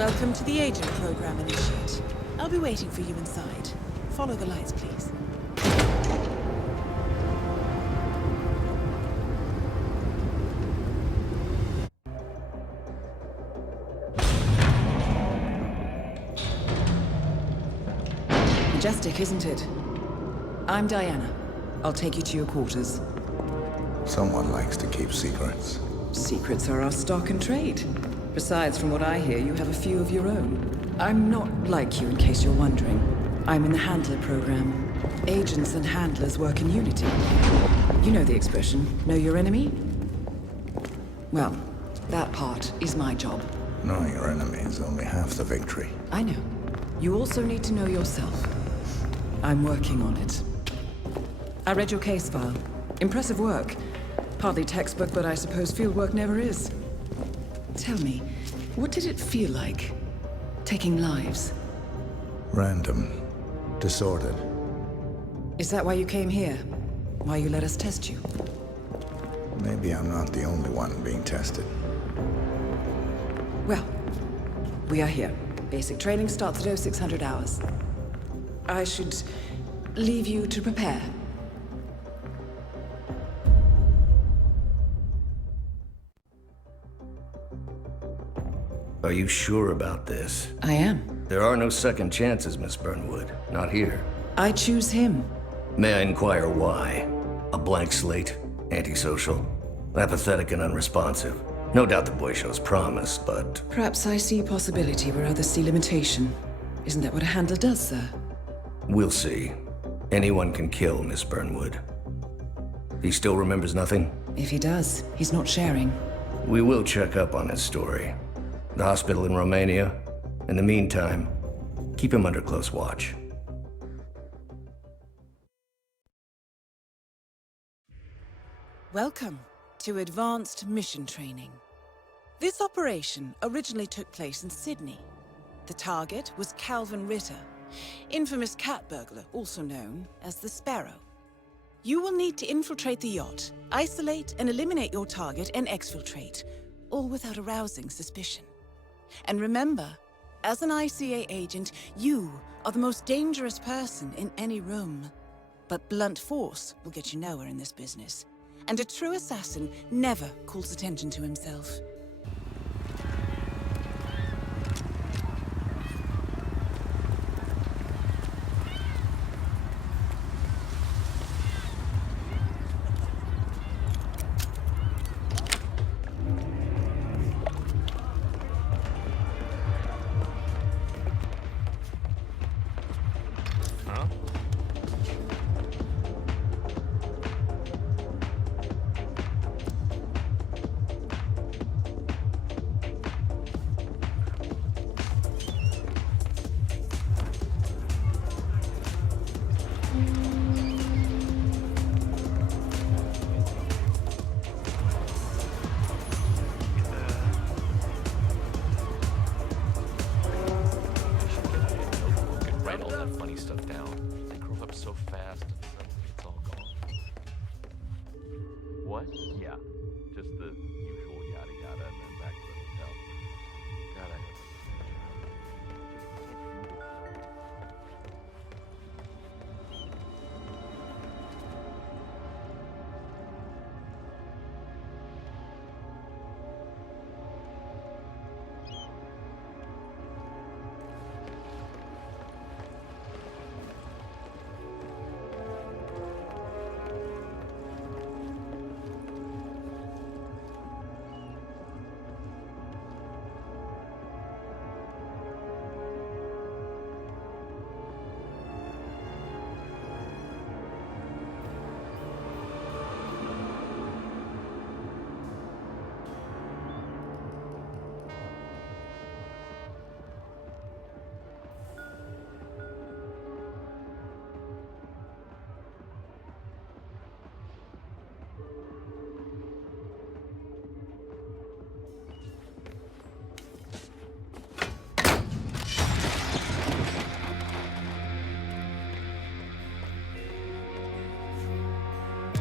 Welcome to the Agent Program, Initiate. I'll be waiting for you inside. Follow the lights, please. Majestic, isn't it? I'm Diana. I'll take you to your quarters. Someone likes to keep secrets. Secrets are our stock and trade. Besides, from what I hear, you have a few of your own. I'm not like you, in case you're wondering. I'm in the Handler program. Agents and handlers work in unity. You know the expression, know your enemy? Well, that part is my job. Knowing your enemy is only half the victory. I know. You also need to know yourself. I'm working on it. I read your case file. Impressive work. Partly textbook, but I suppose fieldwork never is. Tell me, what did it feel like, taking lives? Random. Disordered. Is that why you came here? Why you let us test you? Maybe I'm not the only one being tested. Well, we are here. Basic training starts at 0600 hours. I should leave you to prepare. Are you sure about this? I am. There are no second chances, Miss Burnwood. Not here. I choose him. May I inquire why? A blank slate? Antisocial? Apathetic and unresponsive? No doubt the boy shows promise, but... Perhaps I see possibility where others see limitation. Isn't that what a handler does, sir? We'll see. Anyone can kill Miss Burnwood. He still remembers nothing? If he does, he's not sharing. We will check up on his story. The hospital in Romania. In the meantime, keep him under close watch. Welcome to Advanced Mission Training. This operation originally took place in Sydney. The target was Calvin Ritter, infamous cat burglar, also known as the Sparrow. You will need to infiltrate the yacht, isolate and eliminate your target, and exfiltrate, all without arousing suspicion. And remember, as an ICA agent, you are the most dangerous person in any room. But blunt force will get you nowhere in this business. And a true assassin never calls attention to himself. What? Yeah. Just the usual yada yada and then back to the hotel. God, I hope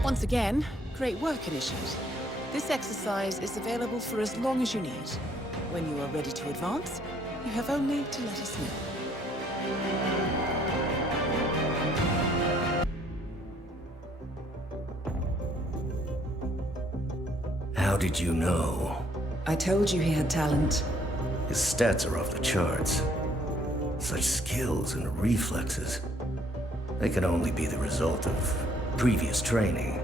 Once again, great work, Initiate. This exercise is available for as long as you need. When you are ready to advance, You have only to let us know. How did you know? I told you he had talent. His stats are off the charts. Such skills and reflexes. They can only be the result of previous training.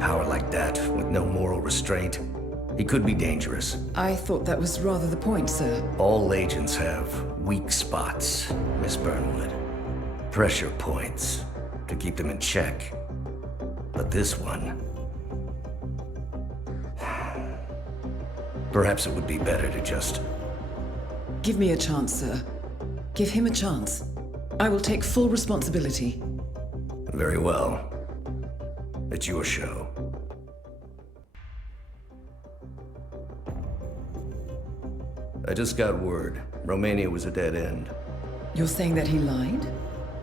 Power like that, with no moral restraint, he could be dangerous. I thought that was rather the point, sir. All agents have weak spots, Miss Burnwood. Pressure points to keep them in check. But this one... Perhaps it would be better to just... Give me a chance, sir. Give him a chance. I will take full responsibility. Very well. It's your show. I just got word. Romania was a dead end. You're saying that he lied?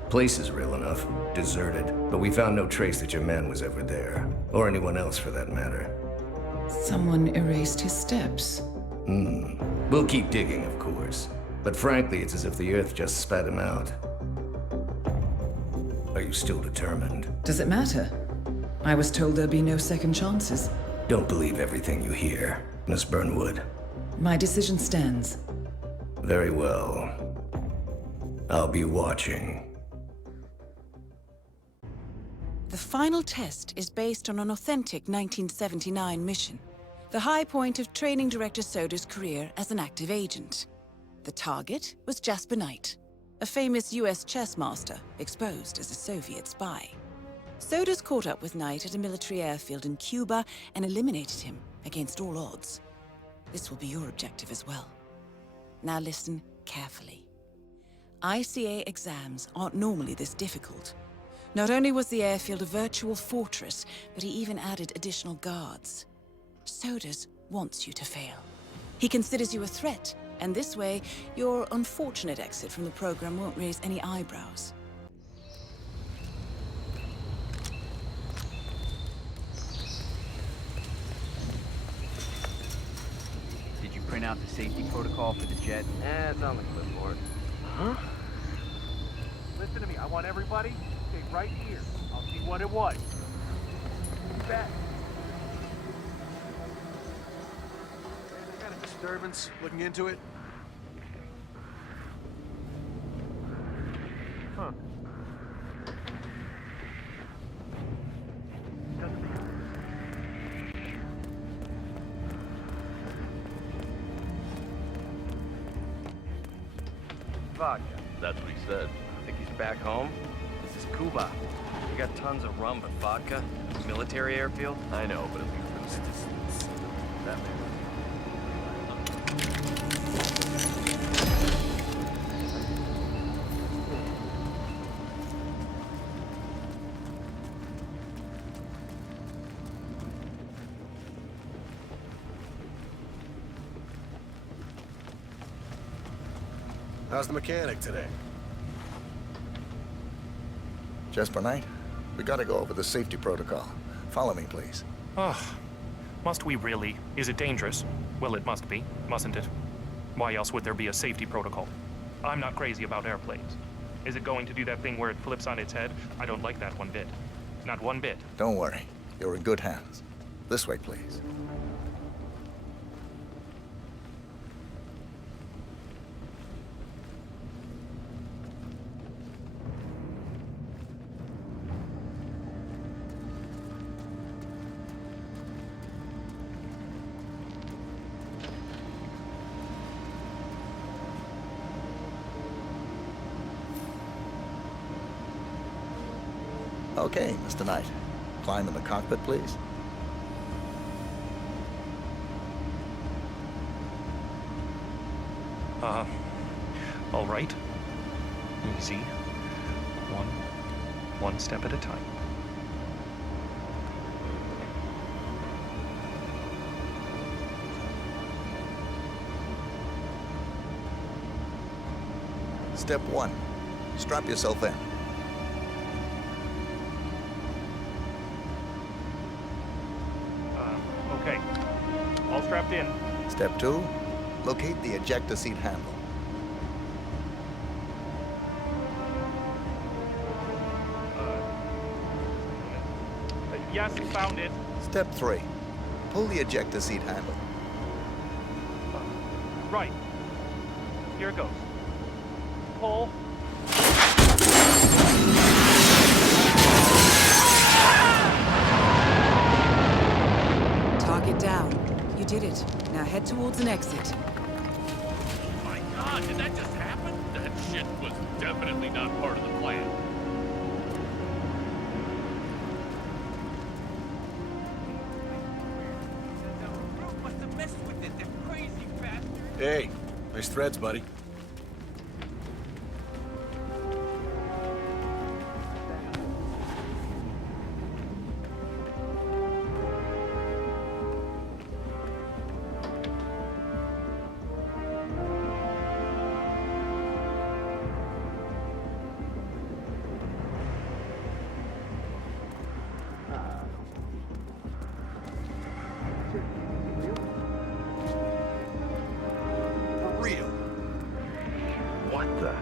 Place is real enough. Deserted. But we found no trace that your man was ever there. Or anyone else for that matter. Someone erased his steps. We'll keep digging, of course. But frankly, it's as if the Earth just spat him out. Are you still determined? Does it matter? I was told there'd be no second chances. Don't believe everything you hear, Miss Burnwood. My decision stands. Very well. I'll be watching. The final test is based on an authentic 1979 mission. The high point of Training Director Soda's career as an active agent. The target was Jasper Knight, a famous US chess master exposed as a Soviet spy. Soda's caught up with Knight at a military airfield in Cuba and eliminated him against all odds. This will be your objective as well. Now listen carefully. ICA exams aren't normally this difficult. Not only was the airfield a virtual fortress, but he even added additional guards. Sodas wants you to fail. He considers you a threat, and this way, your unfortunate exit from the program won't raise any eyebrows. Did you print out the safety protocol for the jet? It's on the clipboard. Huh? Listen to me. I want everybody to stay right here. I'll see what it was. You bet. Any kind of disturbance? Looking into it? Huh. Vodka. That's what he said. Think he's back home? This is Cuba. We got tons of rum, but vodka? Military airfield? I know, but at least for the distance. That man. How's the mechanic today? Jasper Knight, we gotta go over the safety protocol. Follow me, please. Ugh. Must we really? Is it dangerous? Well, it must be, mustn't it? Why else would there be a safety protocol? I'm not crazy about airplanes. Is it going to do that thing where it flips on its head? I don't like that one bit. Not one bit. Don't worry. You're in good hands. This way, please. Okay, Mr. Knight. Climb in the cockpit, please. All right. Easy. One step at a time. Step 1. Strap yourself in. Okay. All strapped in. Step 2. Locate the ejector seat handle. Yes, found it. Step 3. Pull the ejector seat handle. Right. Here it goes. Pull. Target down. You did it. Now head towards an exit. Oh my god, did that just happen? That shit was definitely not part of the plan. Must have messed with it, that crazy bastard. Hey, nice threads, buddy. For real. What the?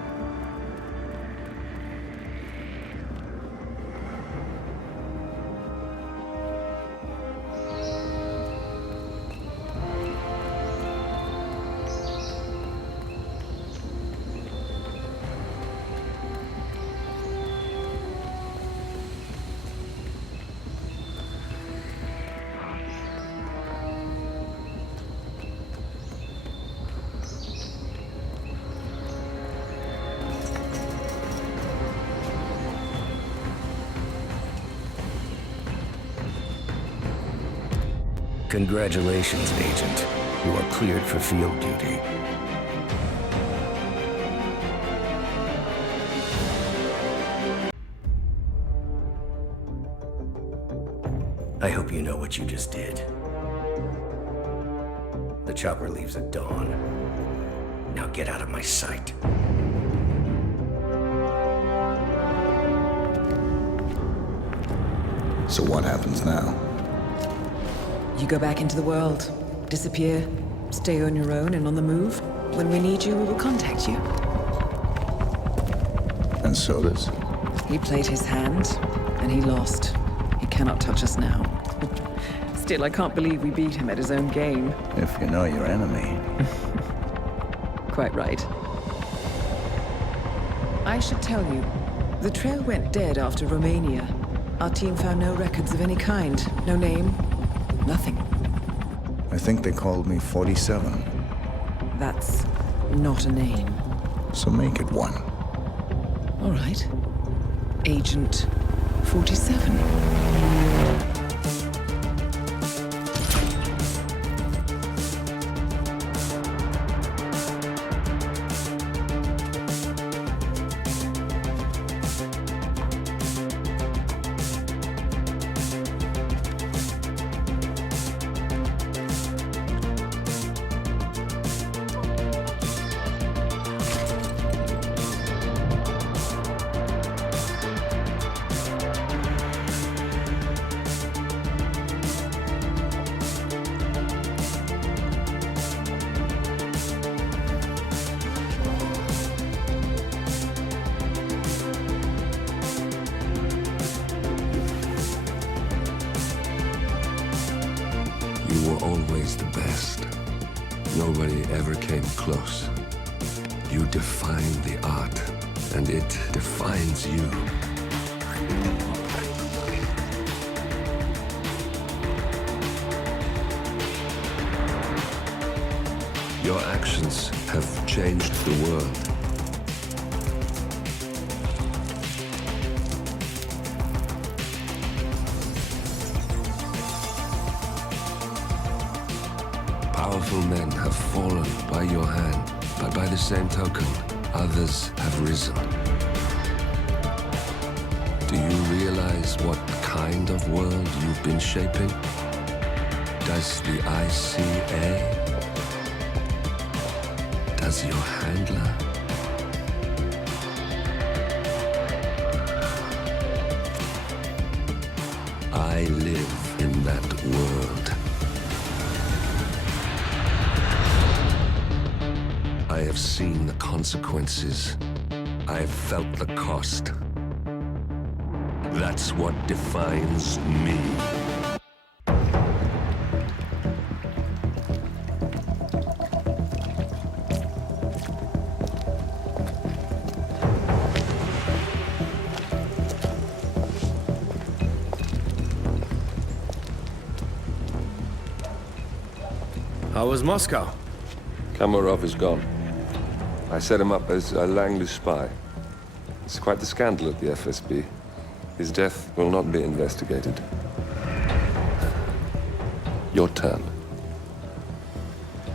Congratulations, Agent. You are cleared for field duty. I hope you know what you just did. The chopper leaves at dawn. Now get out of my sight. So what happens now? You go back into the world, disappear, stay on your own and on the move. When we need you, we will contact you. And so does. He played his hand, and he lost. He cannot touch us now. Still, I can't believe we beat him at his own game. If you know your enemy. Quite right. I should tell you, the trail went dead after Romania. Our team found no records of any kind. No name, nothing. I think they called me 47. That's not a name. So make it one. All right. Agent 47. You were always the best. Nobody ever came close. You define the art, and it defines you. Your actions have changed the world. Powerful men have fallen by your hand, but by the same token, others have risen. Do you realize what kind of world you've been shaping? Does the ICA? Does your handler? I live in that world. I have seen the consequences. I have felt the cost. That's what defines me. How was Moscow? Kamarov is gone. I set him up as a Langley spy. It's quite the scandal at the FSB. His death will not be investigated. Your turn.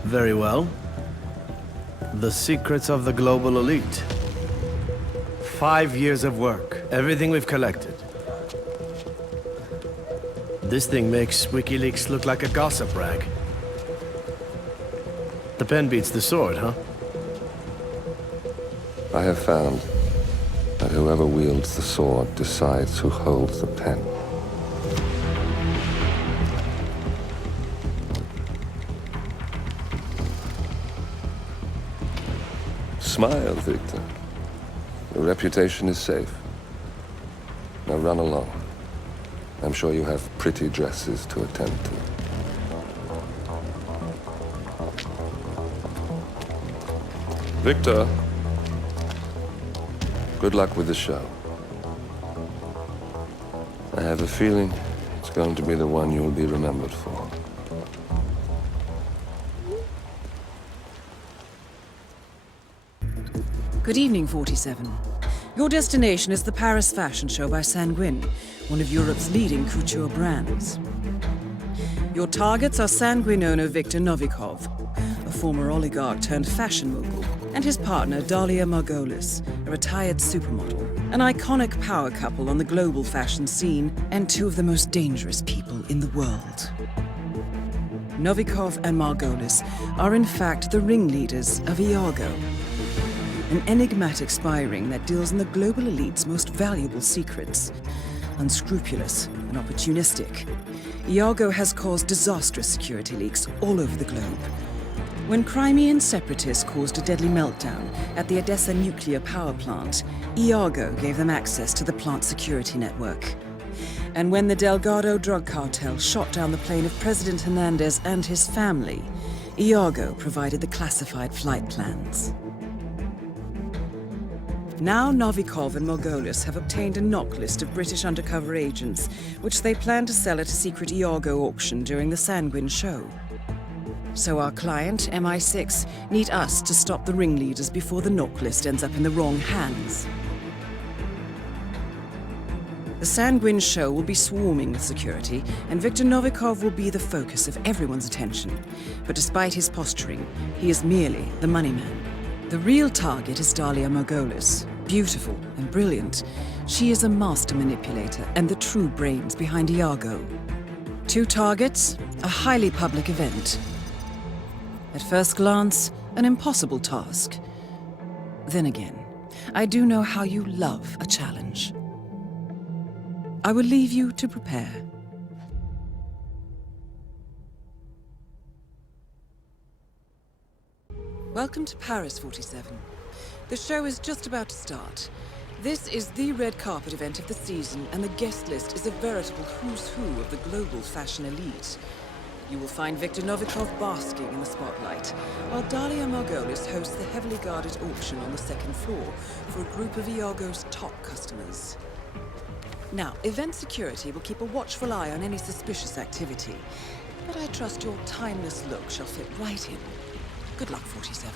Very well. The secrets of the global elite. 5 years of work. Everything we've collected. This thing makes WikiLeaks look like a gossip rag. The pen beats the sword, huh? I have found that whoever wields the sword decides who holds the pen. Smile, Victor. Your reputation is safe. Now run along. I'm sure you have pretty dresses to attend to. Victor, good luck with the show. I have a feeling it's going to be the one you'll be remembered for. Good evening, 47. Your destination is the Paris Fashion Show by Sanguine, one of Europe's leading couture brands. Your targets are Sanguine owner Viktor Novikov, a former oligarch turned fashion mogul, and his partner Dalia Margolis, a retired supermodel, an iconic power couple on the global fashion scene, and two of the most dangerous people in the world. Novikov and Margolis are in fact the ringleaders of Iago, an enigmatic spy ring that deals in the global elite's most valuable secrets. Unscrupulous and opportunistic, Iago has caused disastrous security leaks all over the globe. When Crimean separatists caused a deadly meltdown at the Odessa nuclear power plant, Iago gave them access to the plant's security network. And when the Delgado drug cartel shot down the plane of President Hernandez and his family, Iago provided the classified flight plans. Now Novikov and Margolis have obtained a knock list of British undercover agents, which they plan to sell at a secret Iago auction during the Sanguine show. So our client, MI6, need us to stop the ringleaders before the knock list ends up in the wrong hands. The Sanguine show will be swarming with security, and Viktor Novikov will be the focus of everyone's attention. But despite his posturing, he is merely the money man. The real target is Dalia Margolis. Beautiful and brilliant, she is a master manipulator and the true brains behind Iago. Two targets, a highly public event. At first glance, an impossible task. Then again, I do know how you love a challenge. I will leave you to prepare. Welcome to Paris, 47. The show is just about to start. This is the red carpet event of the season, and the guest list is a veritable who's who of the global fashion elite. You will find Viktor Novikov basking in the spotlight, while Dalia Margolis hosts the heavily guarded auction on the second floor for a group of Iago's top customers. Now, event security will keep a watchful eye on any suspicious activity, but I trust your timeless look shall fit right in. Good luck, 47.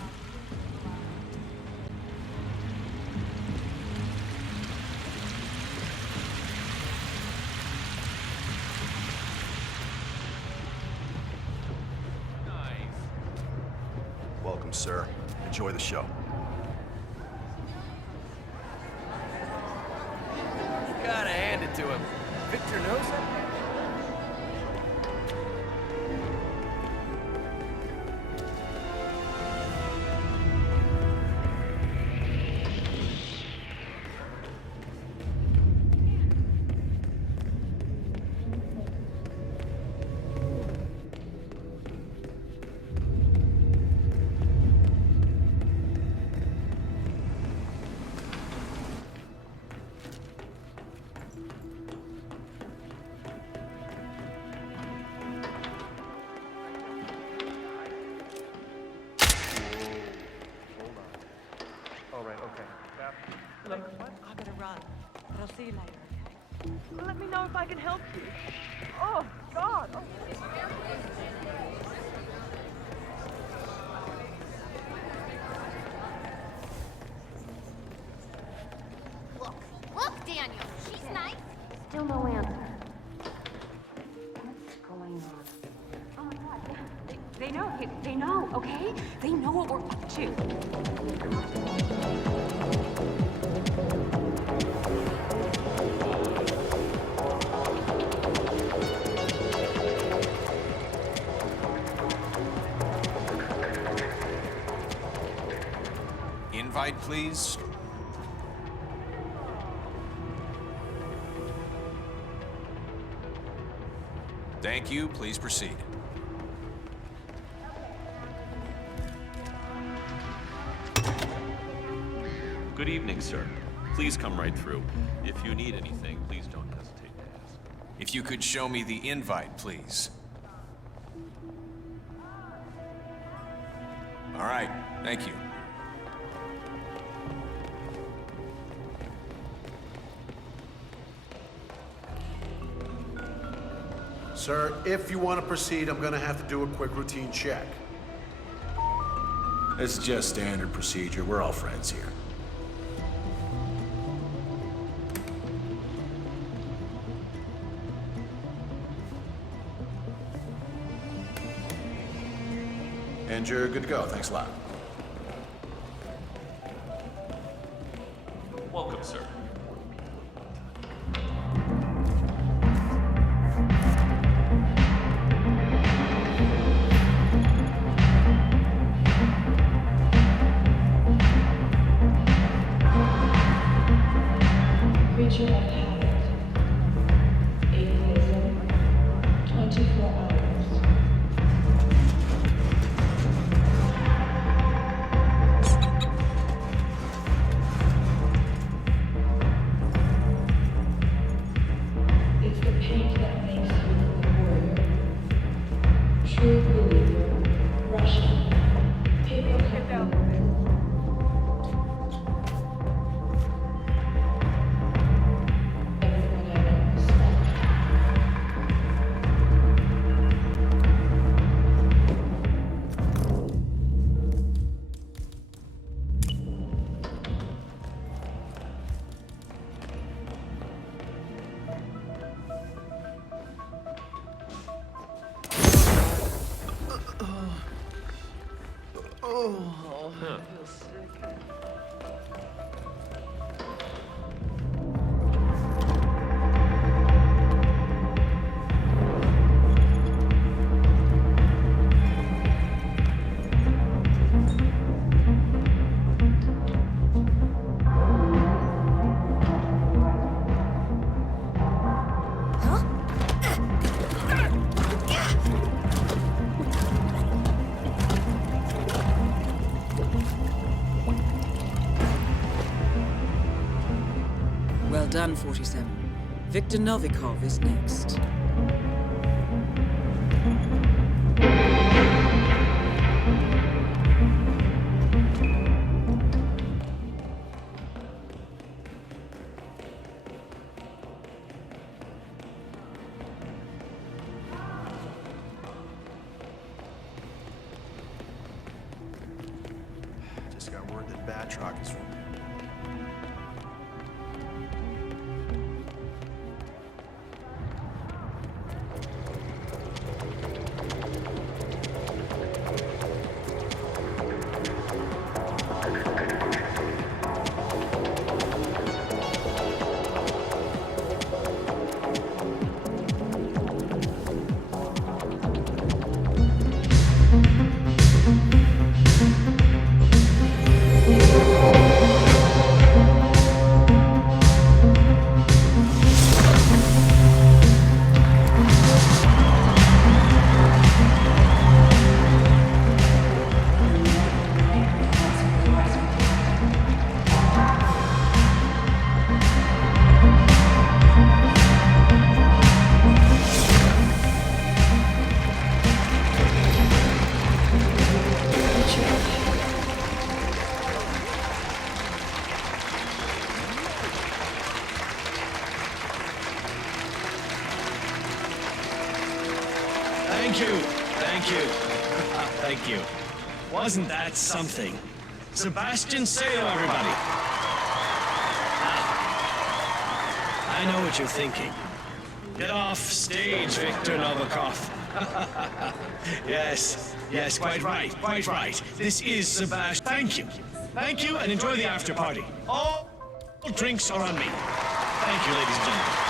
Welcome, sir. Enjoy the show. You gotta hand it to him. Victor knows it. I can help you. Oh, God. Oh. Look, Daniel. She's nice. Still no answer. What's going on? Oh my God. They know. They know, okay? They know what we're up to. Invite, please. Thank you. Please proceed. Good evening, sir. Please come right through. If you need anything, please don't hesitate to ask. If you could show me the invite, please. All right. Thank you. Sir, if you want to proceed, I'm gonna have to do a quick routine check. It's just standard procedure. We're all friends here. And you're good to go. Thanks a lot. Welcome, sir. Creature of habit. Atheism. 24 hours. It's the paint that makes you a warrior. True believer. Russian. Paper cutout. Well done, 47. Viktor Novikov is next. Just got word that Batroc is from... you. Thank you. Thank you. Wasn't that something? Sebastian Sgail, everybody. I know what you're thinking. Get off stage, Victor Novikov. Yes, quite right. This is Sebastian. Thank you, and enjoy the after party. All drinks are on me. Thank you, ladies and gentlemen.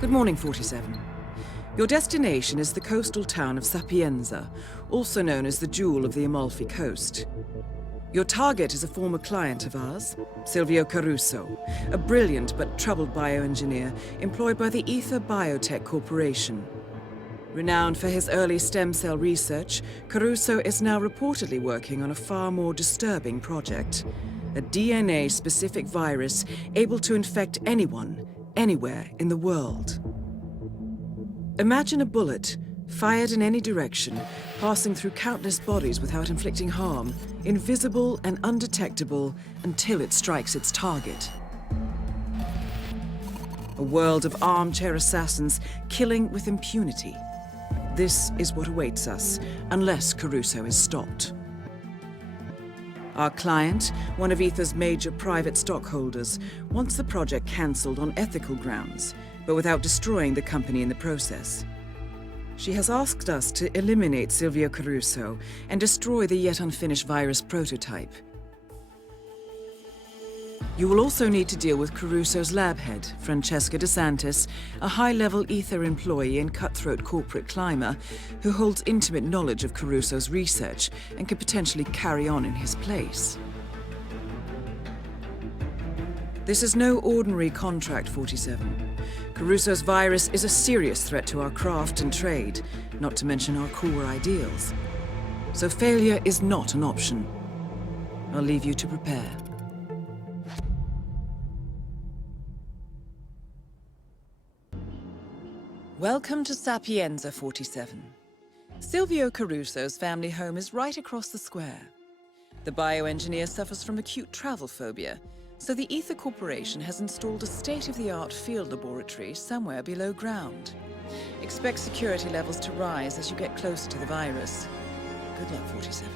Good morning, 47. Your destination is the coastal town of Sapienza, also known as the Jewel of the Amalfi Coast. Your target is a former client of ours, Silvio Caruso, a brilliant but troubled bioengineer employed by the Ether Biotech Corporation. Renowned for his early stem cell research, Caruso is now reportedly working on a far more disturbing project, a DNA-specific virus able to infect anyone, anywhere in the world. Imagine a bullet, fired in any direction, passing through countless bodies without inflicting harm, invisible and undetectable until it strikes its target. A world of armchair assassins killing with impunity. This is what awaits us, unless Caruso is stopped. Our client, one of Ether's major private stockholders, wants the project cancelled on ethical grounds, but without destroying the company in the process. She has asked us to eliminate Silvio Caruso and destroy the yet unfinished virus prototype. You will also need to deal with Caruso's lab head, Francesca DeSantis, a high-level Ether employee and cutthroat corporate climber who holds intimate knowledge of Caruso's research and could potentially carry on in his place. This is no ordinary contract, 47. Caruso's virus is a serious threat to our craft and trade, not to mention our core ideals. So failure is not an option. I'll leave you to prepare. Welcome to Sapienza, 47. Silvio Caruso's family home is right across the square. The bioengineer suffers from acute travel phobia, so the Ether Corporation has installed a state-of-the-art field laboratory somewhere below ground. Expect security levels to rise as you get closer to the virus. Good luck, 47.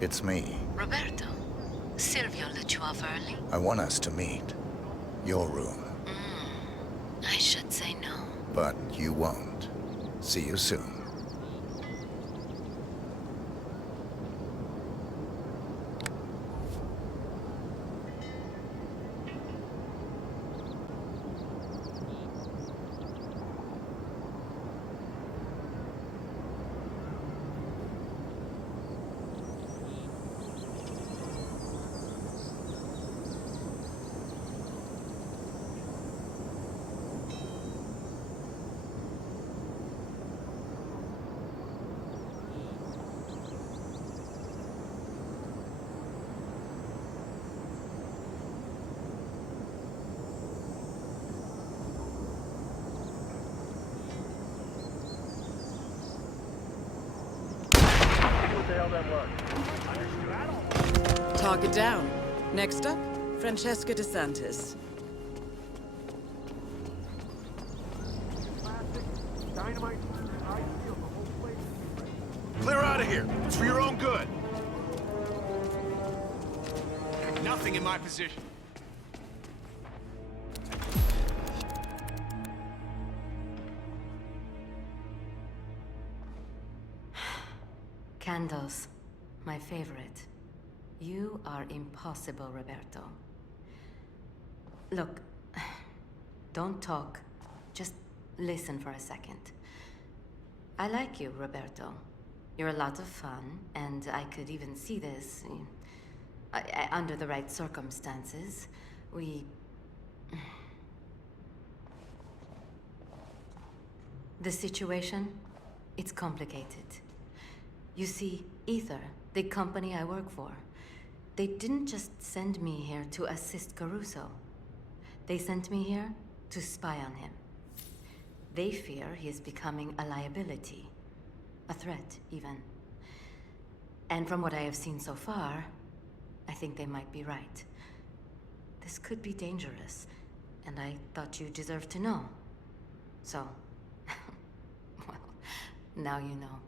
It's me. Roberto, Silvio let you off early? I want us to meet. Your room. I should say no. But you won't. See you soon. Target down. Next up, Francesca DeSantis. Dynamite. I feel the whole place. Clear out of here. It's for your own good. Nothing in my position. Candles, my favorite. You are impossible, Roberto. Look, don't talk. Just listen for a second. I like you, Roberto. You're a lot of fun, and I could even see this. Under the right circumstances, The situation, it's complicated. You see, Ether, the company I work for, they didn't just send me here to assist Caruso. They sent me here to spy on him. They fear he is becoming a liability. A threat, even. And from what I have seen so far, I think they might be right. This could be dangerous, and I thought you deserved to know. So, well, now you know.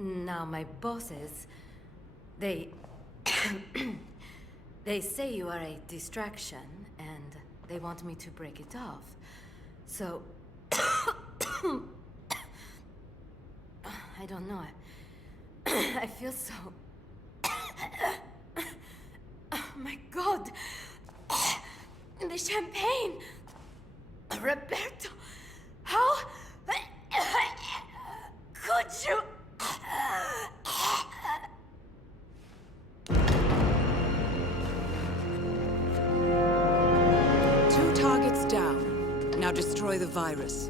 Now, my bosses, they say you are a distraction, and they want me to break it off. So, I don't know. I feel so... Oh my God! The champagne! Roberto! How could you... Two targets down. Now destroy the virus.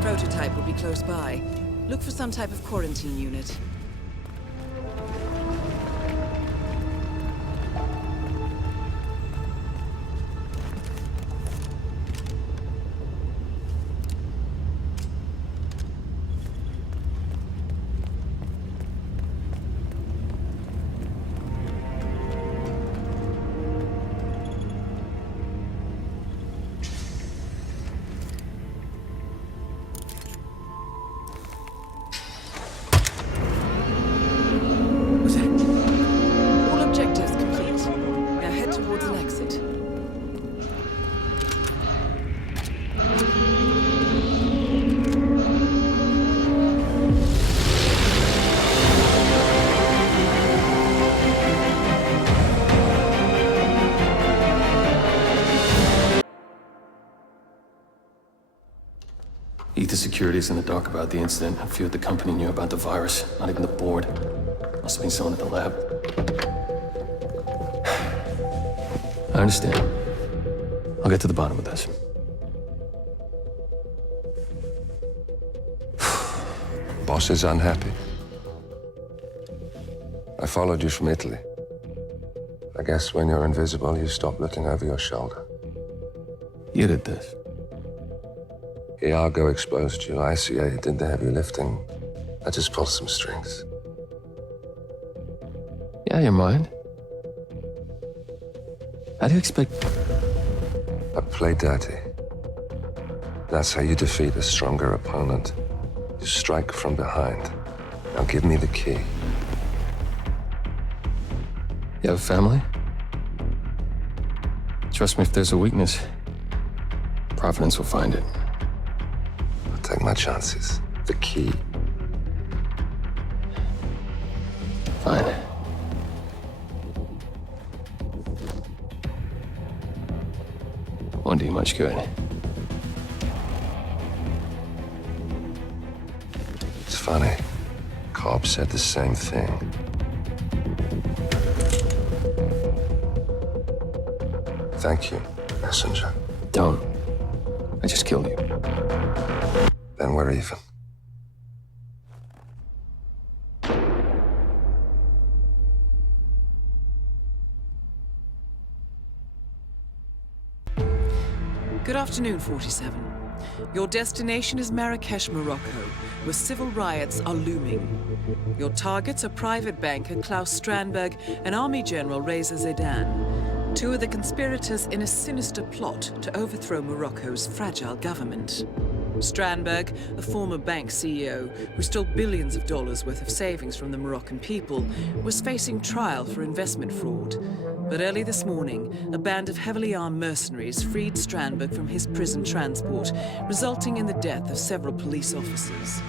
Prototype will be close by. Look for some type of quarantine unit. Ether Security's in the dark about the incident. A few at the company knew about the virus, not even the board. Must have been someone at the lab. I understand. I'll get to the bottom of this. Boss is unhappy. I followed you from Italy. I guess when you're invisible, you stop looking over your shoulder. You did this. Iago exposed you. ICA did the heavy lifting. I just pulled some strings. Yeah, your mind. How do you expect... I play dirty. That's how you defeat a stronger opponent. You strike from behind. Now give me the key. You have a family? Trust me, if there's a weakness, Providence will find it. I'll take my chances. The key. Fine. Won't do you much good. It's funny. Cobb said the same thing. Thank you, messenger. Don't. I just killed you. Then we're even. Good afternoon, 47. Your destination is Marrakech, Morocco, where civil riots are looming. Your targets are private banker Klaus Strandberg and Army General Reza Zaidan, two of the conspirators in a sinister plot to overthrow Morocco's fragile government. Strandberg, a former bank CEO who stole billions of dollars worth of savings from the Moroccan people, was facing trial for investment fraud. But early this morning, a band of heavily armed mercenaries freed Strandberg from his prison transport, resulting in the death of several police officers.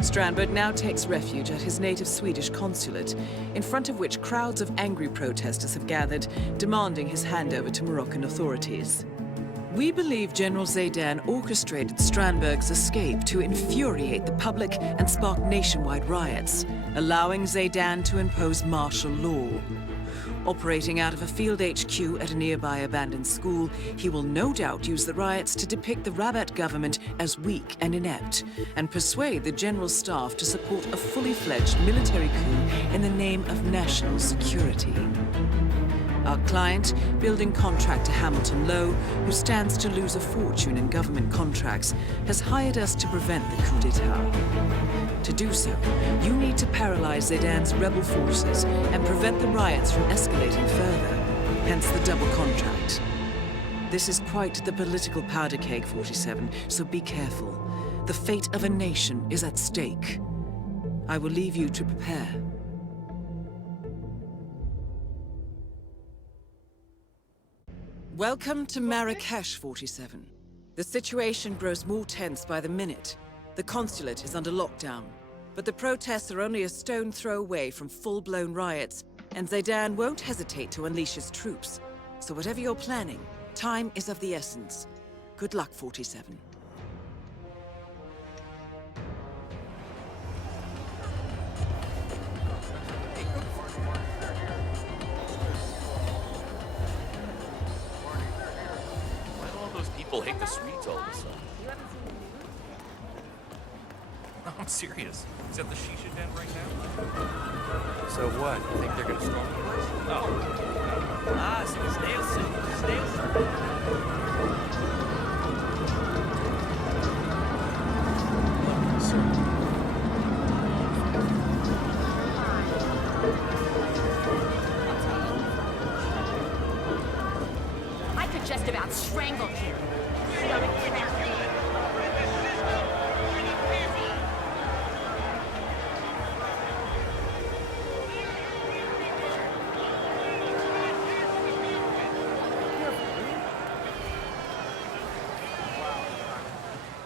Strandberg now takes refuge at his native Swedish consulate, in front of which crowds of angry protesters have gathered, demanding his handover to Moroccan authorities. We believe General Zaidan orchestrated Strandberg's escape to infuriate the public and spark nationwide riots, allowing Zaidan to impose martial law. Operating out of a field HQ at a nearby abandoned school, he will no doubt use the riots to depict the Rabat government as weak and inept, and persuade the general staff to support a fully fledged military coup in the name of national security. Our client, building contractor Hamilton Lowe, who stands to lose a fortune in government contracts, has hired us to prevent the coup d'etat. To do so, you need to paralyze Zaidan's rebel forces and prevent the riots from escalating further, hence the double contract. This is quite the political powder keg, 47, so be careful. The fate of a nation is at stake. I will leave you to prepare. Welcome to Marrakech, 47. The situation grows more tense by the minute. The consulate is under lockdown, but the protests are only a stone throw away from full-blown riots, and Zaidan won't hesitate to unleash his troops. So whatever you're planning, time is of the essence. Good luck, 47. People hate the Swedes all of a sudden. I'm serious. Is that the shisha den right now? So what? You think they're gonna storm the place? Oh. Ah, so it's Sgail. I could just about strangle him.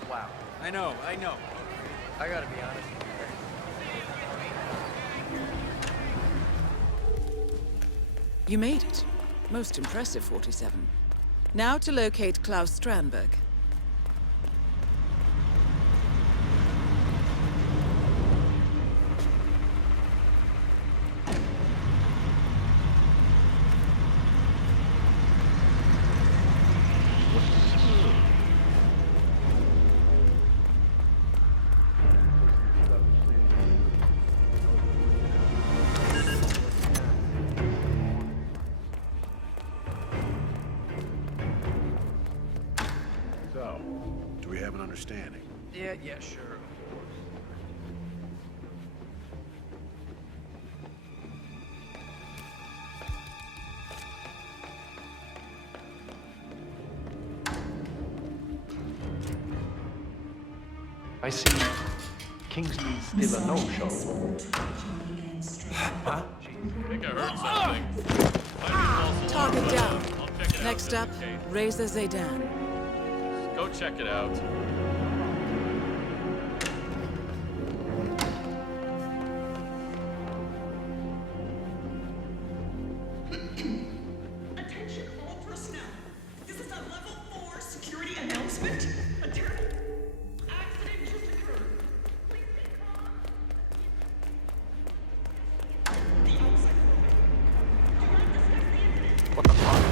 Wow. I know. I gotta be honest. You made it. Most impressive, 47. Now to locate Klaus Strandberg. have an understanding. Yeah, sure. I see Kingsley's still a no-show. I Huh? think I heard something. Target down. Next up, raise the Zaydan. Go check it out. Attention all personnel. This is a level 4 security announcement. A terrible accident just occurred. Please stay calm. The outside movement. Do not discuss the incident. What the fuck?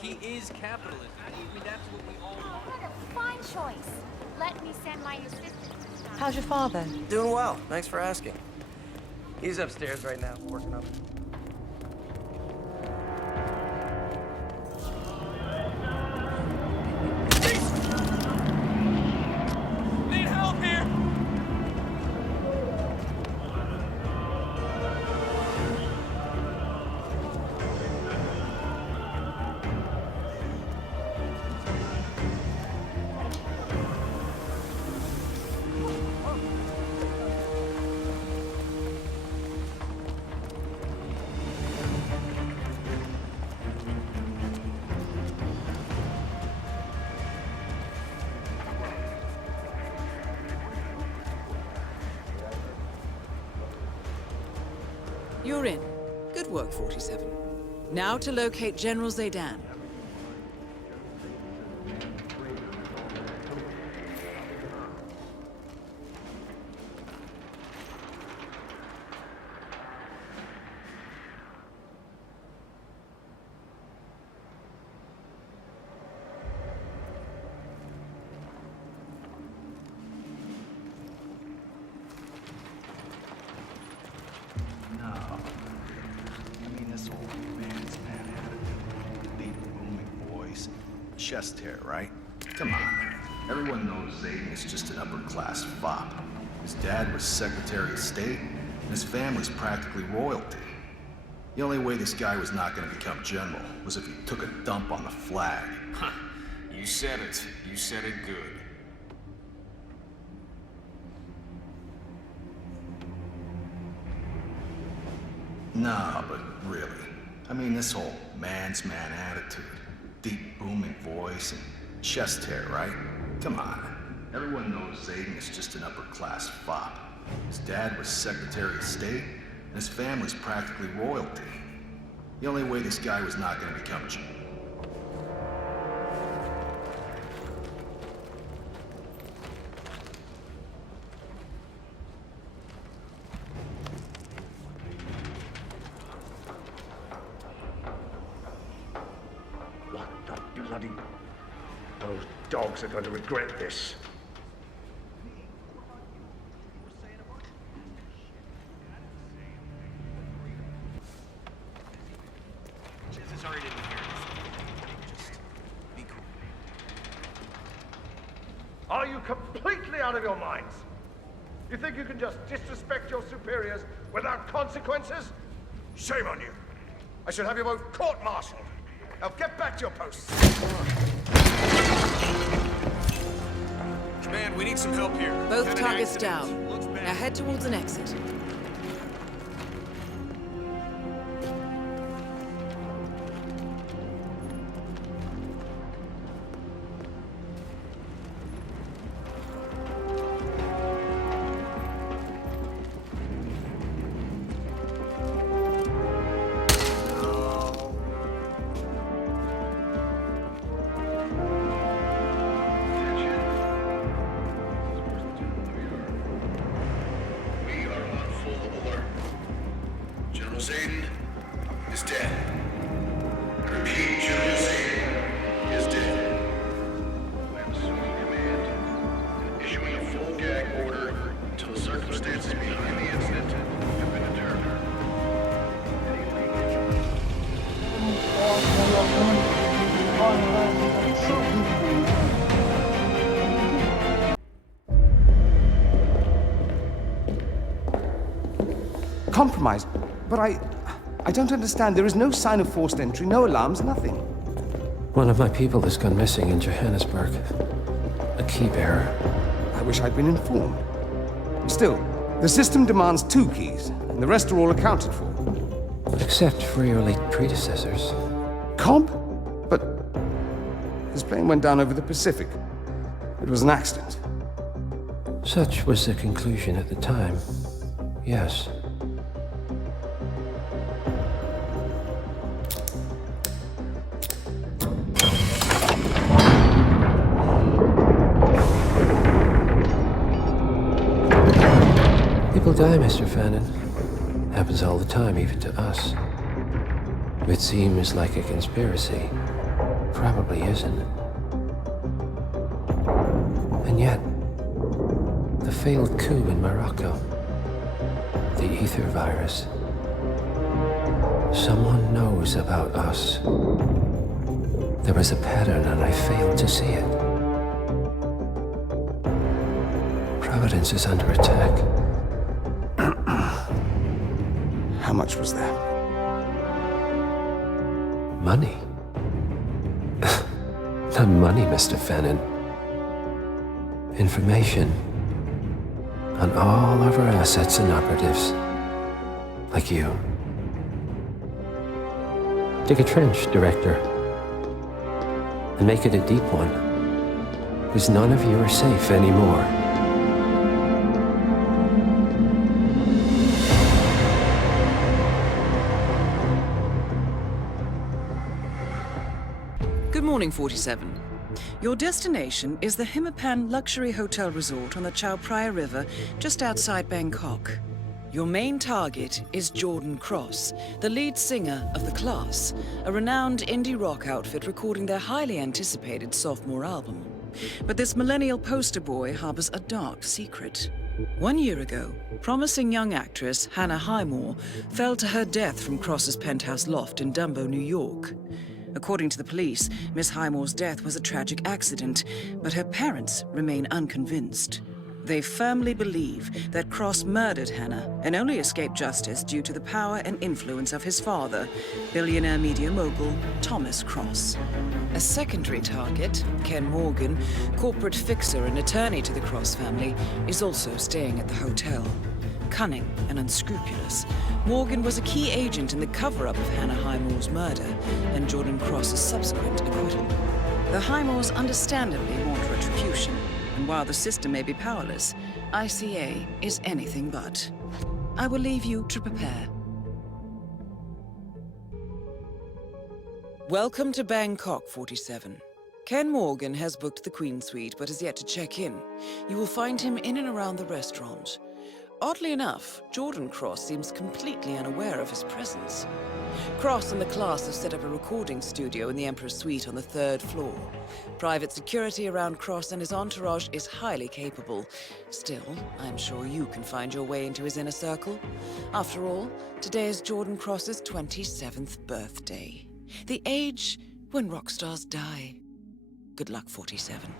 He is capitalism. I mean, that's what we all want. What a fine choice. Let me send my assistant this time. How's your father? Doing well. Thanks for asking. He's upstairs right now, working on it. Need help here! You're in. Good work, 47. Now to locate General Zaydan. Chest hair, right? Come on. Everyone knows Zayden is just an upper-class fop. His dad was Secretary of State, and his family's practically royalty. The only way this guy was not going to become general was if he took a dump on the flag. Huh. You said it. You said it good. Nah, but really. I mean, this whole man's man attitude. Deep booming voice and chest hair, right? Come on. Everyone knows Zayden is just an upper-class fop. His dad was Secretary of State, and his family's practically royalty. The only way this guy was not going to become Those dogs are going to regret this. Sorry I didn't hear it. Just be cool. Are you completely out of your minds? You think you can just disrespect your superiors without consequences? Shame on you. I should have you both court-martialed. Now get back to your posts. Man, we need some help here. Both Had an targets accident. down. Looks bad. Now head towards an exit. General Zayden is dead. I repeat, General Zayden is dead. I am assuming command and issuing a full gag order until the circumstances behind the incident have been determined. Compromised? But I don't understand. There is no sign of forced entry, no alarms, nothing. One of my people has gone missing in Johannesburg. A key bearer. I wish I'd been informed. Still, the system demands 2 keys, and the rest are all accounted for. Except for your late predecessors. Comp? But his plane went down over the Pacific. It was an accident. Such was the conclusion at the time. Yes. People die, Mr. Fannin. Happens all the time, even to us. It seems like a conspiracy. Probably isn't. And yet, the failed coup in Morocco, the ether virus. Someone knows about us. There was a pattern and I failed to see it. Providence is under attack. How much was that? Money? Not money, Mr. Fannin. Information on all of our assets and operatives. Like you. Dig a trench, Director. And make it a deep one. Because none of you are safe anymore. Good morning, 47. Your destination is the HITMAN luxury hotel resort on the Chao Phraya River, just outside Bangkok. Your main target is Jordan Cross, the lead singer of The Class, a renowned indie rock outfit recording their highly anticipated sophomore album. But this millennial poster boy harbors a dark secret. 1 year ago, promising young actress Hannah Highmore fell to her death from Cross's penthouse loft in Dumbo, New York. According to the police, Miss Highmore's death was a tragic accident, but her parents remain unconvinced. They firmly believe that Cross murdered Hannah and only escaped justice due to the power and influence of his father, billionaire media mogul Thomas Cross. A secondary target, Ken Morgan, corporate fixer and attorney to the Cross family, is also staying at the hotel. Cunning and unscrupulous, Morgan was a key agent in the cover-up of Hannah Highmore's murder and Jordan Cross's subsequent acquittal. The Highmores understandably want retribution, and while the system may be powerless, ICA is anything but. I will leave you to prepare. Welcome to Bangkok, 47. Ken Morgan has booked the Queen Suite but has yet to check in. You will find him in and around the restaurant. Oddly enough, Jordan Cross seems completely unaware of his presence. Cross and the Class have set up a recording studio in the Emperor's Suite on the 3rd floor. Private security around Cross and his entourage is highly capable. Still, I'm sure you can find your way into his inner circle. After all, today is Jordan Cross's 27th birthday. The age when rock stars die. Good luck, 47.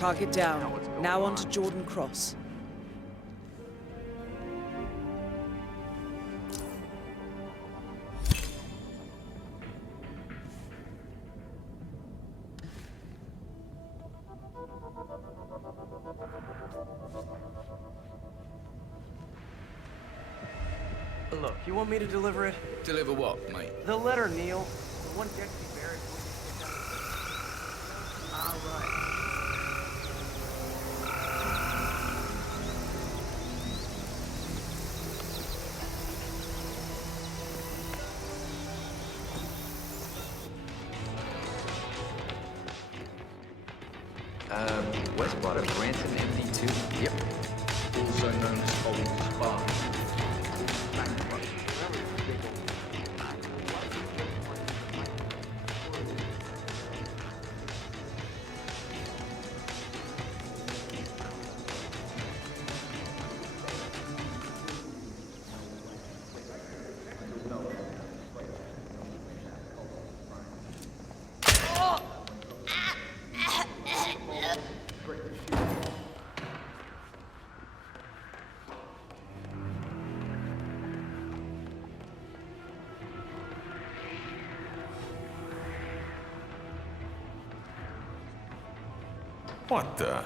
Target down. Now on to Jordan Cross. Look, you want me to deliver it? Deliver what, mate? The letter, Neil. The one Dexy Barrett. All right. West bought a Branson MD2. Yep. Also known as Holding Spa. What the?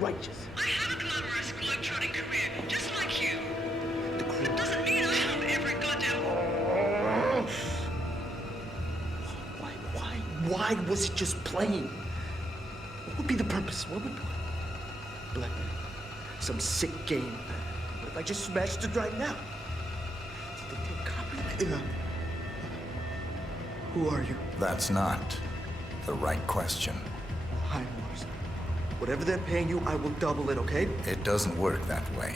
Righteous. I have a glamorous globe-trotting career, just like you. Doesn't mean I have every goddamn... Why was it just playing? What would be the purpose? What would... Blackmail. Some sick game. What if I just smashed it right now? Did they take copy? Who are you? That's not the right question. Hi, Mars. Whatever they're paying you, I will double it, okay? It doesn't work that way.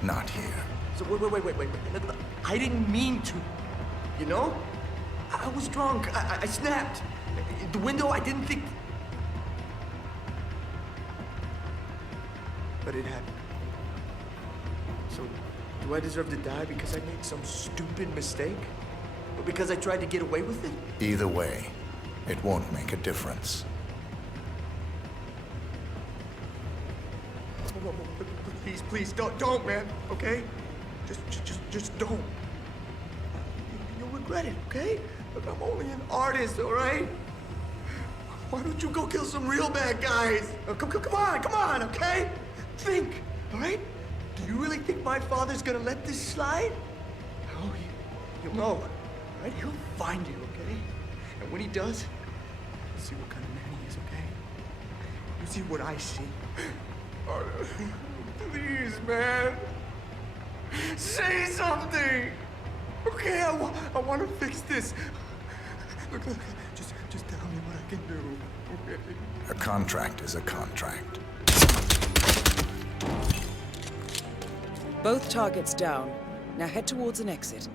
Not here. So wait. Look, I didn't mean to. You know? I was drunk. I snapped. The window, I didn't think... But it happened. So, do I deserve to die because I made some stupid mistake? Or because I tried to get away with it? Either way, it won't make a difference. Please, don't, man, okay? Just don't. You'll regret it, okay? Look, I'm only an artist, all right? Why don't you go kill some real bad guys? Oh, come on, okay? Think, all right? Do you really think my father's gonna let this slide? Oh, he'll know, all right? He'll find you, okay? And when he does, you'll see what kind of man he is, okay? You see what I see. Please, man. Say something. Okay, I want to fix this. Look, just tell me what I can do. Okay? A contract is a contract. Both targets down. Now head towards an exit.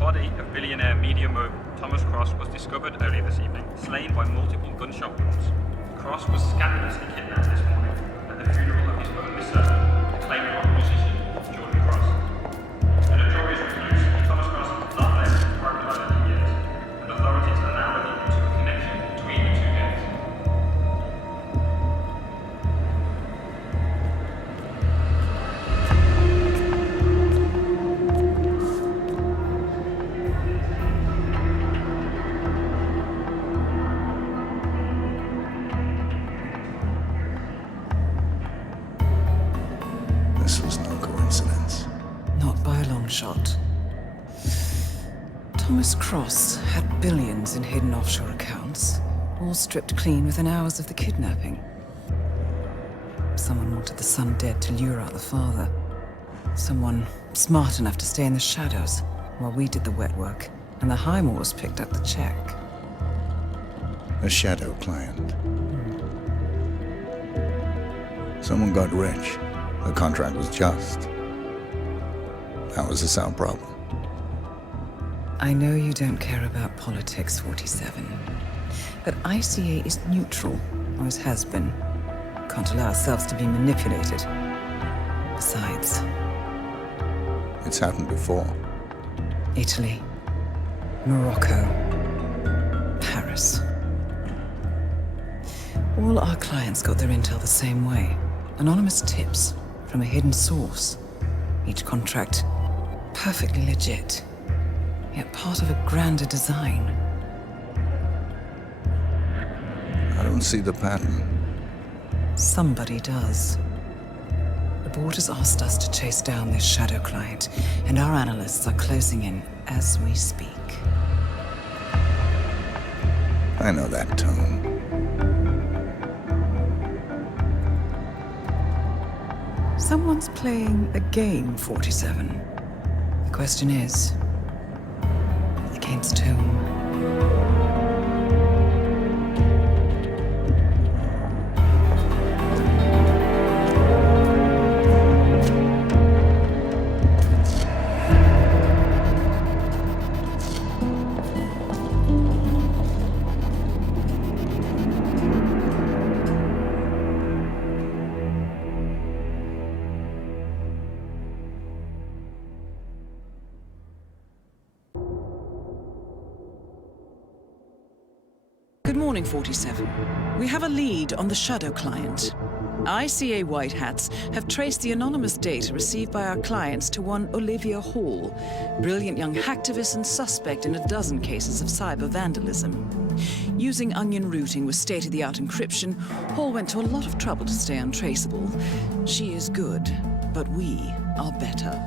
body of billionaire media mogul Thomas Cross was discovered earlier this evening, slain by multiple gunshot wounds. Cross was scandalously kidnapped this morning at the funeral of his only son, acclaimed rock musician Jordan Cross. A notorious recluse, Thomas Cross has not left his private island in years, and authorities are now looking into a connection between the two deaths. This was no coincidence. Not by a long shot. Thomas Cross had billions in hidden offshore accounts, all stripped clean within hours of the kidnapping. Someone wanted the son dead to lure out the father. Someone smart enough to stay in the shadows while we did the wet work, and the Highmoors picked up the check. A shadow client. Someone got rich. The contract was just. That was a sound problem. I know you don't care about politics, 47. But ICA is neutral, always has been. Can't allow ourselves to be manipulated. Besides... It's happened before. Italy, Morocco, Paris. All our clients got their intel the same way. Anonymous tips from a hidden source. Each contract perfectly legit, yet part of a grander design. I don't see the pattern. Somebody does. The board has asked us to chase down this shadow client, and our analysts are closing in as we speak. I know that tone. Someone's playing a game, 47. The question is, against whom? Good morning, 47. We have a lead on the shadow client. ICA White Hats have traced the anonymous data received by our clients to one Olivia Hall, brilliant young hacktivist and suspect in a dozen cases of cyber vandalism. Using onion routing with state-of-the-art encryption, Hall went to a lot of trouble to stay untraceable. She is good, but we are better.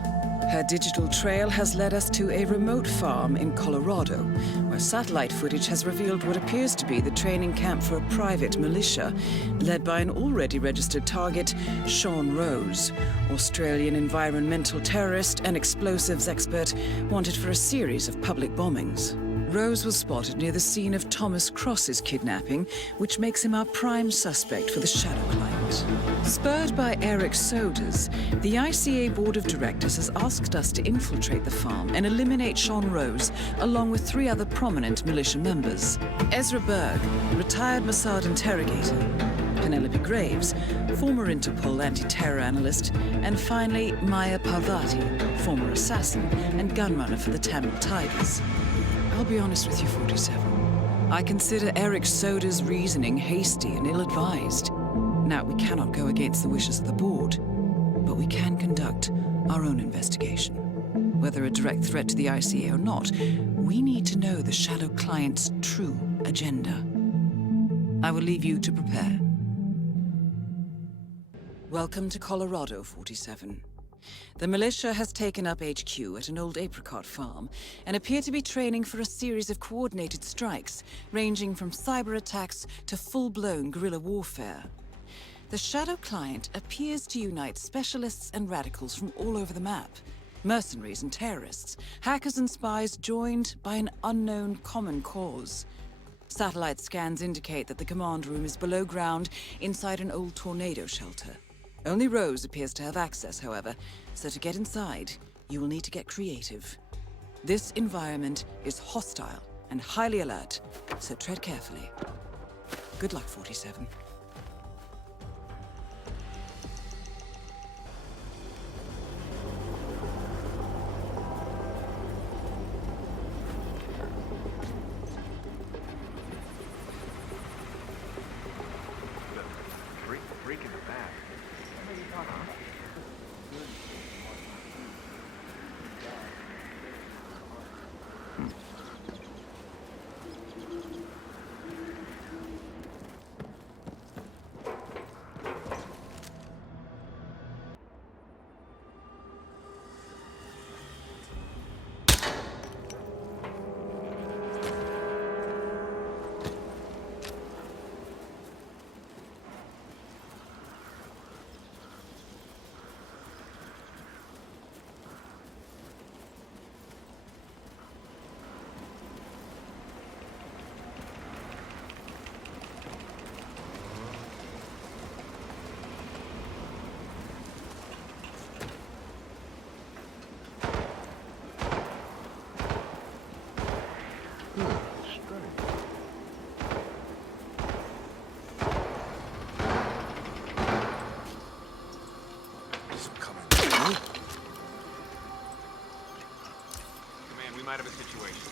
Her digital trail has led us to a remote farm in Colorado, where satellite footage has revealed what appears to be the training camp for a private militia, led by an already registered target, Sean Rose, Australian environmental terrorist and explosives expert wanted for a series of public bombings. Rose was spotted near the scene of Thomas Cross's kidnapping, which makes him our prime suspect for the shadow client. Spurred by Eric Soders, the ICA Board of Directors has asked us to infiltrate the farm and eliminate Sean Rose, along with 3 other prominent militia members. Ezra Berg, retired Mossad interrogator, Penelope Graves, former Interpol anti-terror analyst, and finally Maya Parvati, former assassin and gunrunner for the Tamil Tigers. I'll be honest with you, 47. I consider Eric Soders' reasoning hasty and ill-advised. Now, we cannot go against the wishes of the board, but we can conduct our own investigation. Whether a direct threat to the ICA or not, we need to know the shadow client's true agenda. I will leave you to prepare. Welcome to Colorado, 47. The militia has taken up HQ at an old apricot farm and appear to be training for a series of coordinated strikes, ranging from cyber attacks to full-blown guerrilla warfare. The shadow client appears to unite specialists and radicals from all over the map. Mercenaries and terrorists, hackers and spies joined by an unknown common cause. Satellite scans indicate that the command room is below ground inside an old tornado shelter. Only Rose appears to have access, however, so to get inside, you will need to get creative. This environment is hostile and highly alert, so tread carefully. Good luck, 47. Freak in the back. What are you talking about? Command, we might have a situation.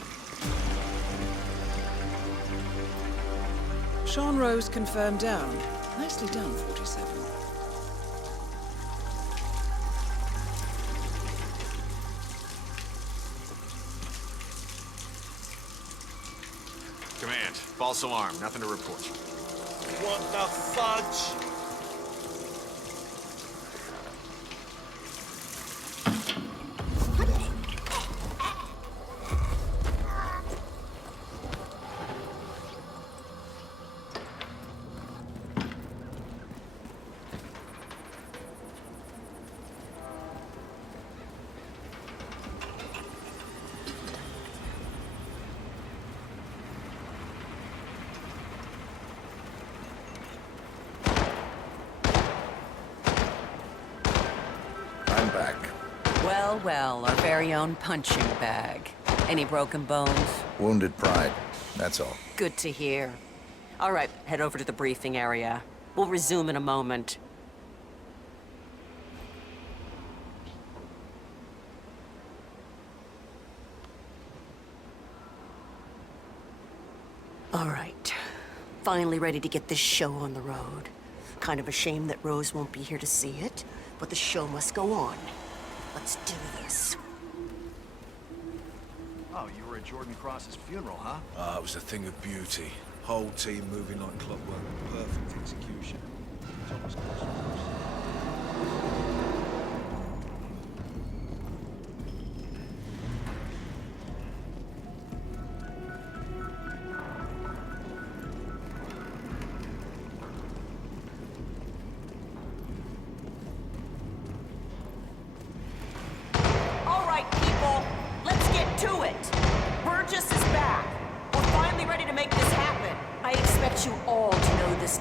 Sean Rose confirmed down. Nicely done, 47. Command, false alarm. Nothing to report. What the fudge? Well, our very own punching bag. Any broken bones? Wounded pride, that's all. Good to hear. All right, head over to the briefing area. We'll resume in a moment. All right. Finally ready to get this show on the road. Kind of a shame that Rose won't be here to see it, but the show must go on. Let's do this. Oh, you were at Jordan Cross's funeral, huh? It was a thing of beauty. Whole team moving like clockwork. Perfect execution. Thomas Cross.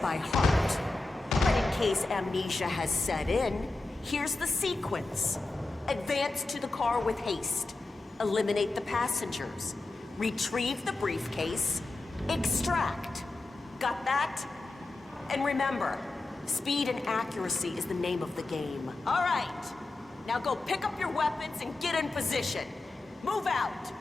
By heart. But in case amnesia has set in, here's the sequence. Advance to the car with haste. Eliminate the passengers. Retrieve the briefcase. Extract. Got that? And remember, speed and accuracy is the name of the game. All right. Now go pick up your weapons and get in position. Move out.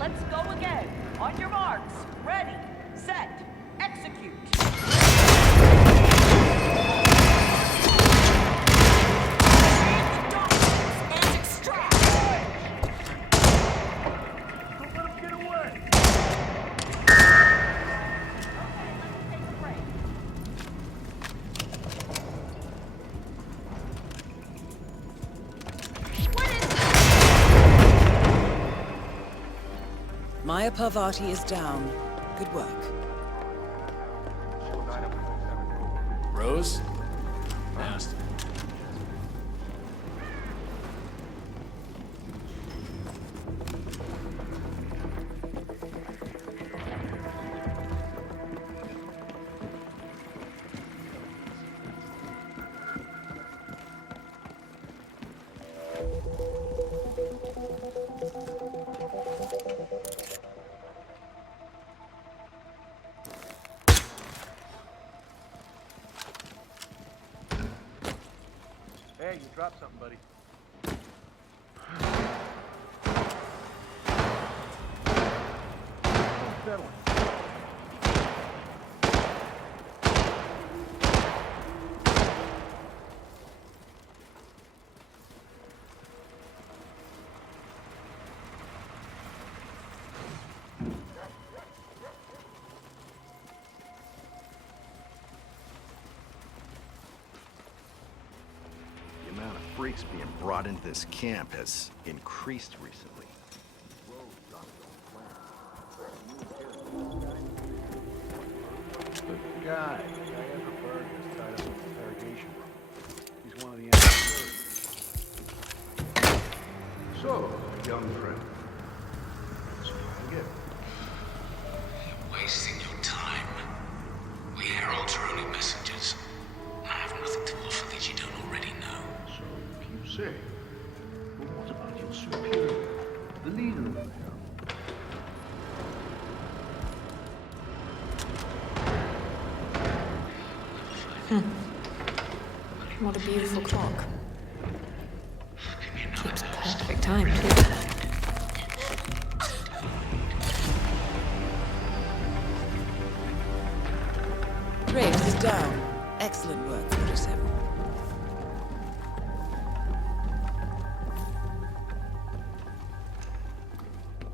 Let's go again. On your marks. Ready, set, execute. And extract. Don't let him get away. Maya Parvati is down. Good work. fellas. Fast. Hey, you dropped something, buddy. That one. The amount of freaks being brought into this camp has increased recently. The guy Edinburgh is tied up in the interrogation room. He's one of the enemy's. So, young friend. Let's try again. Wasting your time. We heralds are only messengers. I have nothing to offer that you don't already know. So you say. But what about your superior, the leader of the herald? What a beautiful clock. Keeps perfect time, too. Graves is down. Excellent work, 47.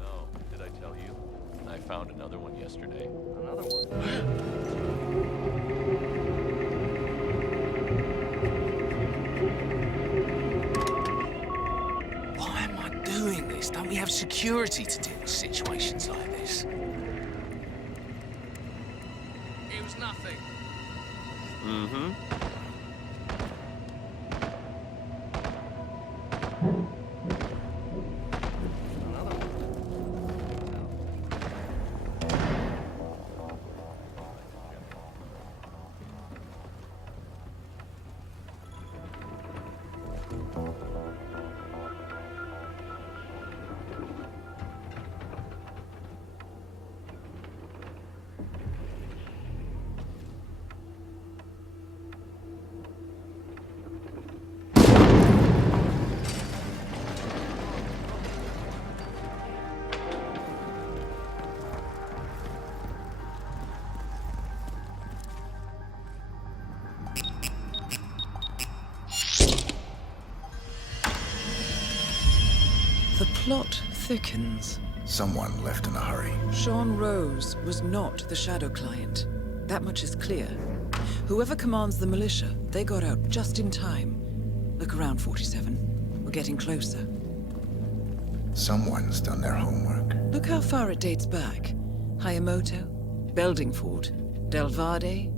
Oh, did I tell you? I found another one yesterday. Another one? Why am I doing this? Don't we have security to deal with situations like this? It was nothing. Mm-hmm. The plot thickens. Someone left in a hurry. Sean Rose was not the Shadow Client. That much is clear. Whoever commands the militia, they got out just in time. Look around, 47. We're getting closer. Someone's done their homework. Look how far it dates back. Hayamoto, Beldingford, Delvade.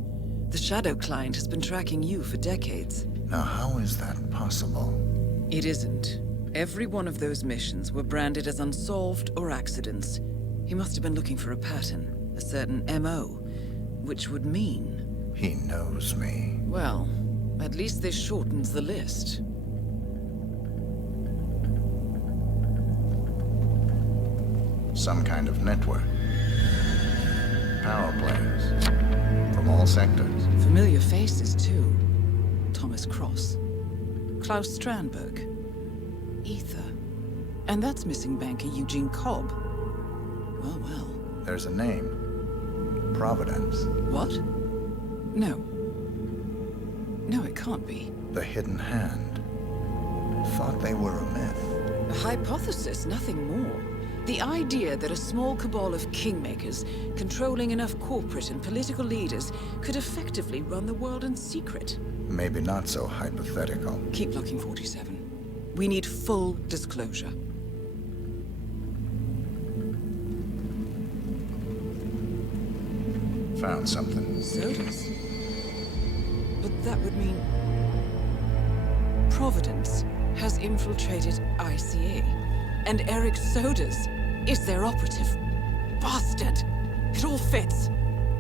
The Shadow Client has been tracking you for decades. Now, how is that possible? It isn't. Every one of those missions were branded as unsolved or accidents. He must have been looking for a pattern, a certain MO, which would mean... He knows me. Well, at least this shortens the list. Some kind of network. Power plays. From all sectors. Familiar faces, too. Thomas Cross. Klaus Strandberg. Ether. And that's missing banker Eugene Cobb. Well, well. There's a name. Providence. What? No. No, it can't be. The Hidden Hand. Thought they were a myth. A hypothesis, nothing more. The idea that a small cabal of kingmakers, controlling enough corporate and political leaders, could effectively run the world in secret. Maybe not so hypothetical. Keep looking, 47. We need full disclosure. Found something. Sodas. But that would mean... Providence has infiltrated ICA, and Eric Sodas is their operative. Bastard! It all fits.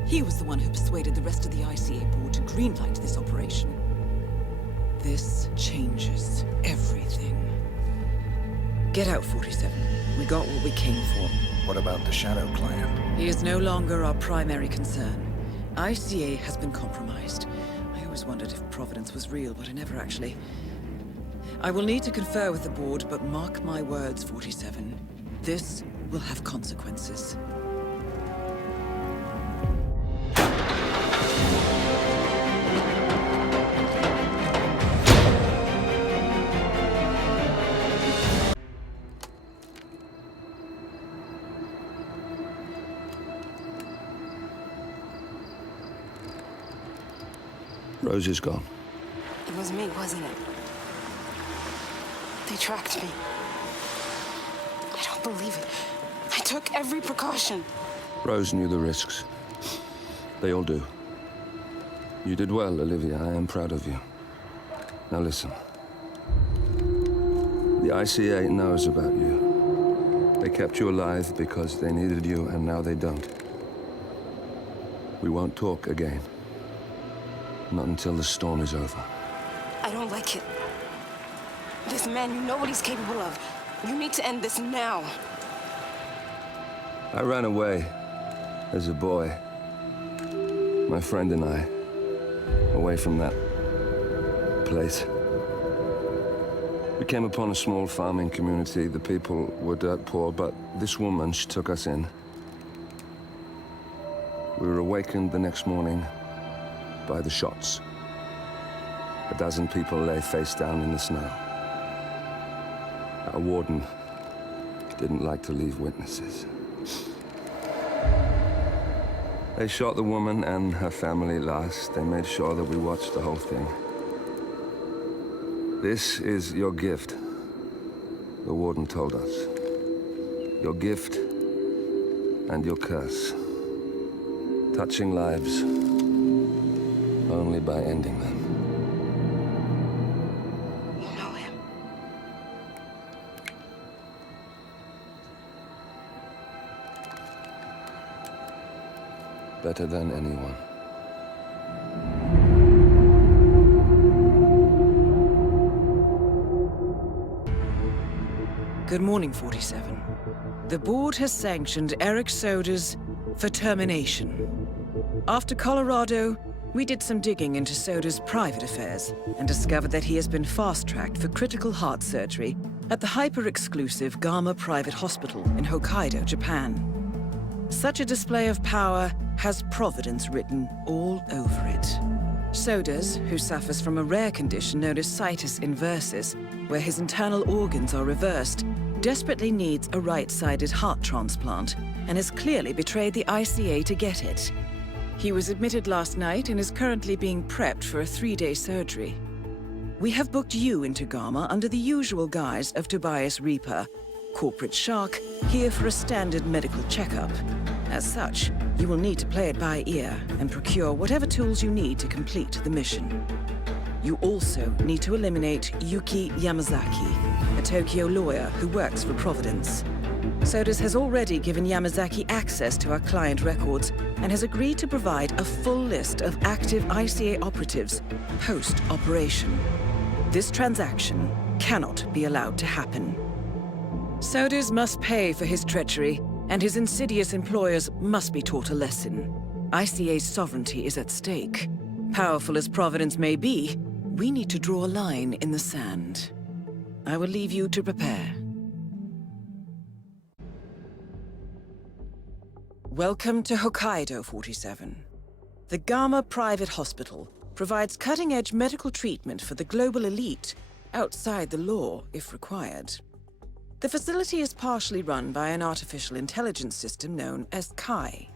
He was the one who persuaded the rest of the ICA board to greenlight this operation. This changes everything. Get out, 47. We got what we came for. What about the Shadow Clan? He is no longer our primary concern. ICA has been compromised. I always wondered if Providence was real, but I never actually... I will need to confer with the board, but mark my words, 47. This will have consequences. Rose is gone. It was me, wasn't it? They tracked me. I don't believe it. I took every precaution. Rose knew the risks. They all do. You did well, Olivia. I am proud of you. Now listen. The ICA knows about you. They kept you alive because they needed you, and now they don't. We won't talk again. Not until the storm is over. I don't like it. This man, you know what he's capable of. You need to end this now. I ran away as a boy. My friend and I. Away from that place. We came upon a small farming community. The people were dirt poor, but this woman, she took us in. We were awakened the next morning by the shots. A dozen people lay face down in the snow. Our warden didn't like to leave witnesses. They shot the woman and her family last. They made sure that we watched the whole thing. This is your gift, the warden told us. Your gift and your curse. Touching lives only by ending them. You know him. Better than anyone. Good morning, 47. The board has sanctioned Eric Sodas for termination. After Colorado, we did some digging into Soda's private affairs and discovered that he has been fast-tracked for critical heart surgery at the hyper-exclusive Gama Private Hospital in Hokkaido, Japan. Such a display of power has Providence written all over it. Sodas, who suffers from a rare condition known as situs inversus, where his internal organs are reversed, desperately needs a right-sided heart transplant and has clearly betrayed the ICA to get it. He was admitted last night and is currently being prepped for a 3-day surgery. We have booked you into Gama under the usual guise of Tobias Reaper, corporate shark, here for a standard medical checkup. As such, you will need to play it by ear and procure whatever tools you need to complete the mission. You also need to eliminate Yuki Yamazaki, a Tokyo lawyer who works for Providence. Sodas has already given Yamazaki access to our client records and has agreed to provide a full list of active ICA operatives post-operation. This transaction cannot be allowed to happen. Sodas must pay for his treachery, and his insidious employers must be taught a lesson. ICA's sovereignty is at stake. Powerful as Providence may be, we need to draw a line in the sand. I will leave you to prepare. Welcome to Hokkaido, 47. The Gama Private Hospital provides cutting-edge medical treatment for the global elite, outside the law if required. The facility is partially run by an artificial intelligence system known as Kai.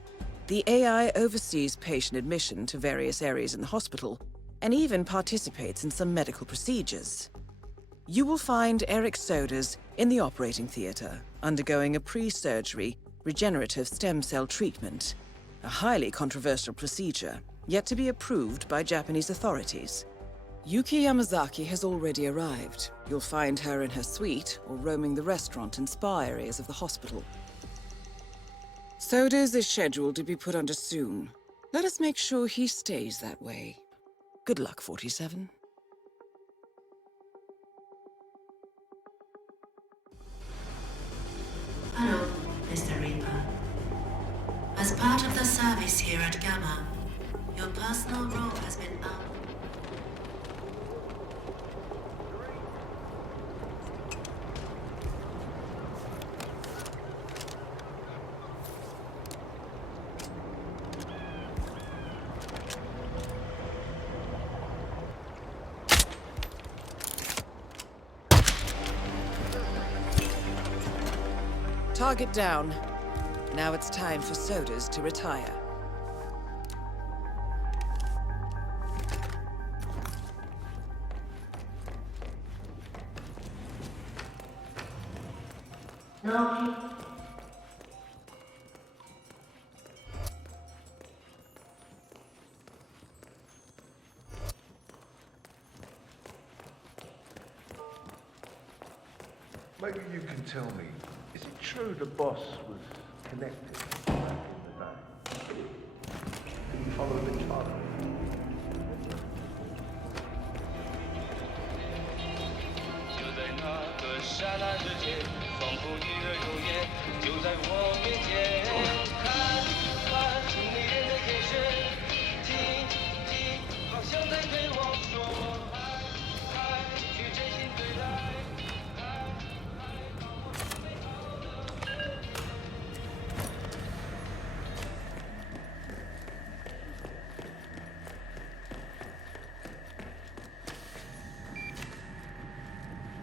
The AI oversees patient admission to various areas in the hospital and even participates in some medical procedures. You will find Eric Sodas in the operating theater, undergoing a pre-surgery regenerative stem cell treatment, a highly controversial procedure yet to be approved by Japanese authorities. Yuki Yamazaki has already arrived. You'll find her in her suite or roaming the restaurant and spa areas of the hospital. Sodas is scheduled to be put under soon. Let us make sure he stays that way. Good luck, 47. Hello, Mr. Reaper. As part of the service here at Gamma, your personal role has been up. Target down. Now it's time for Sodas to retire. No. Maybe you can tell me, is it true the boss was connected back in the day? Did he follow the charter?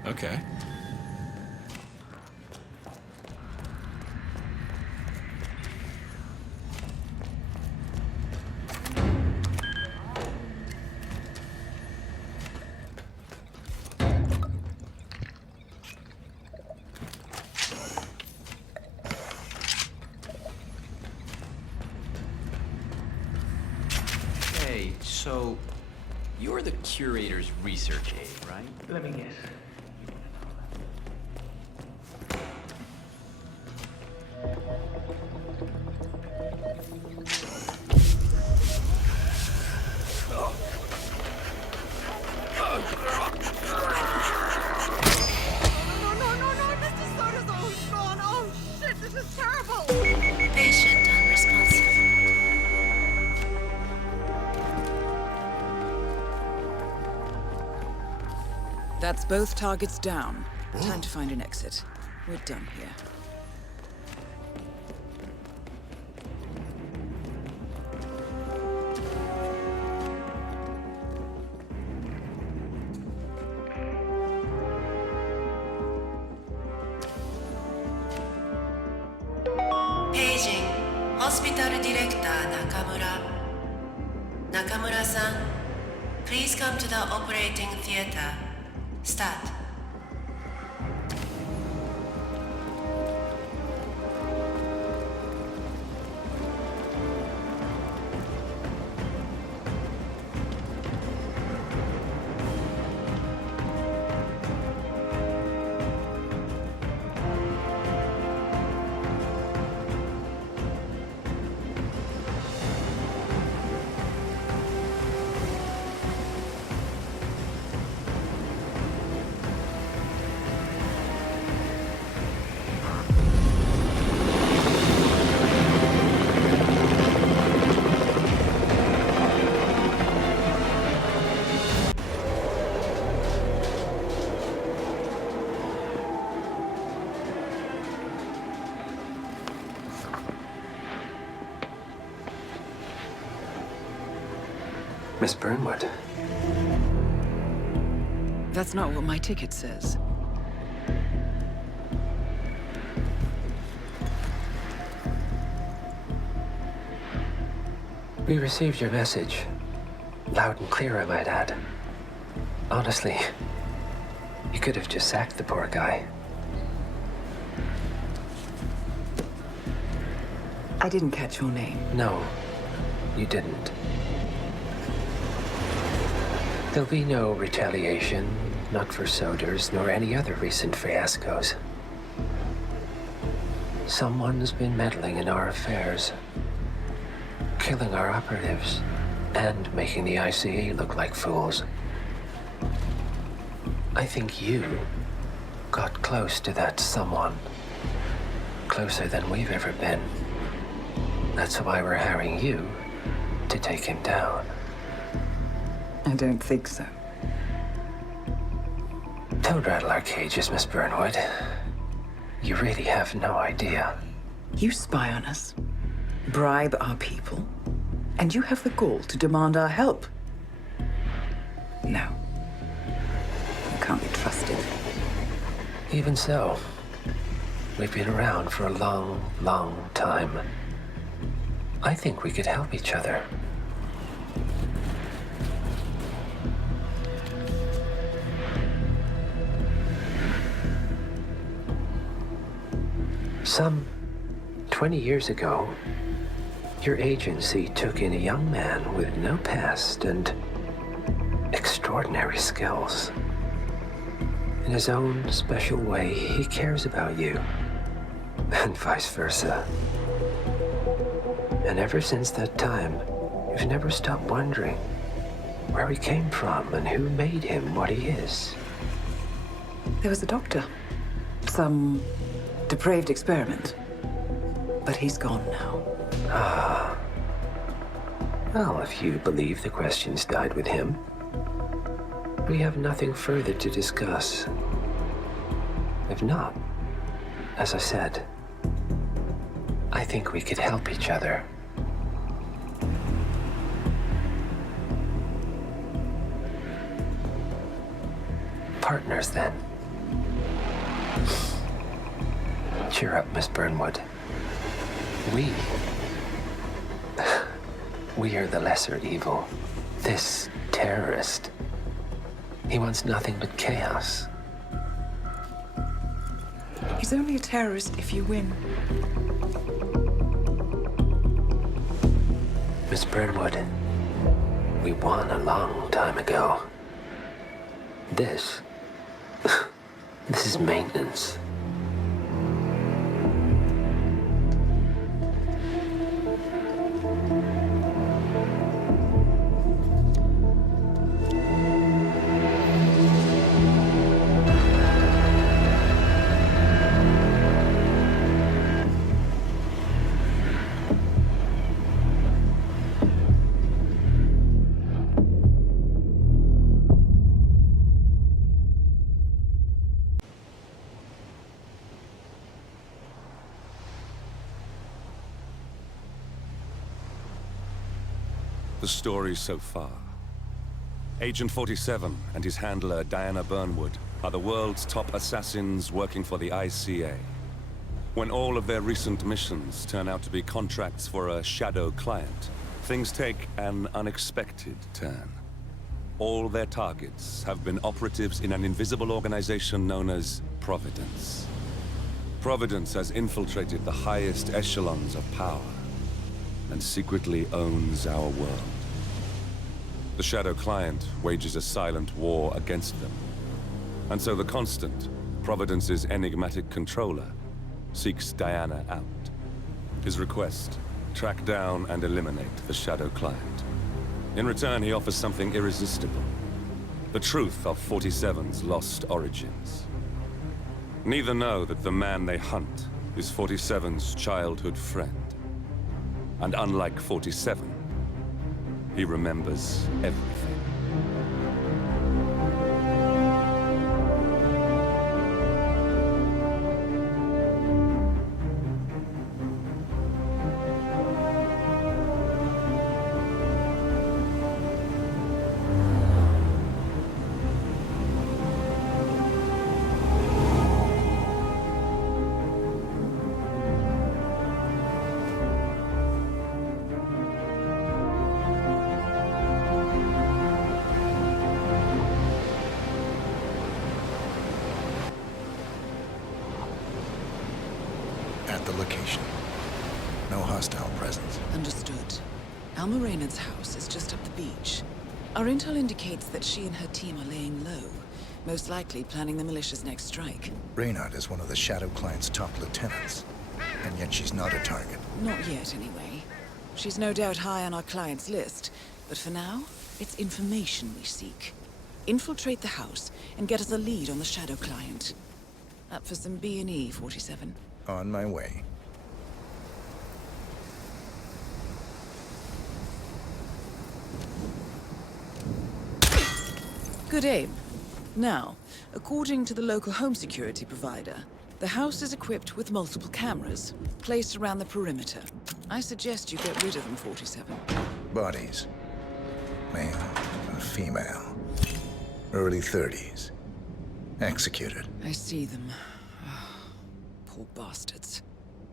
Okay. Hey, so you're the curator's research aide, right? Let me guess. Patient unresponsive. That's both targets down. Time to find an exit. We're done here. Paging Hospital Director Nakamura. Nakamura-san, please come to the operating theater. Start. Miss Burnwood. That's not what my ticket says. We received your message. Loud and clear, I might add. Honestly, you could have just sacked the poor guy. I didn't catch your name. No, you didn't. There'll be no retaliation, not for Soders, nor any other recent fiascos. Someone's been meddling in our affairs, killing our operatives, and making the ICA look like fools. I think you got close to that someone. Closer than we've ever been. That's why we're hiring you to take him down. I don't think so. Don't rattle our cages, Miss Burnwood. You really have no idea. You spy on us, bribe our people, and you have the gall to demand our help. No. You can't be trusted. Even so, we've been around for a long, long time. I think we could help each other. Some 20 years ago, your agency took in a young man with no past and extraordinary skills. In his own special way, he cares about you, and vice versa. And ever since that time, you've never stopped wondering where he came from and who made him what he is. There was a doctor. Some depraved experiment. But he's gone now. Ah. Well, if you believe the questions died with him, we have nothing further to discuss. If not, as I said, I think we could help each other. Partners, then. Cheer up, Miss Burnwood. We are the lesser evil. This terrorist, he wants nothing but chaos. He's only a terrorist if you win. Miss Burnwood, we won a long time ago. This is maintenance. The story so far. Agent 47 and his handler, Diana Burnwood, are the world's top assassins working for the ICA. When all of their recent missions turn out to be contracts for a shadow client, things take an unexpected turn. All their targets have been operatives in an invisible organization known as Providence. Providence has infiltrated the highest echelons of power and secretly owns our world. The Shadow Client wages a silent war against them. And so the Constant, Providence's enigmatic controller, seeks Diana out. His request, track down and eliminate the Shadow Client. In return, he offers something irresistible. The truth of 47's lost origins. Neither know that the man they hunt is 47's childhood friend. And unlike 47, he remembers everything. At the location. No hostile presence. Understood. Alma Raynard's house is just up the beach. Our intel indicates that she and her team are laying low, most likely planning the militia's next strike. Reynard is one of the Shadow Client's top lieutenants, and yet she's not a target. Not yet, anyway. She's no doubt high on our client's list, but for now, it's information we seek. Infiltrate the house and get us a lead on the Shadow Client. Up for some B&E, 47. On my way. Good aim. Now, according to the local home security provider, the house is equipped with multiple cameras, placed around the perimeter. I suggest you get rid of them, 47. Bodies. Male and female. Early 30s. Executed. I see them. Poor bastards.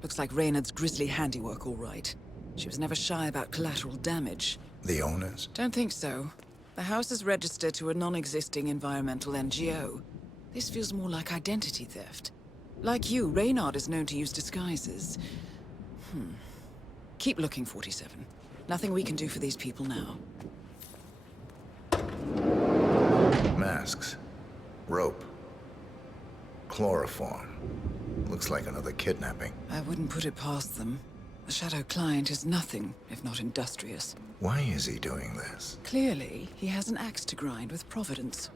Looks like Reynard's grisly handiwork, all right. She was never shy about collateral damage. The owners? Don't think so. The house is registered to a non-existing environmental NGO. This feels more like identity theft. Like you, Reynard is known to use disguises. Keep looking, 47. Nothing we can do for these people now. Masks. Rope. Chloroform. Looks like another kidnapping. I wouldn't put it past them. The Shadow Client is nothing if not industrious. Why is he doing this? Clearly, he has an axe to grind with Providence.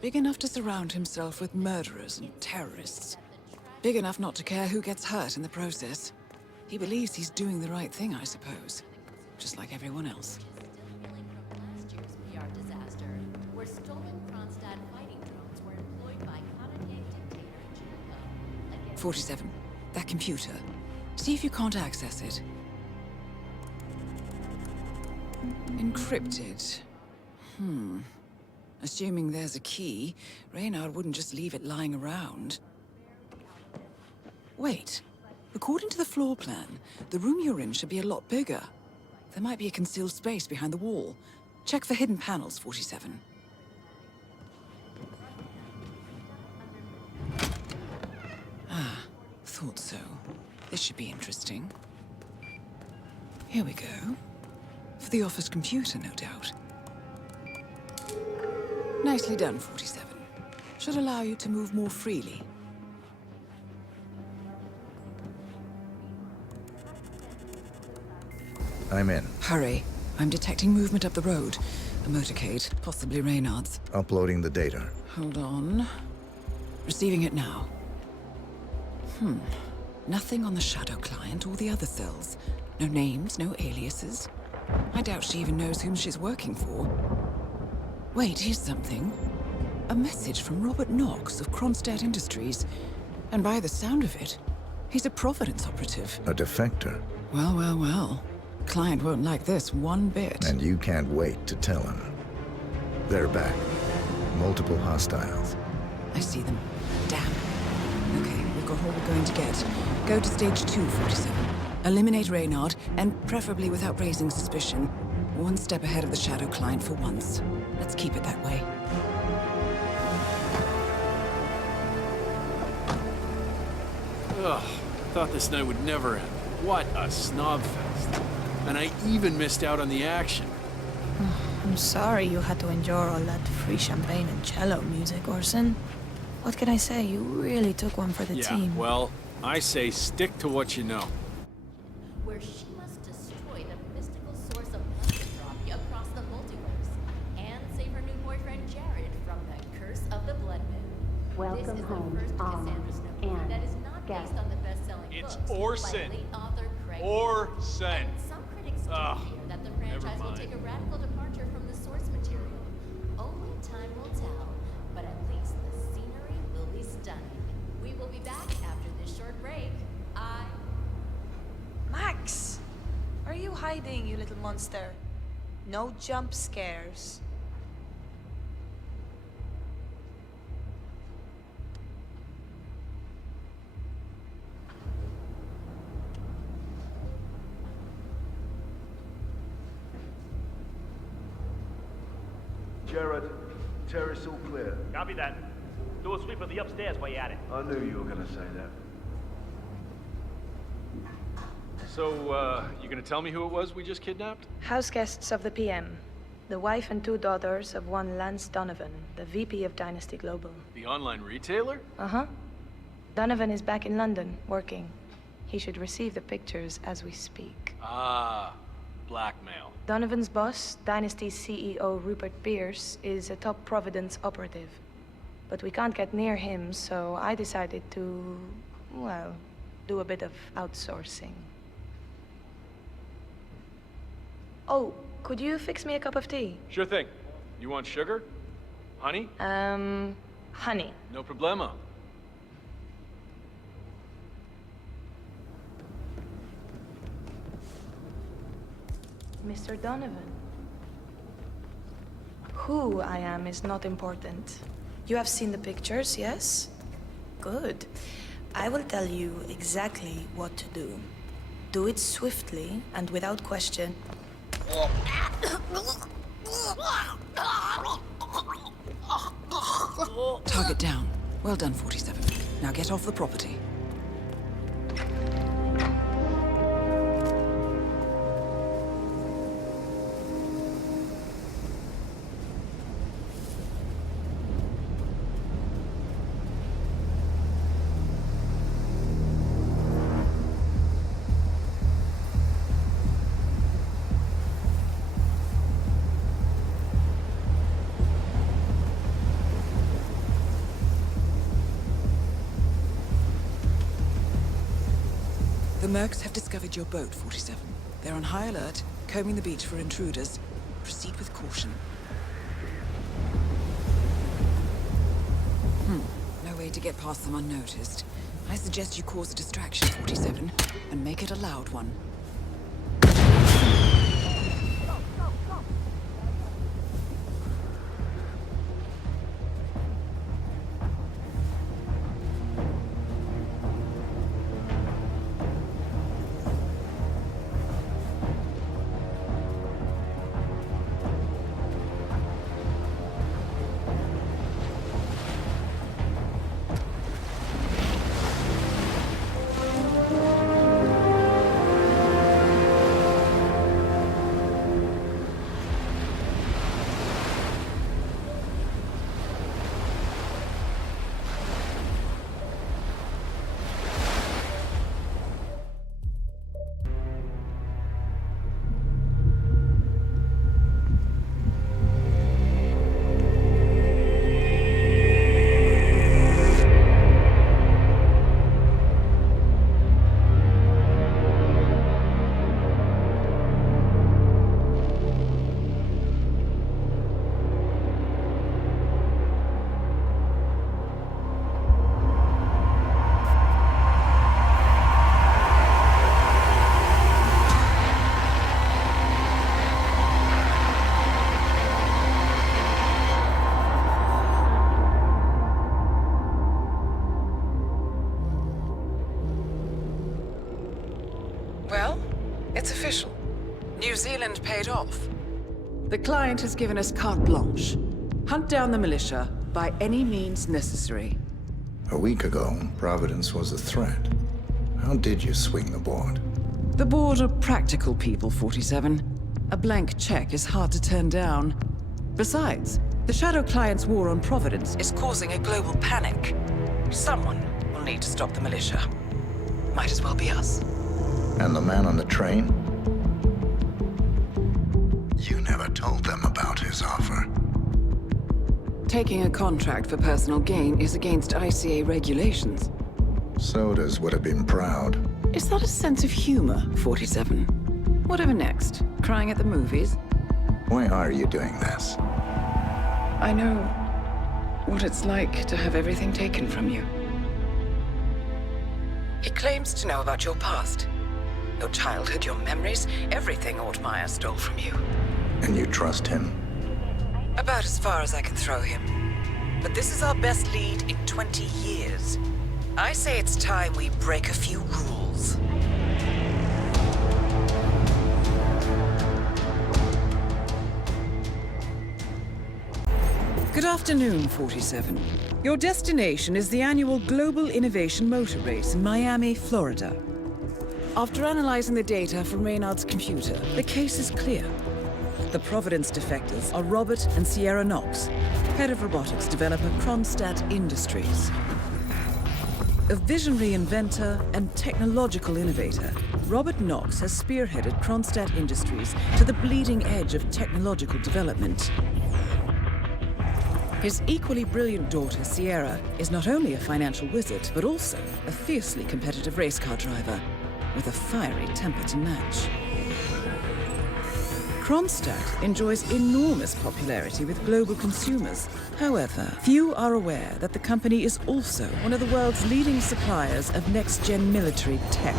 Big enough to surround himself with murderers and terrorists. Big enough not to care who gets hurt in the process. He believes he's doing the right thing, I suppose. Just like everyone else. 47. That computer. See if you can't access it. Encrypted. Assuming there's a key, Reynard wouldn't just leave it lying around. Wait. According to the floor plan, the room you're in should be a lot bigger. There might be a concealed space behind the wall. Check for hidden panels, 47. Thought so. This should be interesting. Here we go. For the office computer, no doubt. Nicely done, 47. Should allow you to move more freely. I'm in. Hurry. I'm detecting movement up the road. A motorcade, possibly Reynard's. Uploading the data. Hold on. Receiving it now. Nothing on the Shadow Client or the other cells. No names, no aliases. I doubt she even knows whom she's working for. Wait, here's something. A message from Robert Knox of Kronstadt Industries. And by the sound of it, he's a Providence operative. A defector. Well, well, well. Client won't like this one bit. And you can't wait to tell him. They're back. Multiple hostiles. I see them. Damn. Okay, we've got all we're going to get. Go to stage 2, 47. Eliminate Reynard, and preferably without raising suspicion. One step ahead of the Shadow Client for once. Let's keep it that way. Ugh, thought this night would never end. What a snob fest. And I even missed out on the action. I'm sorry you had to endure all that free champagne and cello music, Orson. What can I say? You really took one for the team. Yeah, well, I say stick to what you know. Where she must destroy the mystical source of lycanthropy across the multiverse and save her new boyfriend Jared from the curse of the Blood Moon. Welcome this is home, the first Cassandra Snow and that is not based on the best-selling It's books Orson. by late author Craig. Orson. And some critics do fear that the franchise will take a radical departure from the source material. Only time will tell, but at least the scenery will be stunning. We will be back after this short break. Max! Are you hiding, you little monster? No jump scares. Jared, terrace all clear. Copy that. Do a sweep of the upstairs while you're at it. I knew you were gonna say that. So, you gonna tell me who it was we just kidnapped? House guests of the PM. The wife and 2 daughters of one Lance Donovan, the VP of Dynasty Global. The online retailer? Uh-huh. Donovan is back in London, working. He should receive the pictures as we speak. Ah, blackmail. Donovan's boss, Dynasty's CEO Rupert Pierce, is a top Providence operative. But we can't get near him, so I decided to, well, do a bit of outsourcing. Oh, could you fix me a cup of tea? Sure thing. You want sugar? Honey? Honey. No problemo. Mr. Donovan. Who I am is not important. You have seen the pictures, yes? Good. I will tell you exactly what to do. Do it swiftly and without question. Target down. Well done, 47. Now get off the property. The Mercs have discovered your boat, 47. They're on high alert, combing the beach for intruders. Proceed with caution. No way to get past them unnoticed. I suggest you cause a distraction, 47, and make it a loud one. Well, it's official. New Zealand paid off. The client has given us carte blanche. Hunt down the militia by any means necessary. A week ago, Providence was a threat. How did you swing the board? The board are practical people, 47. A blank check is hard to turn down. Besides, the Shadow Client's war on Providence is causing a global panic. Someone will need to stop the militia. Might as well be us. And the man on the train? You never told them about his offer. Taking a contract for personal gain is against ICA regulations. Sodas would have been proud. Is that a sense of humor, 47? Whatever next? Crying at the movies? Why are you doing this? I know what it's like to have everything taken from you. He claims to know about your past. Your childhood, your memories, everything Ortmeyer stole from you. And you trust him? About as far as I can throw him. But this is our best lead in 20 years. I say it's time we break a few rules. Good afternoon, 47. Your destination is the annual Global Innovation Motor Race in Miami, Florida. After analyzing the data from Reynard's computer, the case is clear. The Providence defectors are Robert and Sierra Knox, head of robotics developer Kronstadt Industries. A visionary inventor and technological innovator, Robert Knox has spearheaded Kronstadt Industries to the bleeding edge of technological development. His equally brilliant daughter, Sierra, is not only a financial wizard, but also a fiercely competitive race car driver, with a fiery temper to match. Kronstadt enjoys enormous popularity with global consumers. However, few are aware that the company is also one of the world's leading suppliers of next-gen military tech.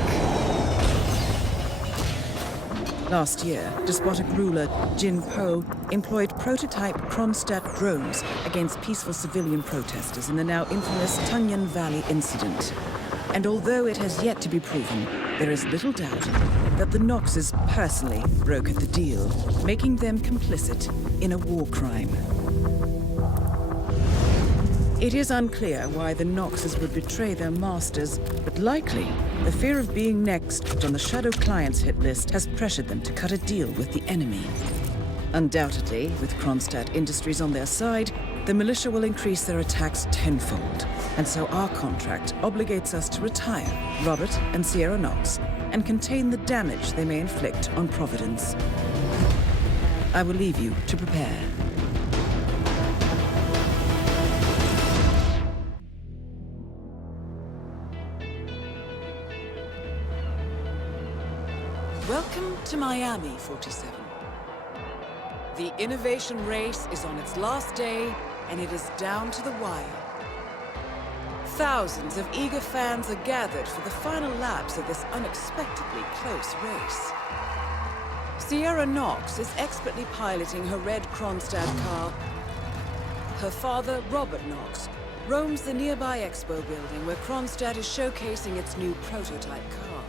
Last year, despotic ruler Jin Po employed prototype Kronstadt drones against peaceful civilian protesters in the now infamous Tungan Valley incident. And although it has yet to be proven, there is little doubt that the Knoxes personally brokered the deal, making them complicit in a war crime. It is unclear why the Knoxes would betray their masters, but likely the fear of being next on the Shadow Clients hit list has pressured them to cut a deal with the enemy. Undoubtedly, with Kronstadt Industries on their side, the militia will increase their attacks tenfold, and so our contract obligates us to retire Robert and Sierra Knox and contain the damage they may inflict on Providence. I will leave you to prepare. Welcome to Miami, 47. The innovation race is on its last day, and it is down to the wire. Thousands of eager fans are gathered for the final laps of this unexpectedly close race. Sierra Knox is expertly piloting her red Kronstadt car. Her father, Robert Knox, roams the nearby expo building where Kronstadt is showcasing its new prototype car.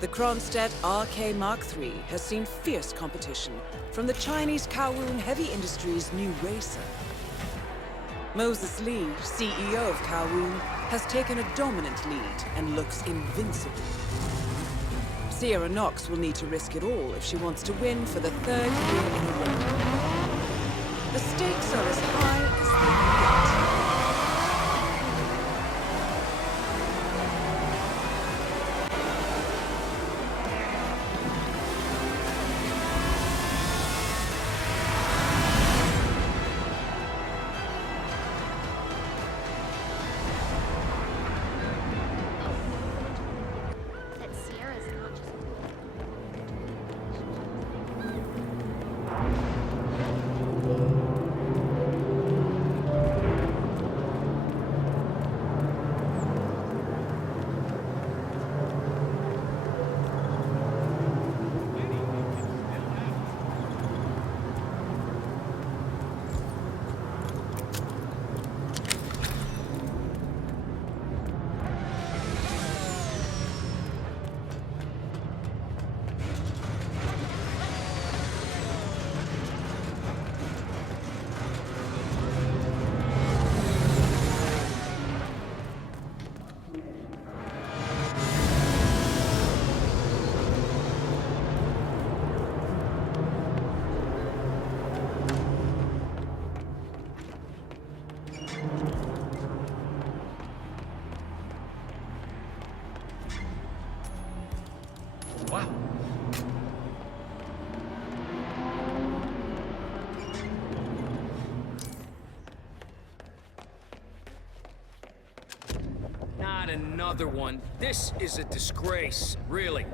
The Kronstadt RK Mark III has seen fierce competition from the Chinese Kowloon Heavy Industries' new racer. Moses Lee, CEO of Kowloon, has taken a dominant lead and looks invincible. Sierra Knox will need to risk it all if she wants to win for the third year in a row. The stakes are as high as they can get. Not another one. This is a disgrace, really.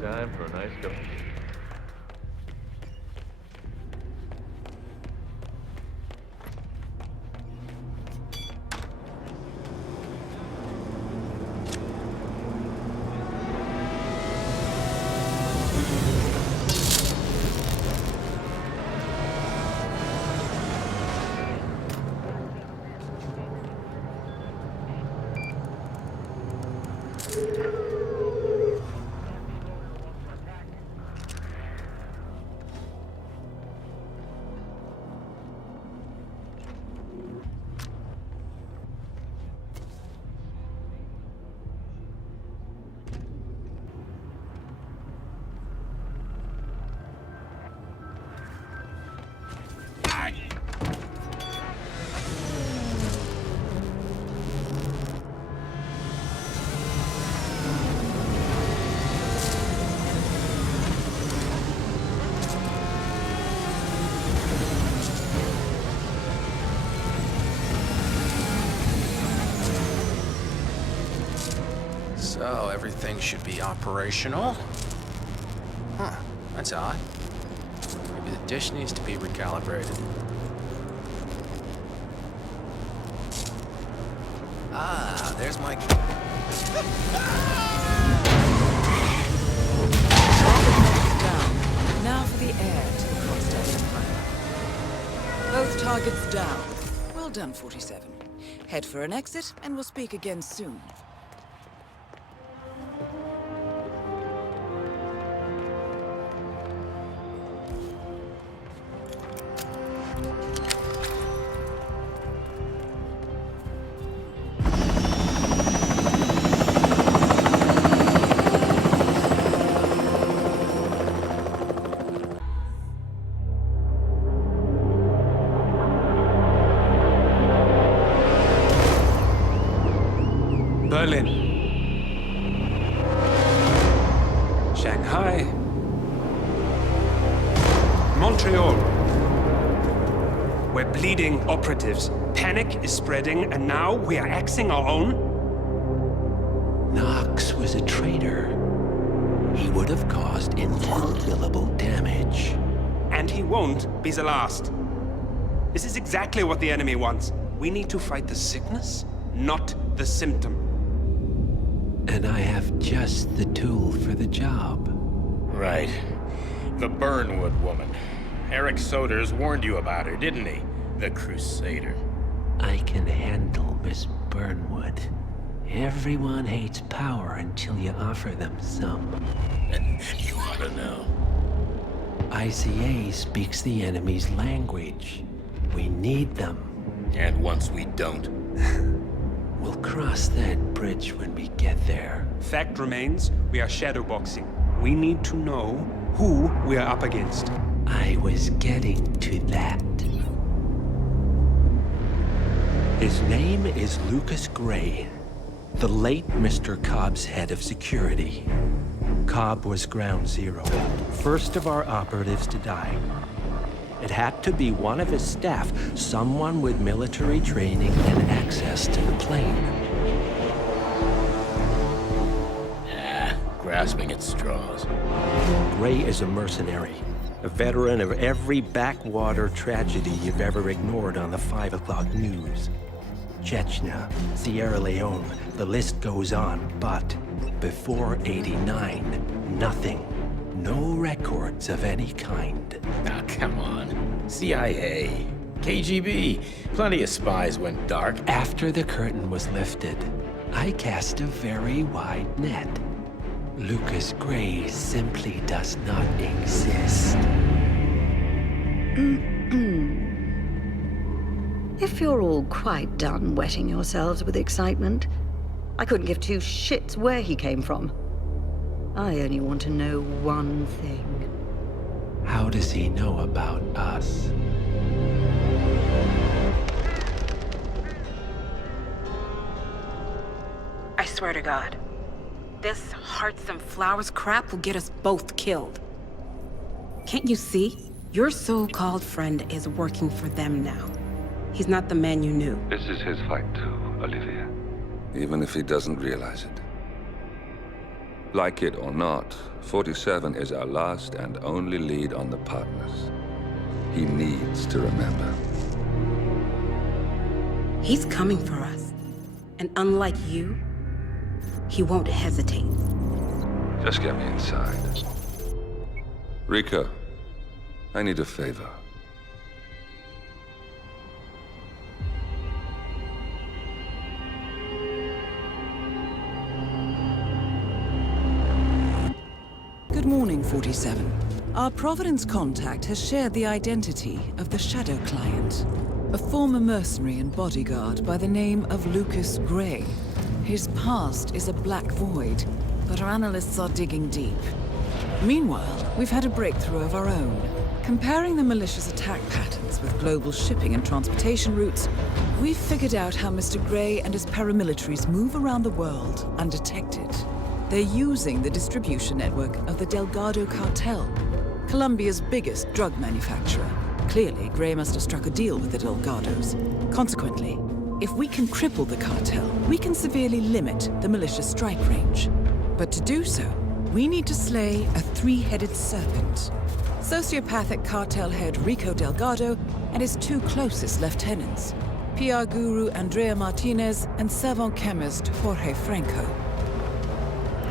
Time for a nice cup of tea. So, everything should be operational. Huh, that's odd. Maybe the dish needs to be recalibrated. Ah, there's my... Down. Now for the air to the crossed Empire. Both targets down. Well done, 47. Head for an exit, and we'll speak again soon. Berlin, Shanghai, Montreal. We're bleeding operatives. Panic is spreading, and now we are axing our own? Knox was a traitor. He would have caused incalculable damage. And he won't be the last. This is exactly what the enemy wants. We need to fight the sickness, not the symptom. And I have just the tool for the job. Right. The Burnwood woman. Eric Soders warned you about her, didn't he? The Crusader. I can handle Miss Burnwood. Everyone hates power until you offer them some. You ought to know. ICA speaks the enemy's language. We need them. And once we don't? We'll cross that bridge when we get there. Fact remains, we are shadowboxing. We need to know who we are up against. I was getting to that. His name is Lucas Gray, the late Mr. Cobb's head of security. Cobb was ground zero, first of our operatives to die. It had to be one of his staff, someone with military training and access to the plane. Grasping at straws. Gray is a mercenary, a veteran of every backwater tragedy you've ever ignored on the 5 o'clock news. Chechnya, Sierra Leone, the list goes on, but before '89, nothing. No records of any kind. Ah, come on. CIA, KGB, plenty of spies went dark. After the curtain was lifted, I cast a very wide net. Lucas Gray simply does not exist. If you're all quite done wetting yourselves with excitement, I couldn't give two shits where he came from. I only want to know one thing. How does he know about us? I swear to God, this hearts and flowers crap will get us both killed. Can't you see? Your so-called friend is working for them now. He's not the man you knew. This is his fight too, Olivia. Even if he doesn't realize it. Like it or not, 47 is our last and only lead on the partners. He needs to remember. He's coming for us. And unlike you, he won't hesitate. Just get me inside. Rico, I need a favor. Good morning, 47. Our Providence contact has shared the identity of the Shadow Client, a former mercenary and bodyguard by the name of Lucas Gray. His past is a black void, but our analysts are digging deep. Meanwhile, we've had a breakthrough of our own. Comparing the malicious attack patterns with global shipping and transportation routes, we've figured out how Mr. Gray and his paramilitaries move around the world undetected. They're using the distribution network of the Delgado Cartel, Colombia's biggest drug manufacturer. Clearly, Gray must have struck a deal with the Delgados. Consequently, If we can cripple the cartel, we can severely limit the malicious strike range. But to do so, we need to slay a three-headed serpent. Sociopathic cartel head Rico Delgado and his two closest lieutenants, PR guru Andrea Martinez and savant chemist Jorge Franco.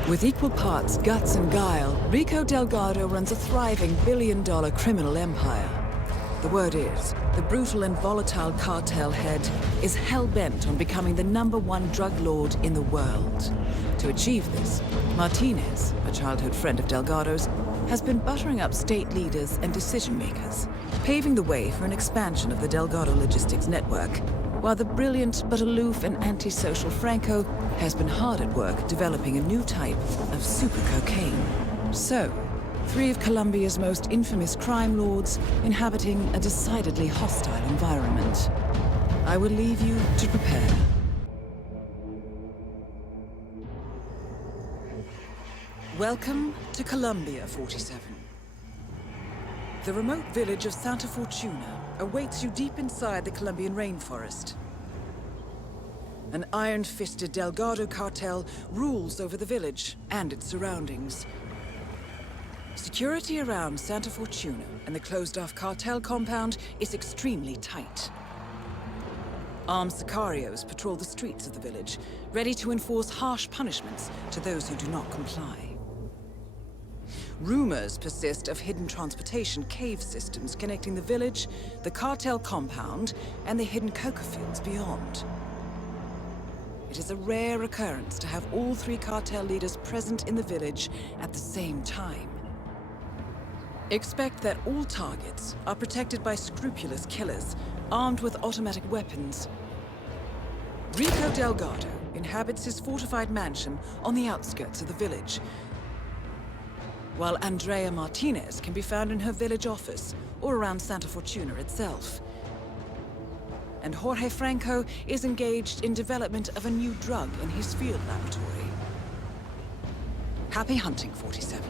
With equal parts guts and guile, Rico Delgado runs a thriving billion-dollar criminal empire. The word is, the brutal and volatile cartel head is hell-bent on becoming the #1 drug lord in the world. To achieve this, Martinez, a childhood friend of Delgado's, has been buttering up state leaders and decision-makers, paving the way for an expansion of the Delgado logistics network, while the brilliant but aloof and antisocial Franco has been hard at work developing a new type of super cocaine. So, three of Colombia's most infamous crime lords inhabiting a decidedly hostile environment. I will leave you to prepare. Welcome to Colombia, 47. The remote village of Santa Fortuna awaits you deep inside the Colombian rainforest. An iron-fisted Delgado cartel rules over the village and its surroundings. Security around Santa Fortuna and the closed-off cartel compound is extremely tight. Armed sicarios patrol the streets of the village, ready to enforce harsh punishments to those who do not comply. Rumors persist of hidden transportation cave systems connecting the village, the cartel compound, and the hidden coca fields beyond. It is a rare occurrence to have all three cartel leaders present in the village at the same time. Expect that all targets are protected by scrupulous killers, armed with automatic weapons. Rico Delgado inhabits his fortified mansion on the outskirts of the village, while Andrea Martinez can be found in her village office or around Santa Fortuna itself. And Jorge Franco is engaged in development of a new drug in his field laboratory. Happy hunting, 47.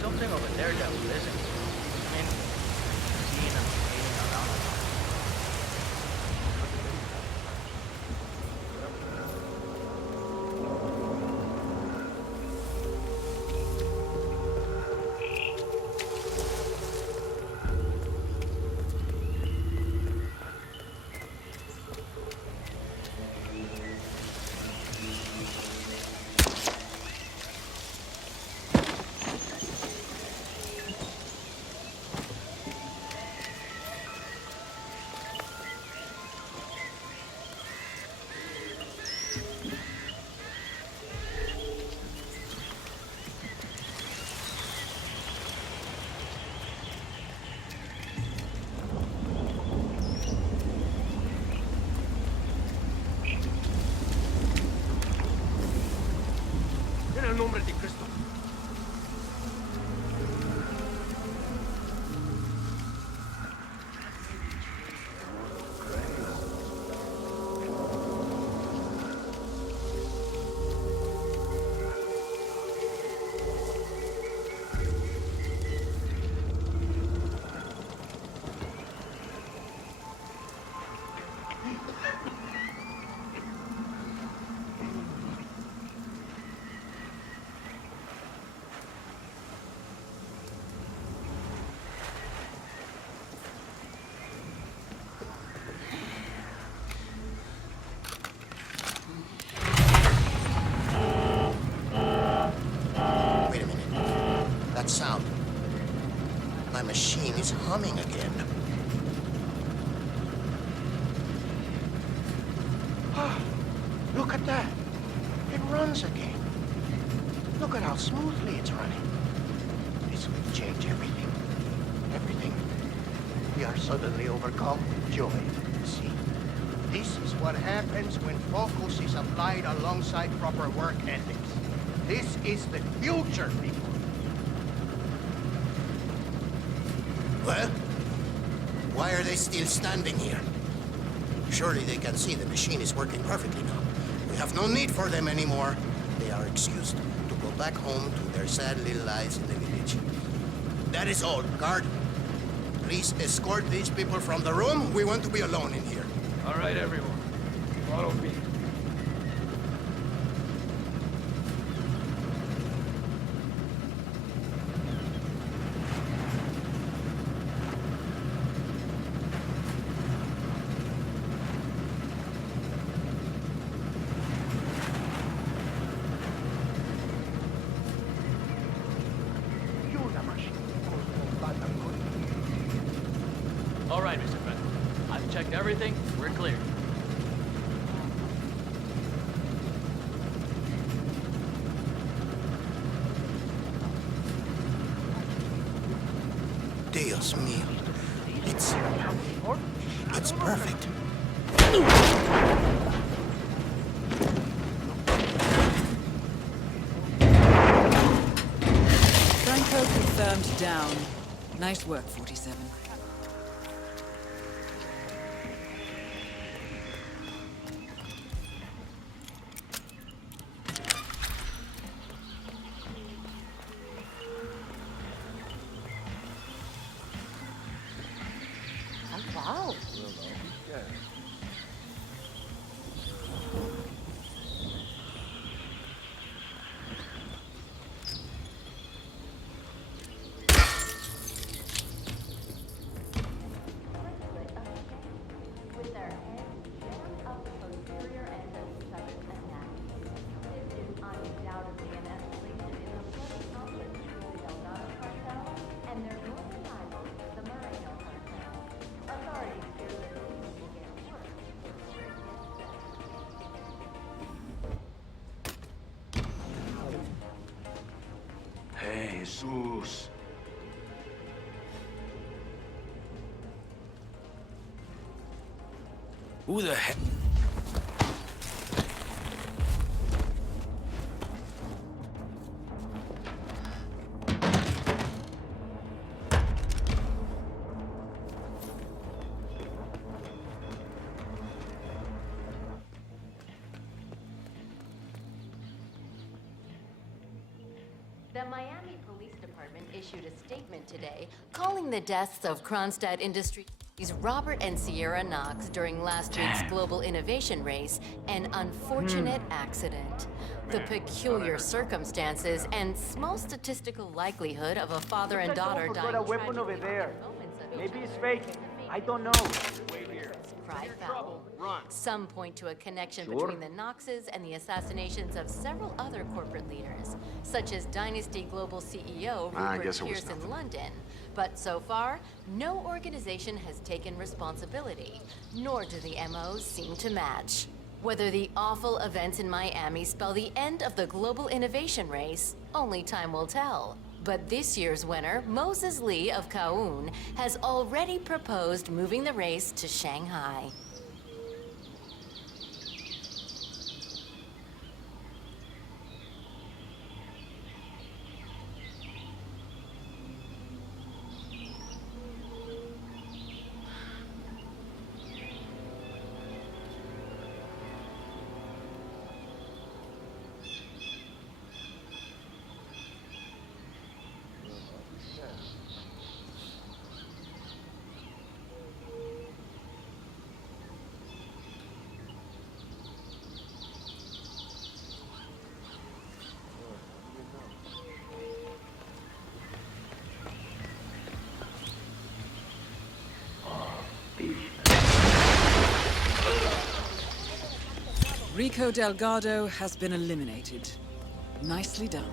Something over there that was missing. I mean, seeing them skating around like that. En el nombre de Cristo. Sound. My machine is humming again. Ah, look at that. It runs again. Look at how smoothly it's running. This will change everything. Everything. We are suddenly overcome with joy to see This is what happens when focus is applied alongside proper work ethics. This is the future, people. Well, why are they still standing here? Surely they can see the machine is working perfectly now. We have no need for them anymore. They are excused to go back home to their sad little lives in the village. That is all. Guard, please escort these people from the room. We want to be alone in here. All right, everyone. Follow me. All right, Mr. Friend. I've checked everything. We're clear. Dios mío. It's perfect. Franco confirmed down. Nice work, 47. Wow. With their heads jammed up the posterior end of each other's anatomy. This is undoubtedly an escalation in the bloody conflict between the Delgado cartel and their northern rivals, the Moreno cartel. Authorities fear that things will get worse before it gets better. Hey, Jesus. Who the heck? The Miami Police Department issued a statement today calling the deaths of Kronstadt Industries' Robert and Sierra Knox during last week's Global Innovation Race an unfortunate accident. The peculiar circumstances and small statistical likelihood of a father and daughter dying got a weapon over there. Maybe it's faking. I don't know. Wait here. cry foul. Run. Some point to a connection Sure. between the Knoxes and the assassinations of several other corporate leaders, such as Dynasty Global CEO I Rupert guess it was Pierce in London. But so far, no organization has taken responsibility, nor do the MOs seem to match. Whether the awful events in Miami spell the end of the global innovation race, only time will tell. But this year's winner, Moses Lee of Kowloon, has already proposed moving the race to Shanghai. Rico Delgado has been eliminated. Nicely done.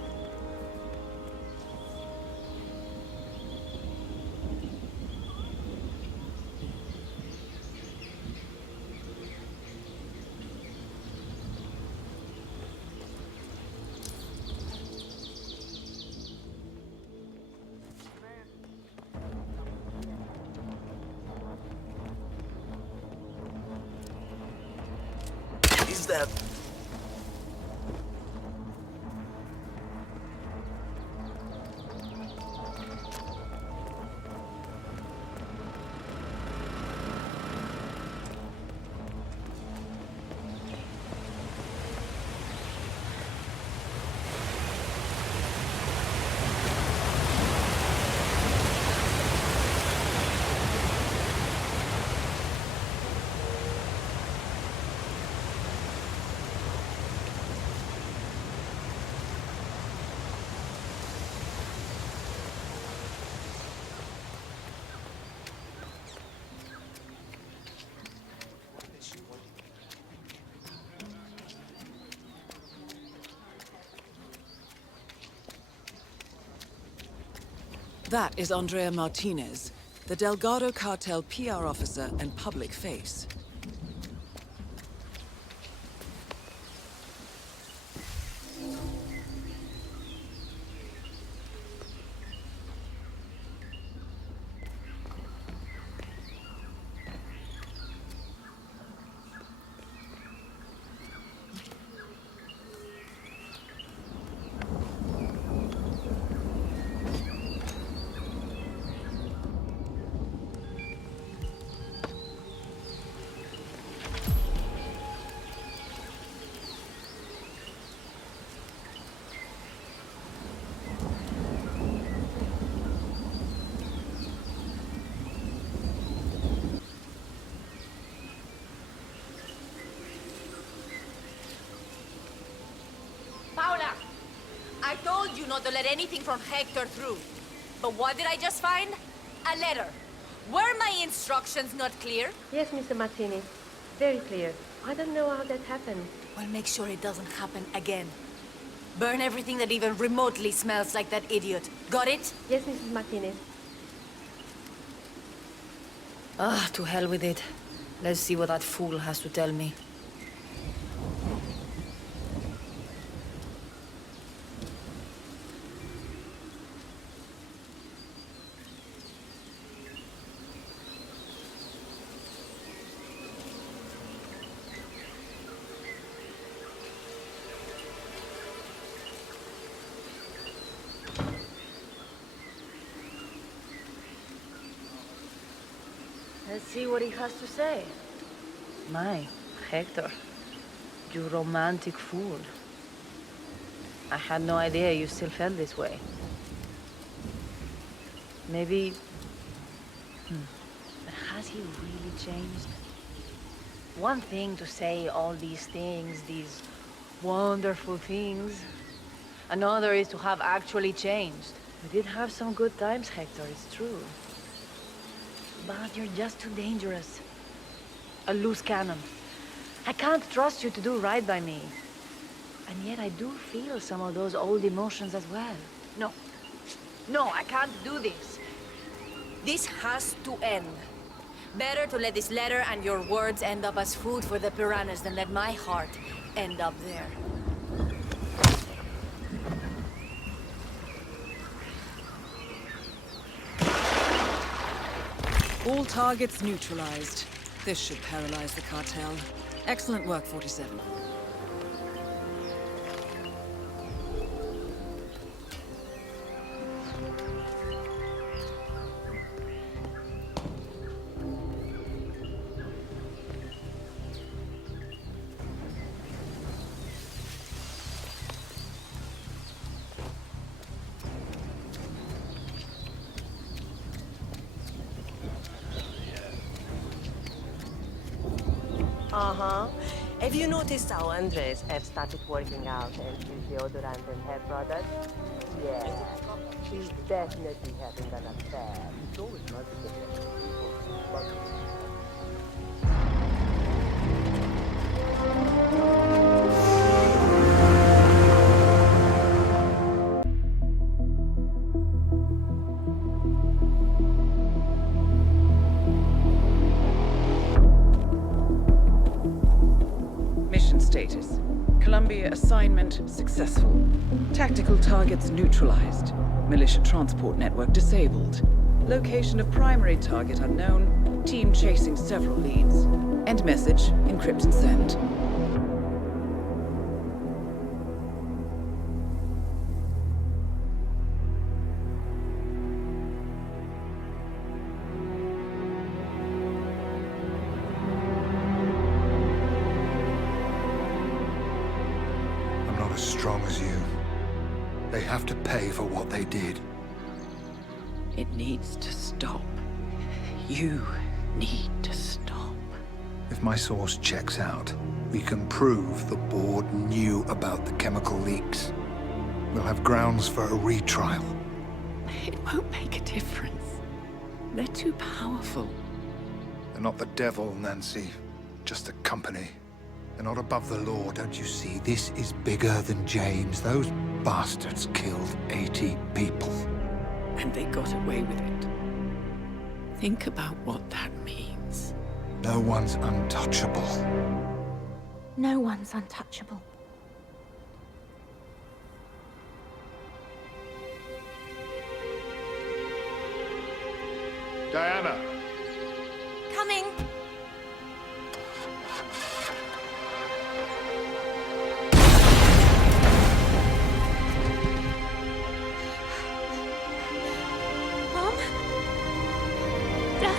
That is Andrea Martinez, the Delgado cartel PR officer and public face. Paula! I told you not to let anything from Hector through. But what did I just find? A letter. Were my instructions not clear? Yes, Mr. Martinez. Very clear. I don't know how that happened. Well, make sure it doesn't happen again. Burn everything that even remotely smells like that idiot. Got it? Yes, Mrs. Martinez. Ah, to hell with it. Let's see what that fool has to tell me. Let's see what he has to say. My, Hector. You romantic fool. I had no idea you still felt this way. Maybe... But has he really changed? One thing to say all these things, these wonderful things. Another is to have actually changed. We did have some good times, Hector, it's true. But you're just too dangerous. A loose cannon. I can't trust you to do right by me. And yet I do feel some of those old emotions as well. No. No, I can't do this. This has to end. Better to let this letter and your words end up as food for the piranhas than let my heart end up there. All targets neutralized. This should paralyze the cartel. Excellent work, 47. Uh-huh. Have you noticed how Andres have started working out and use deodorant and hair products? Yeah. He's definitely having an affair. He's always Status. Columbia assignment successful. Tactical targets neutralized. Militia transport network disabled. Location of primary target unknown. Team chasing several leads. End message, encrypt and send. As strong as you. They have to pay for what they did. It needs to stop. You need to stop. If my source checks out, we can prove the board knew about the chemical leaks. We'll have grounds for a retrial. It won't make a difference. They're too powerful. They're not the devil, Nancy. Just a company. They're not above the law, don't you see? This is bigger than James. Those bastards killed 80 people. And they got away with it. Think about what that means. No one's untouchable. No one's untouchable. Diana! Coming! Mom? Dad?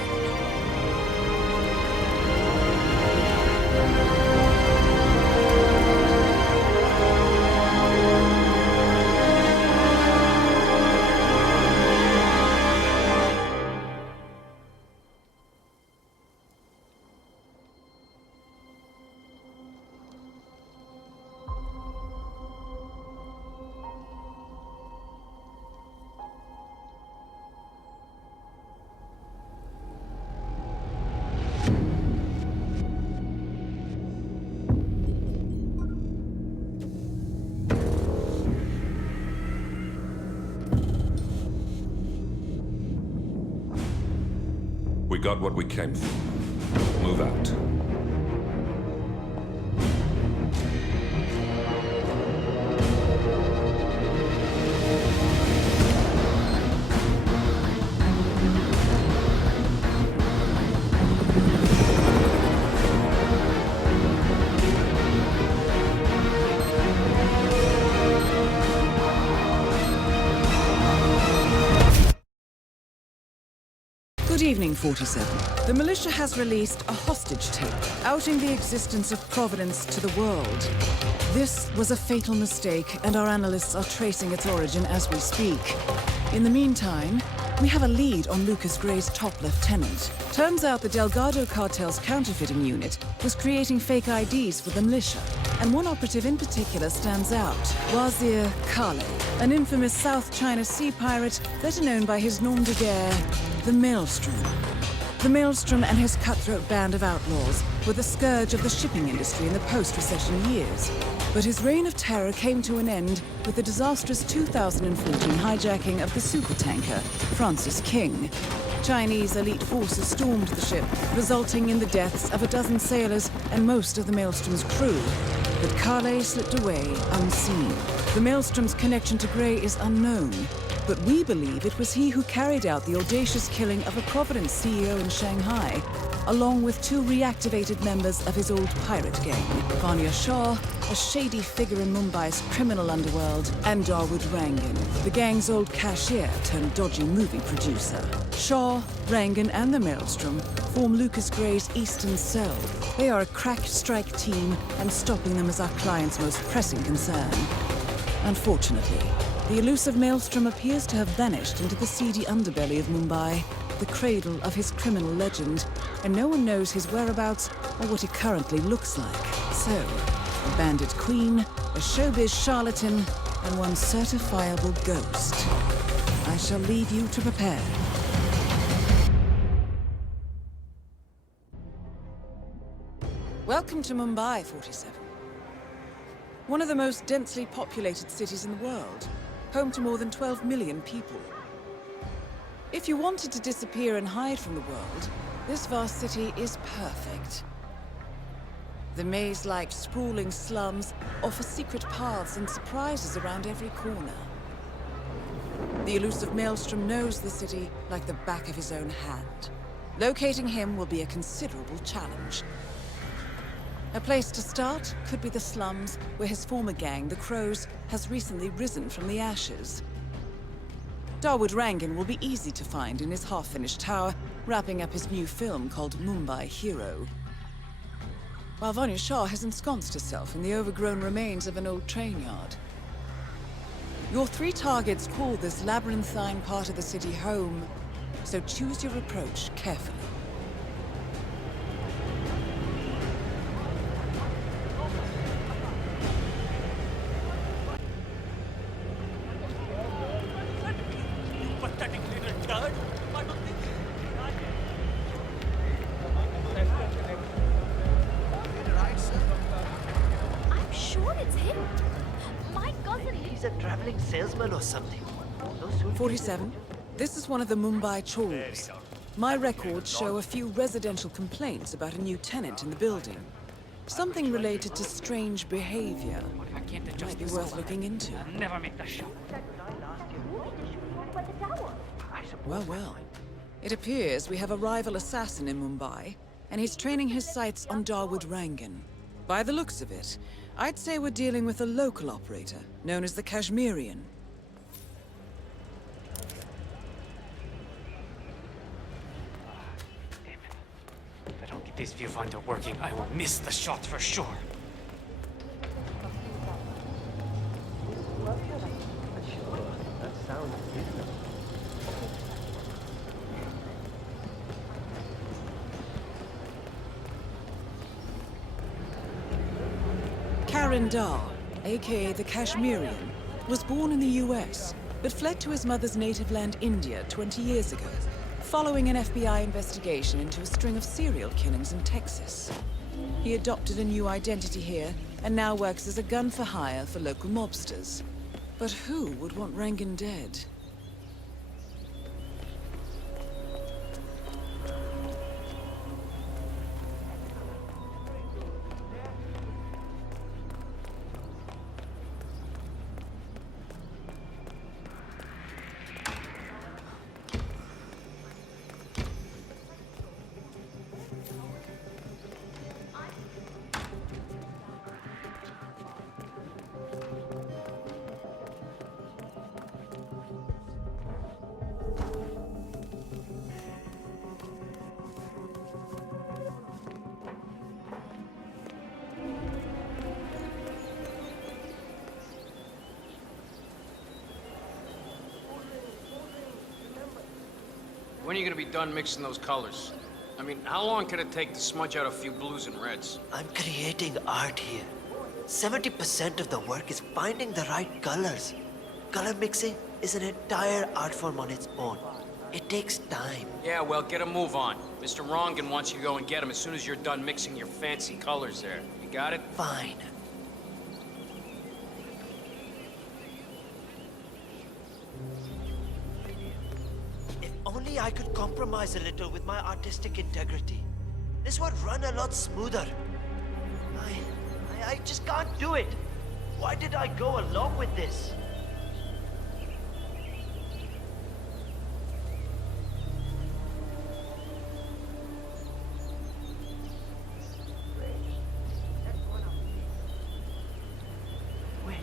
We got what we came for. Move out. Good evening, 47. The militia has released a hostage tape, outing the existence of Providence to the world. This was a fatal mistake, and our analysts are tracing its origin as we speak. In the meantime, we have a lead on Lucas Gray's top lieutenant. Turns out the Delgado cartel's counterfeiting unit was creating fake IDs for the militia, and one operative in particular stands out, Wazir Kale, an infamous South China Sea pirate better known by his nom de guerre, the Maelstrom. The Maelstrom and his cutthroat band of outlaws were the scourge of the shipping industry in the post-recession years. But his reign of terror came to an end with the disastrous 2014 hijacking of the supertanker Francis King. Chinese elite forces stormed the ship, resulting in the deaths of a dozen sailors and most of the Maelstrom's crew. But Kale slipped away unseen. The Maelstrom's connection to Gray is unknown, but we believe it was he who carried out the audacious killing of a Providence CEO in Shanghai, along with two reactivated members of his old pirate gang, Vanya Shah, a shady figure in Mumbai's criminal underworld, and Dawood Rangan, the gang's old cashier turned dodgy movie producer. Shah, Rangan, and the Maelstrom form Lucas Gray's Eastern Cell. They are a crack strike team, and stopping them is our client's most pressing concern. Unfortunately, the elusive Maelstrom appears to have vanished into the seedy underbelly of Mumbai, the cradle of his criminal legend, and no one knows his whereabouts or what he currently looks like. So, a bandit queen, a showbiz charlatan, and one certifiable ghost. I shall leave you to prepare. Welcome to Mumbai, 47. One of the most densely populated cities in the world, home to more than 12 million people. If you wanted to disappear and hide from the world, this vast city is perfect. The maze-like sprawling slums offer secret paths and surprises around every corner. The elusive Maelstrom knows the city like the back of his own hand. Locating him will be a considerable challenge. A place to start could be the slums, where his former gang, the Crows, has recently risen from the ashes. Dawood Rangan will be easy to find in his half-finished tower, wrapping up his new film called Mumbai Hero. While Vanya Shah has ensconced herself in the overgrown remains of an old train yard. Your three targets call this labyrinthine part of the city home, so choose your approach carefully. I'm sure it's him. My cousin. He's a traveling salesman or something. 47. This is one of the Mumbai chawls. My records show a few residential complaints about a new tenant in the building. Something related to strange behavior. Might be worth looking into. Never make the shot. Well, well. It appears we have a rival assassin in Mumbai, and he's training his sights on Dawood Rangan. By the looks of it, I'd say we're dealing with a local operator, known as the Kashmirian. If I don't get this viewfinder working, I will miss the shot for sure. That sounds beautiful. Karan Dar, aka the Kashmirian, was born in the US, but fled to his mother's native land, India, 20 years ago, following an FBI investigation into a string of serial killings in Texas. He adopted a new identity here, and now works as a gun for hire for local mobsters. But who would want Rangan dead? When are you gonna be done mixing those colors? I mean, how long can it take to smudge out a few blues and reds? I'm creating art here. 70% of the work is finding the right colors. Color mixing is an entire art form on its own. It takes time. Yeah, well, get a move on. Mr. Rangan wants you to go and get him as soon as you're done mixing your fancy colors there. You got it? Fine. Only I could compromise a little with my artistic integrity. This would run a lot smoother. I just can't do it. Why did I go along with this? Wait,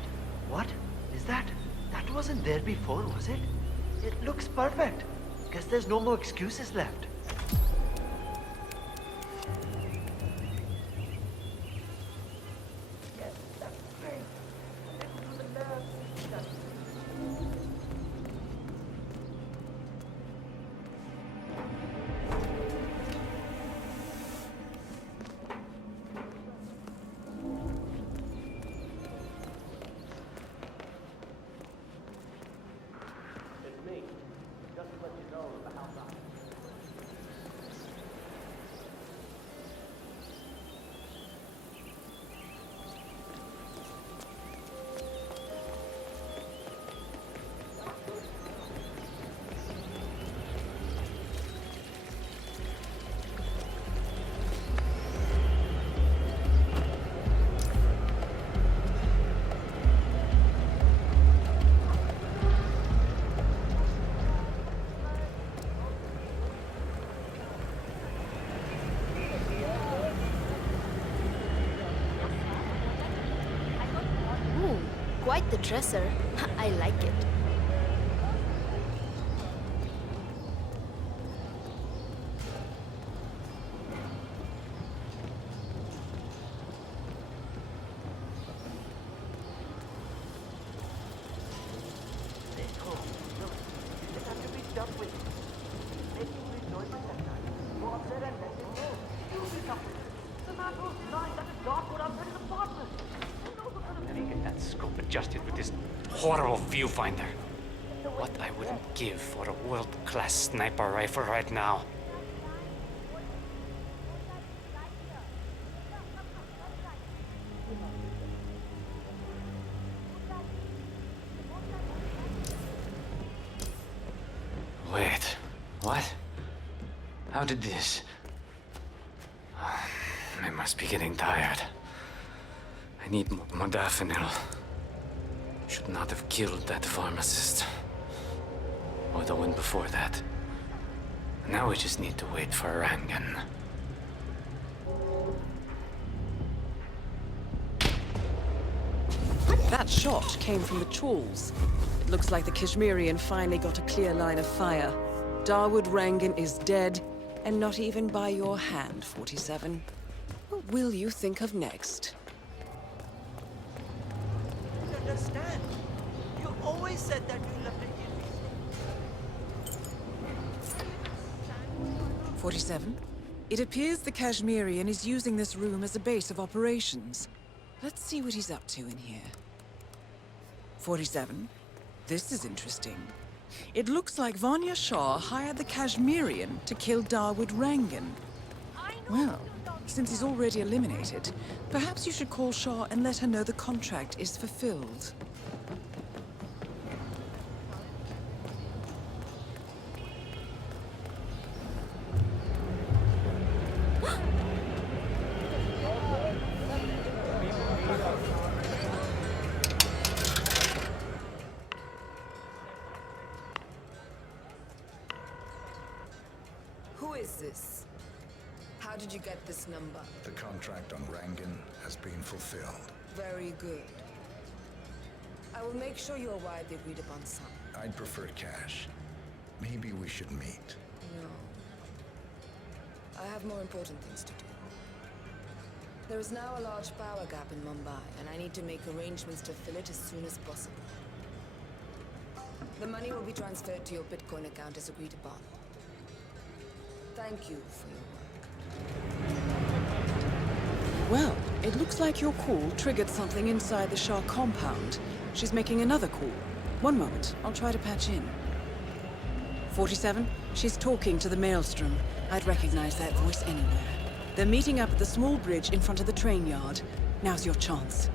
what? Is that? That wasn't there before, was it? It looks perfect. Guess there's no more excuses left. Quite the dresser. I like it. Let me get that scope adjusted with this horrible viewfinder. What I wouldn't give for a world-class sniper rifle right now. What? How did this? I must be getting tired. I need modafinil. Should not have killed that pharmacist. Or the one before that. Now we just need to wait for Rangan. That shot came from the trawls. It looks like the Kashmirian finally got a clear line of fire. Dawood Rangan is dead, and not even by your hand, 47. What will you think of next? I don't understand. You always said that you loved it. 47. It appears the Kashmirian is using this room as a base of operations. Let's see what he's up to in here. 47. This is interesting. It looks like Vanya Shah hired the Kashmirian to kill Dawood Rangan. Well, since he's already eliminated, perhaps you should call Shah and let her know the contract is fulfilled. Who is this? How did you get this number? The contract on Rangan has been fulfilled. Very good. I will make sure you arrive at the agreed upon sum. I'd prefer cash. Maybe we should meet. No. I have more important things to do. There is now a large power gap in Mumbai, and I need to make arrangements to fill it as soon as possible. The money will be transferred to your Bitcoin account as agreed upon. Thank you for your work. Well, it looks like your call triggered something inside the Shah compound. She's making another call. One moment, I'll try to patch in. 47, she's talking to the Maelstrom. I'd recognize that voice anywhere. They're meeting up at the small bridge in front of the train yard. Now's your chance.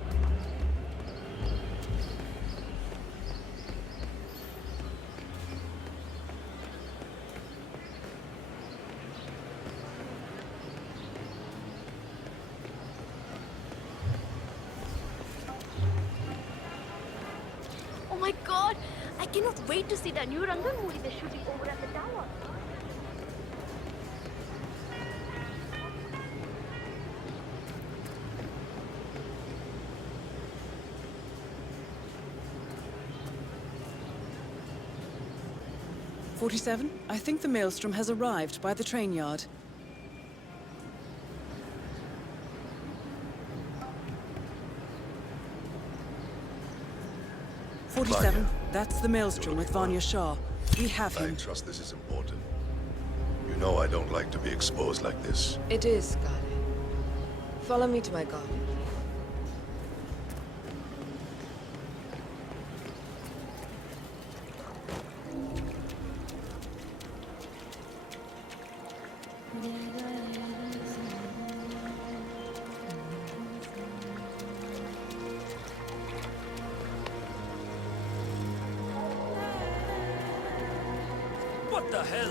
Oh my god! I cannot wait to see that new Rangan movie they're shooting over at the tower. .47, I think the Maelstrom has arrived by the train yard. .47, that's the Maelstrom with Vanya Shah. We have him. I trust this is important. You know I don't like to be exposed like this. It is, Sgail. Follow me to my garden. What the hell?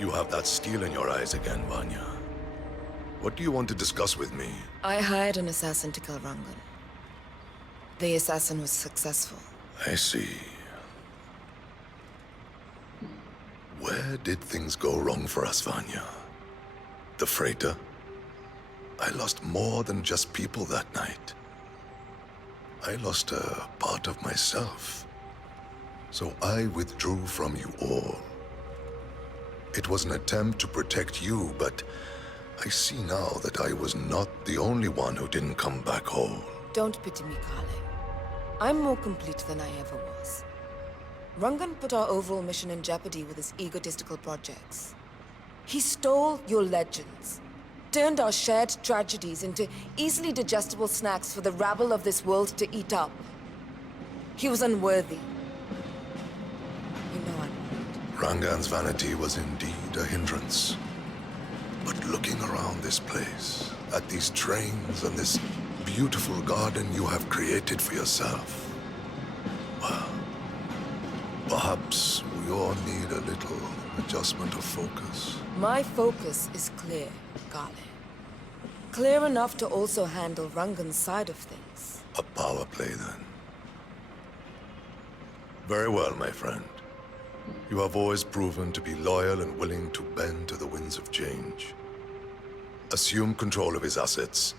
You have that steel in your eyes again, Vanya. What do you want to discuss with me? I hired an assassin to kill Rangan. The assassin was successful. I see. Where did things go wrong for us, Vanya? The freighter? I lost more than just people that night. I lost a part of myself. So I withdrew from you all. It was an attempt to protect you, but I see now that I was not the only one who didn't come back whole. Don't pity me, Kale. I'm more complete than I ever was. Rangan put our overall mission in jeopardy with his egotistical projects. He stole your legends, turned our shared tragedies into easily digestible snacks for the rabble of this world to eat up. He was unworthy. You know I'm right. Rangan's vanity was indeed a hindrance. But looking around this place, at these trains and this beautiful garden you have created for yourself, well, perhaps we all need a little adjustment of focus. My focus is clear, Kale. Clear enough to also handle Rangan's side of things. A power play, then. Very well, my friend. You have always proven to be loyal and willing to bend to the winds of change. Assume control of his assets.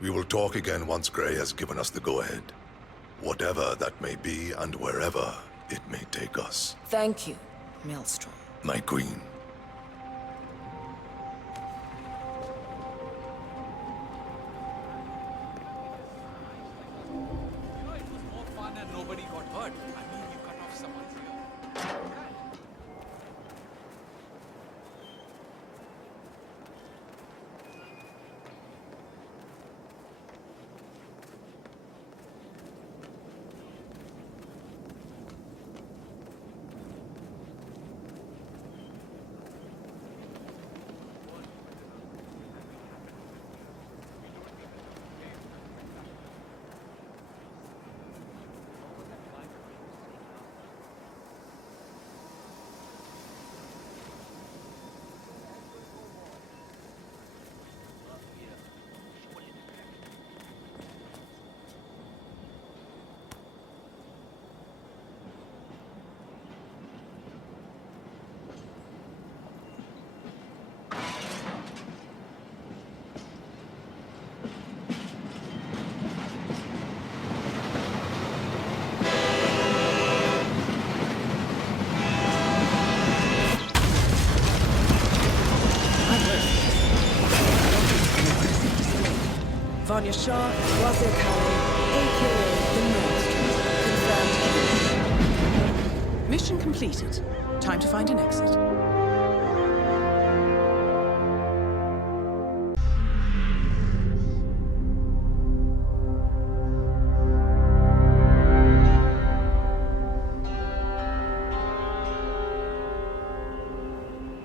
We will talk again once Grey has given us the go-ahead. Whatever that may be and wherever it may take us. Thank you, Maelstrom. My queen. Nobody got hurt. I mean, you cut off someone's ear. Vanya Shah, Wazir Kale, a.k.a. the Maelstrom. Confirmed. Mission completed. Time to find an exit.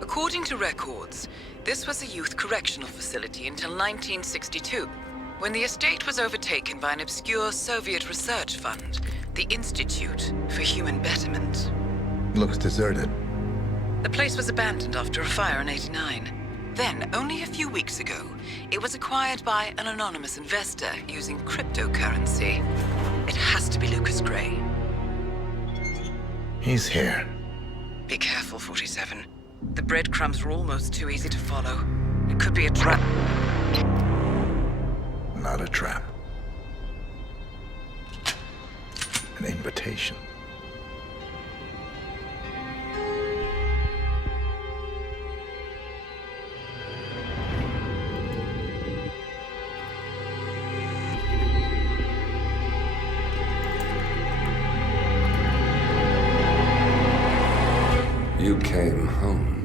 According to records, this was a youth correctional facility until 1962, when the estate was overtaken by an obscure Soviet research fund, the Institute for Human Betterment. Looks deserted. The place was abandoned after a fire in '89. Then, only a few weeks ago, it was acquired by an anonymous investor using cryptocurrency. It has to be Lucas Grey. He's here. Be careful, 47. The breadcrumbs were almost too easy to follow. It could be a trap. Not a trap. An invitation. You came home.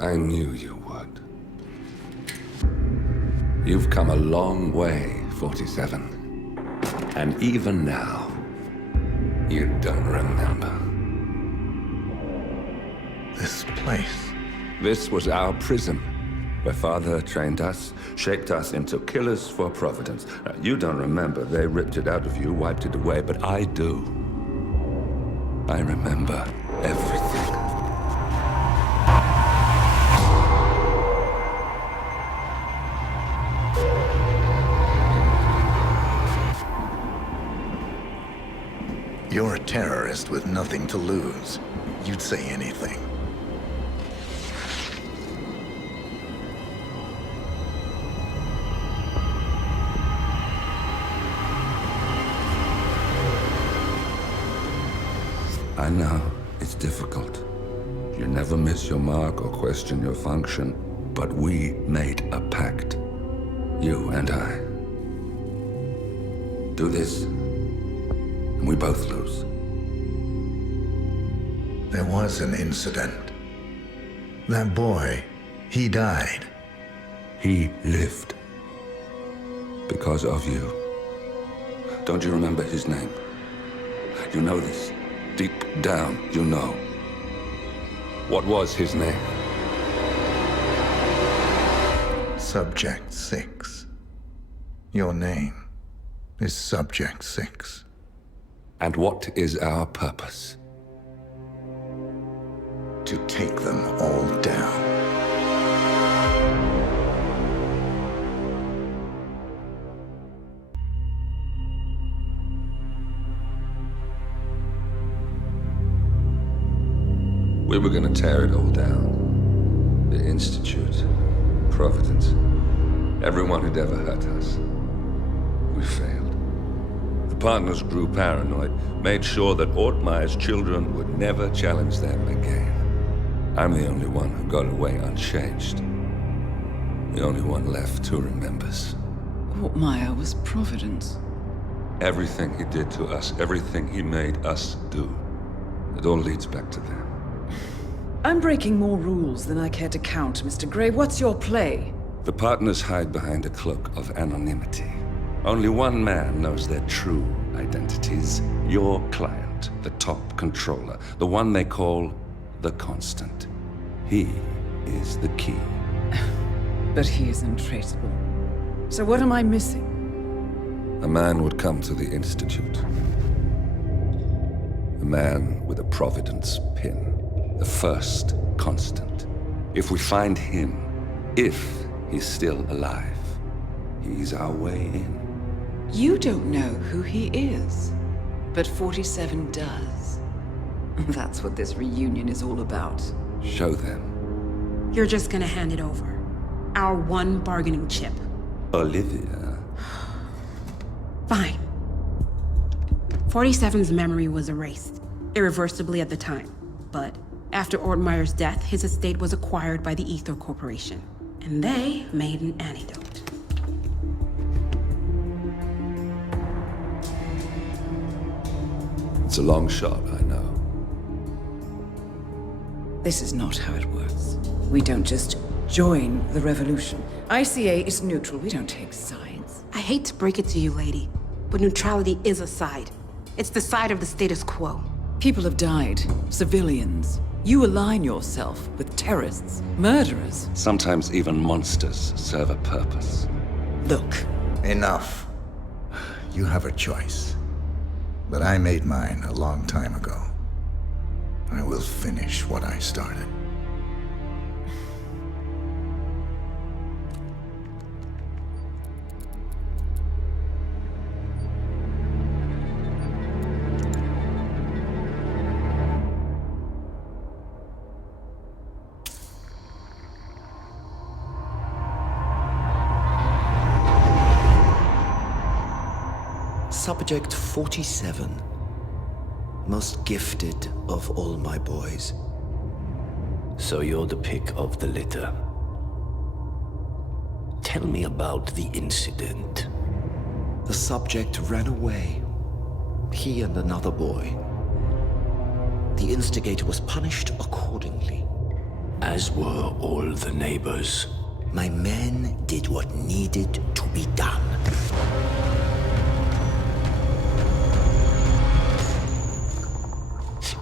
I knew you would. You've come a long way, 47. And even now, you don't remember. This place. This was our prison, where Father trained us, shaped us into killers for Providence. Now, you don't remember. They ripped it out of you, wiped it away, but I do. I remember everything. You're a terrorist with nothing to lose. You'd say anything. I know, it's difficult. You never miss your mark or question your function. But we made a pact. You and I. Do this, and we both lose. There was an incident. That boy, he died. He lived. Because of you. Don't you remember his name? You know this. Deep down, you know. What was his name? Subject 6. Your name is Subject 6. And what is our purpose? To take them all down. We were gonna tear it all down. The Institute, Providence, everyone who'd ever hurt us. We failed. The partners grew paranoid, made sure that Ortmeyer's children would never challenge them again. I'm the only one who got away unchanged. The only one left who remembers. Ortmeyer was Providence. Everything he did to us, everything he made us do, it all leads back to them. I'm breaking more rules than I care to count, Mr. Gray. What's your play? The partners hide behind a cloak of anonymity. Only one man knows their true identities. Your client, the top controller, the one they call the Constant. He is the key. But he is untraceable. So what am I missing? A man would come to the Institute. A man with a Providence pin. The first Constant. If we find him, if he's still alive, he's our way in. You don't know who he is, but 47 does. That's what this reunion is all about. Show them. You're just gonna hand it over. Our one bargaining chip. Olivia. Fine. 47's memory was erased, irreversibly at the time. But after Ortmeyer's death, his estate was acquired by the Ether Corporation. And they made an antidote. It's a long shot, I know. This is not how it works. We don't just join the revolution. ICA is neutral. We don't take sides. I hate to break it to you, lady, but neutrality is a side. It's the side of the status quo. People have died. Civilians. You align yourself with terrorists, murderers. Sometimes even monsters serve a purpose. Look. Enough. You have a choice. But I made mine a long time ago. I will finish what I started. Subject 47. Most gifted of all my boys. So you're the pick of the litter. Tell me about the incident. The subject ran away. He and another boy. The instigator was punished accordingly. As were all the neighbors. My men did what needed to be done.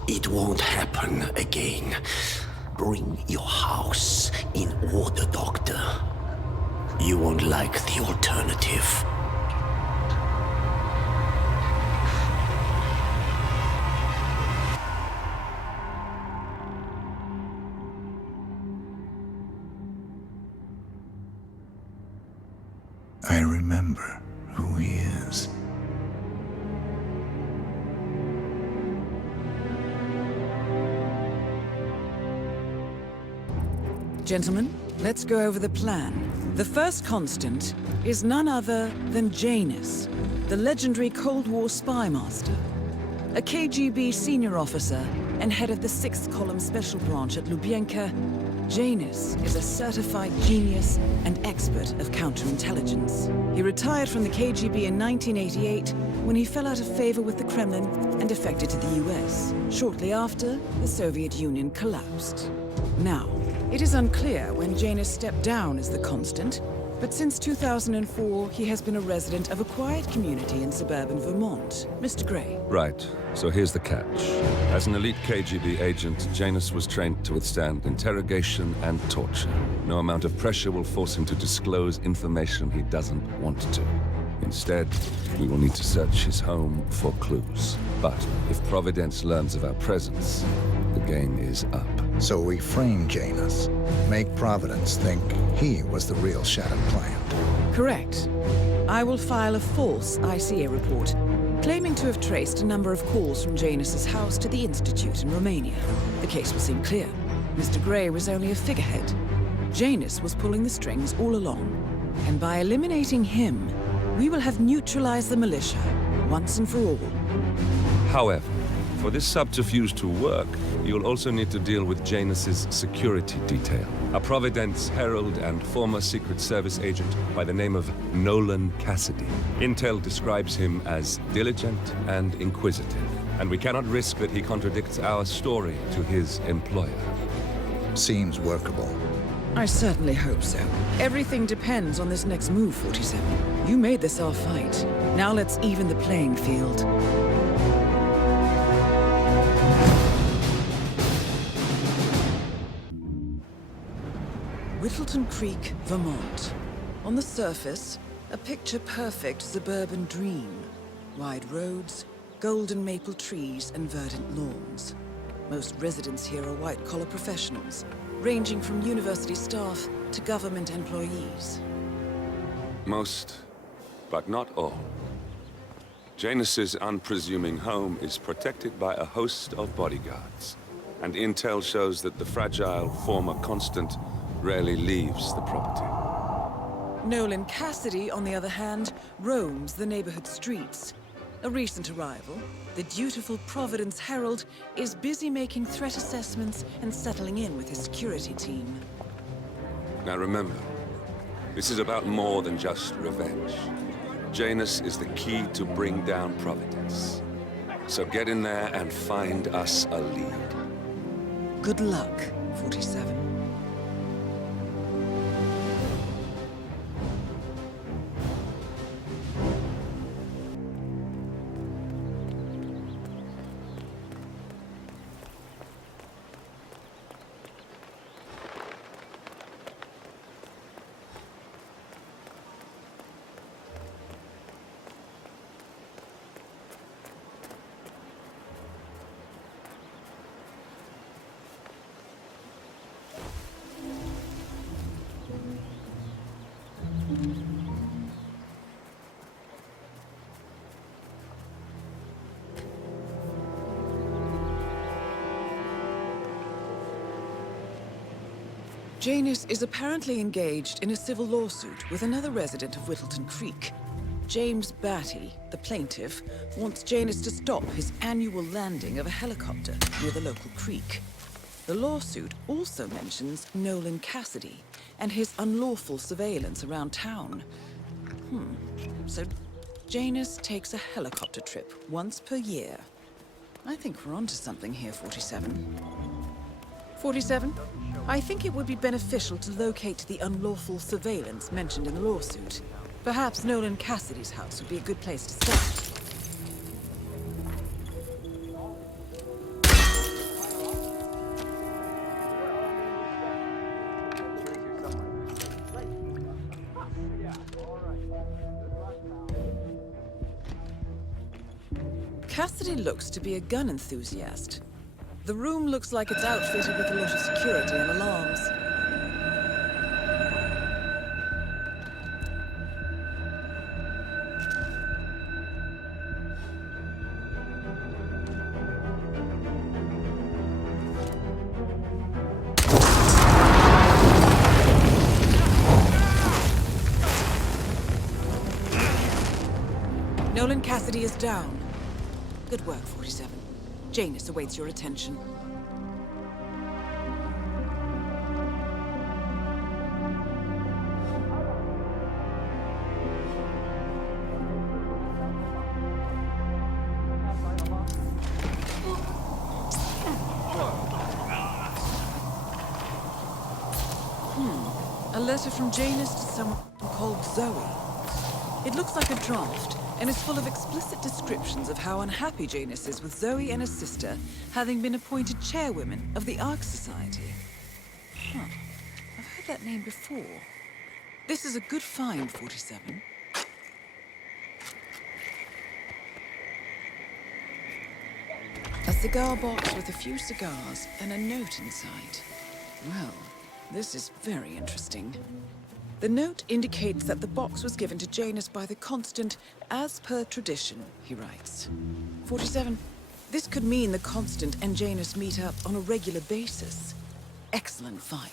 It won't happen again. Bring your house in order, Doctor. You won't like the alternative. I remember who he is. Gentlemen, let's go over the plan. The first constant is none other than Janus, the legendary Cold War spy master. A KGB senior officer and head of the 6th Column Special Branch at Lubyanka, Janus is a certified genius and expert of counterintelligence. He retired from the KGB in 1988 when he fell out of favor with the Kremlin and defected to the US. Shortly after, the Soviet Union collapsed. Now, it is unclear when Janus stepped down as the constant, but since 2004, he has been a resident of a quiet community in suburban Vermont. Mr. Gray. Right. So here's the catch. As an elite KGB agent, Janus was trained to withstand interrogation and torture. No amount of pressure will force him to disclose information he doesn't want to. Instead, we will need to search his home for clues. But if Providence learns of our presence, the game is up. So we frame Janus, make Providence think he was the real Shattered client. Correct. I will file a false ICA report, claiming to have traced a number of calls from Janus's house to the Institute in Romania. The case will seem clear. Mr. Gray was only a figurehead. Janus was pulling the strings all along. And by eliminating him, we will have neutralized the militia, once and for all. However, for this subterfuge to work, you'll also need to deal with Janus's security detail. A Providence herald and former Secret Service agent by the name of Nolan Cassidy. Intel describes him as diligent and inquisitive, and we cannot risk that he contradicts our story to his employer. Seems workable. I certainly hope so. Everything depends on this next move, 47. You made this our fight. Now let's even the playing field. Whittleton Creek, Vermont. On the surface, a picture-perfect suburban dream. Wide roads, golden maple trees, and verdant lawns. Most residents here are white-collar professionals, ranging from university staff to government employees. Most, but not all. Janus's unpresuming home is protected by a host of bodyguards, and intel shows that the fragile former constant rarely leaves the property. Nolan Cassidy, on the other hand, roams the neighborhood streets. A recent arrival, the dutiful Providence Herald is busy making threat assessments and settling in with his security team. Now remember, this is about more than just revenge. Janus is the key to bring down Providence. So get in there and find us a lead. Good luck, 47. Janus is apparently engaged in a civil lawsuit with another resident of Whittleton Creek. James Batty, the plaintiff, wants Janus to stop his annual landing of a helicopter near the local creek. The lawsuit also mentions Nolan Cassidy and his unlawful surveillance around town. So Janus takes a helicopter trip once per year. I think we're onto something here, 47. 47? I think it would be beneficial to locate the unlawful surveillance mentioned in the lawsuit. Perhaps Nolan Cassidy's house would be a good place to start. Cassidy looks to be a gun enthusiast. The room looks like it's outfitted with a lot of security and alarms. Nolan Cassidy is down. Good work, 47. Janus awaits your attention. A letter from Janus to someone called Zoe. It looks like a draft, and is full of explicit descriptions of how unhappy Janus is with Zoe and her sister having been appointed chairwomen of the Ark Society. Huh. I've heard that name before. This is a good find, 47. A cigar box with a few cigars and a note inside. Well, this is very interesting. The note indicates that the box was given to Janus by the Constant, as per tradition, he writes. 47. This could mean the Constant and Janus meet up on a regular basis. Excellent find.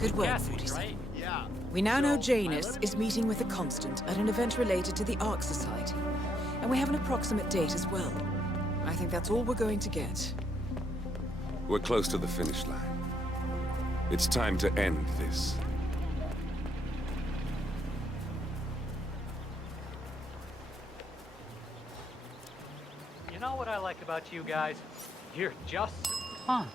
Good work, 47. Yeah. We now know Janus is meeting with the Constant at an event related to the Ark Society. And we have an approximate date as well. I think that's all we're going to get. We're close to the finish line. It's time to end this. You know what I like about you guys? You're just fun.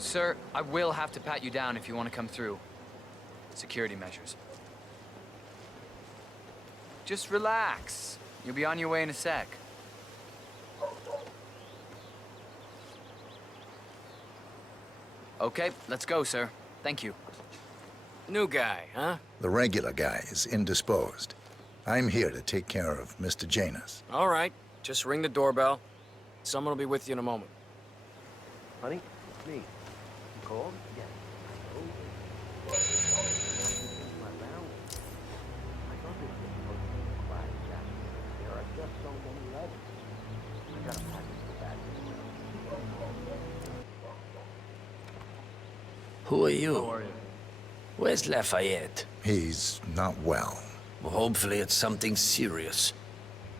Sir, I will have to pat you down if you want to come through. Security measures. Just relax. You'll be on your way in a sec. Okay, let's go, sir. Thank you. New guy, huh? The regular guy is indisposed. I'm here to take care of Mr. Janus. All right. Just ring the doorbell. Someone will be with you in a moment. Honey, it's me. You called? Yeah. I thought this was supposed to be a quiet chat. There are just so many letters. I gotta package the bag. Who are you? Where's Lafayette? He's not well. Well, hopefully it's something serious.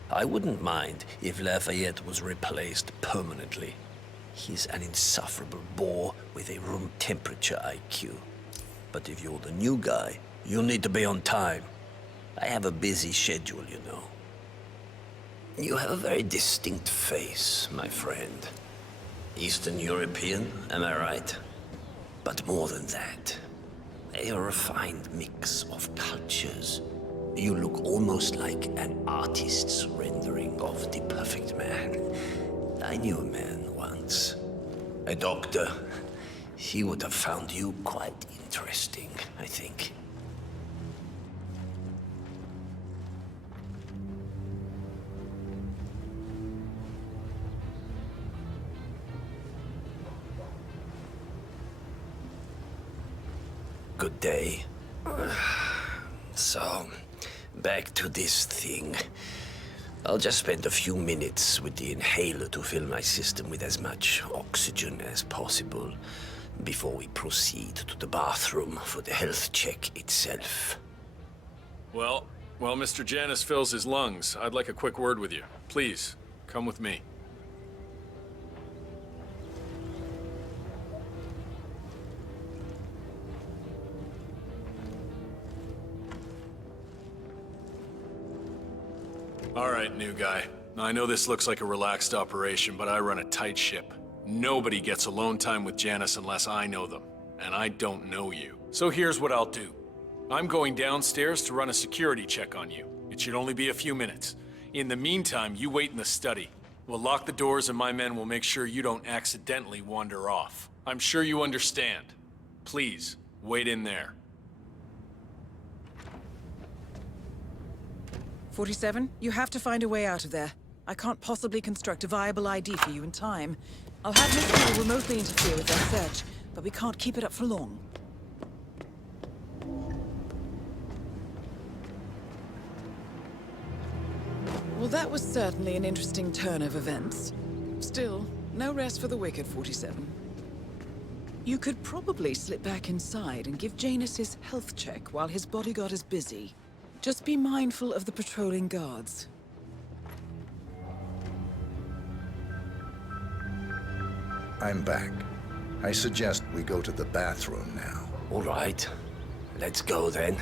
I wouldn't mind if Lafayette was replaced permanently. He's an insufferable bore with a room temperature IQ. But if you're the new guy, you'll need to be on time. I have a busy schedule, you know. You have a very distinct face, my friend. Eastern European, am I right? But more than that, a refined mix of cultures. You look almost like an artist's rendering of the perfect man. I knew a man once. A doctor. He would have found you quite interesting, I think. Good day. So, back to this thing. I'll just spend a few minutes with the inhaler to fill my system with as much oxygen as possible before we proceed to the bathroom for the health check itself. Well, while Mr. Janus fills his lungs, I'd like a quick word with you. Please, come with me. All right, new guy. I know this looks like a relaxed operation, but I run a tight ship. Nobody gets alone time with Janus unless I know them, and I don't know you. So here's what I'll do. I'm going downstairs to run a security check on you. It should only be a few minutes. In the meantime, you wait in the study. We'll lock the doors and my men will make sure you don't accidentally wander off. I'm sure you understand. Please, wait in there. 47, you have to find a way out of there. I can't possibly construct a viable ID for you in time. I'll have Miss Hill remotely interfere with their search, but we can't keep it up for long. Well, that was certainly an interesting turn of events. Still, no rest for the wicked, 47. You could probably slip back inside and give Janus his health check while his bodyguard is busy. Just be mindful of the patrolling guards. I'm back. I suggest we go to the bathroom now. All right. Let's go then.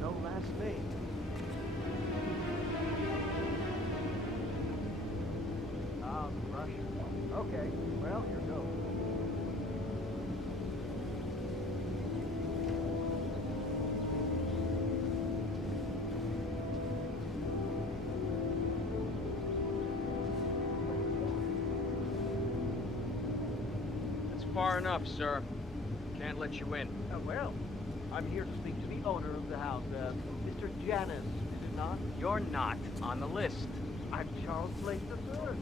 No last name. Russian. Okay, well, here goes. That's far enough, sir. Can't let you in. Well, I'm here to speak to the owner of the house, Mr. Janus, is it not? You're not on the list. I'm Charles Blake III,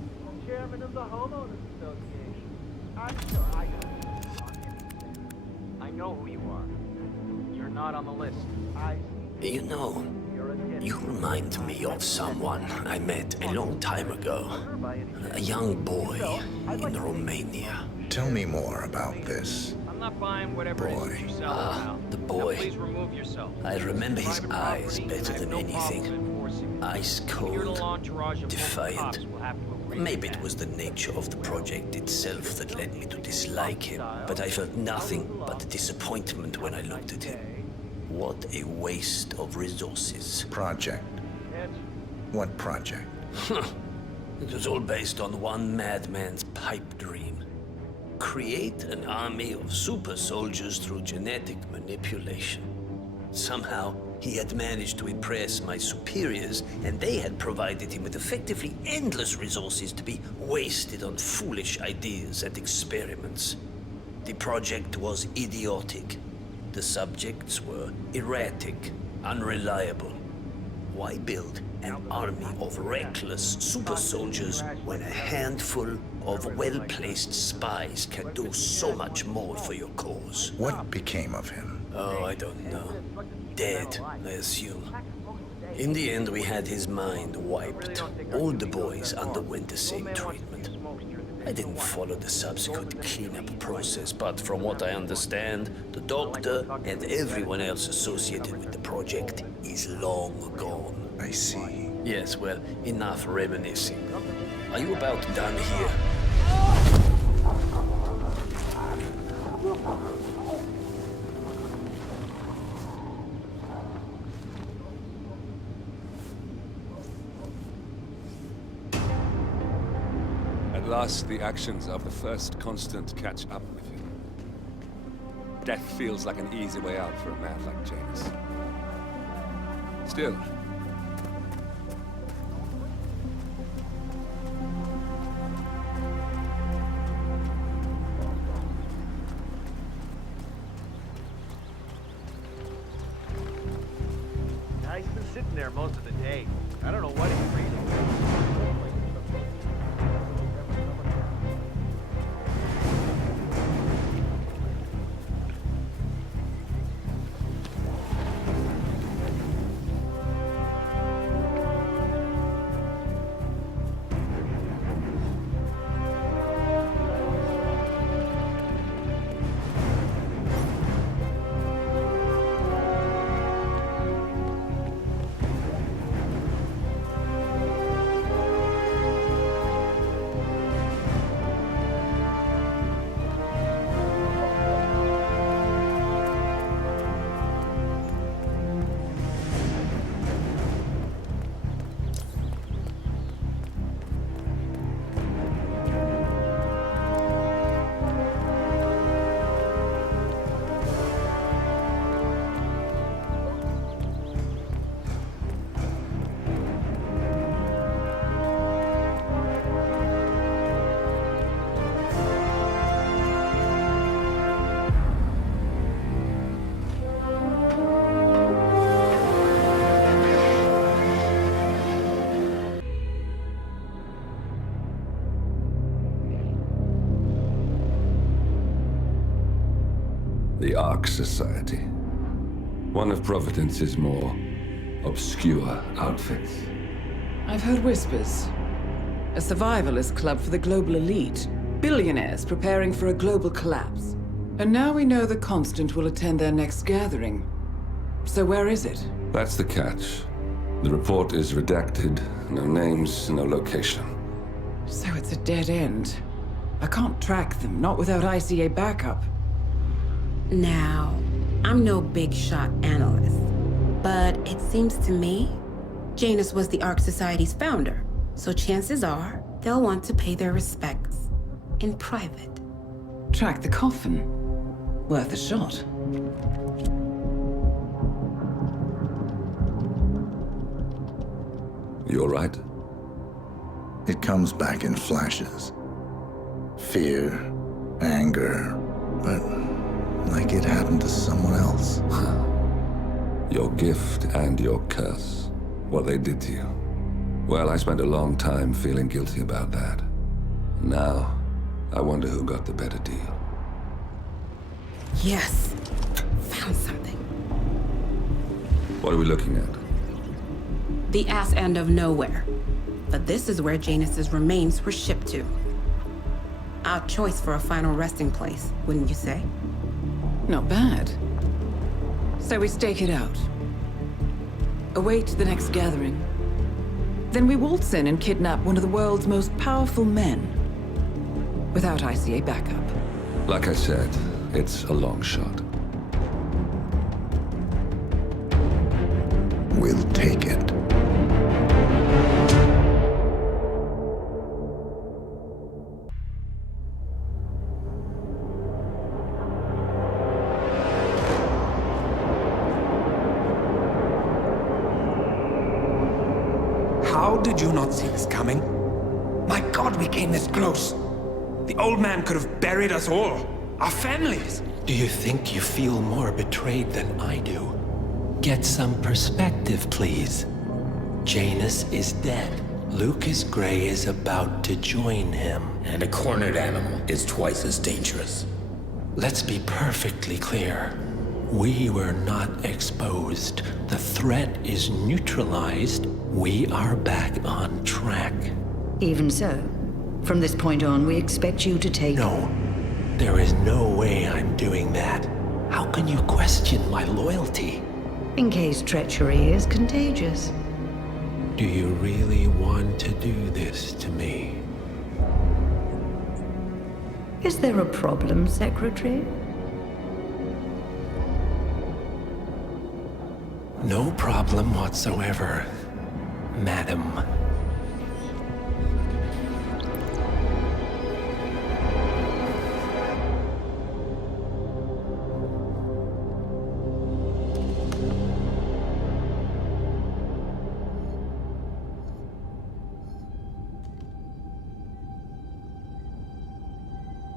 chairman of the Homeowners Association. I'm sure I I know who you are. You're not on the list. You know, you remind me of someone I met a long time ago. A young boy in Romania. Tell me more about this. I'm not buying whatever it is you sell around. The boy. Now, please remove yourself. I remember his eyes better than anything. Ice cold, defiant. Maybe it was the nature of the project itself that led me to dislike him, but I felt nothing but disappointment when I looked at him. What a waste of resources. Project? What project? It was all based on one madman's pipe dream. Create an army of super soldiers through genetic manipulation. Somehow, he had managed to impress my superiors, and they had provided him with effectively endless resources to be wasted on foolish ideas and experiments. The project was idiotic. The subjects were erratic, unreliable. Why build an army of reckless super soldiers when a handful of well-placed spies can do so much more for your cause? What became of him? Oh, I don't know. Dead, I assume. In the end, we had his mind wiped. All the boys underwent the same treatment. I didn't follow the subsequent cleanup process, but from what I understand, the doctor and everyone else associated with the project is long gone. I see. Yes, well, enough reminiscing. Are you about done here? At last, the actions of the first constant catch up with him. Death feels like an easy way out for a man like Janus. Still, He's been sitting there most of the day. I don't know what he's reading. The Ark Society. One of Providence's more obscure outfits. I've heard whispers. A survivalist club for the global elite. Billionaires preparing for a global collapse. And now we know the Constant will attend their next gathering. So where is it? That's the catch. The report is redacted. No names, no location. So it's a dead end. I can't track them, not without ICA backup. Now, I'm no big shot analyst, but it seems to me Janus was the Ark Society's founder, so chances are they'll want to pay their respects in private. Track the coffin. Worth a shot. You all right? It comes back in flashes. Fear, anger, but like it happened to someone else. Your gift and your curse. What they did to you. Well, I spent a long time feeling guilty about that. Now, I wonder who got the better deal. Yes. Found something. What are we looking at? The ass end of nowhere. But this is where Janus's remains were shipped to. Our choice for a final resting place, wouldn't you say? Not bad. So we stake it out. Await the next gathering. Then we waltz in and kidnap one of the world's most powerful men. Without ICA backup. Like I said, it's a long shot. We'll take it. How did you not see this coming? My God, we came this close. The old man could have buried us all. Our families. Do you think you feel more betrayed than I do? Get some perspective, please. Janus is dead. Lucas Gray is about to join him. And a cornered animal is twice as dangerous. Let's be perfectly clear. We were not exposed. The threat is neutralized. We are back on track. Even so, from this point on, we expect you to take... No. There is no way I'm doing that. How can you question my loyalty? In case treachery is contagious. Do you really want to do this to me? Is there a problem, Secretary? No problem whatsoever, Madam.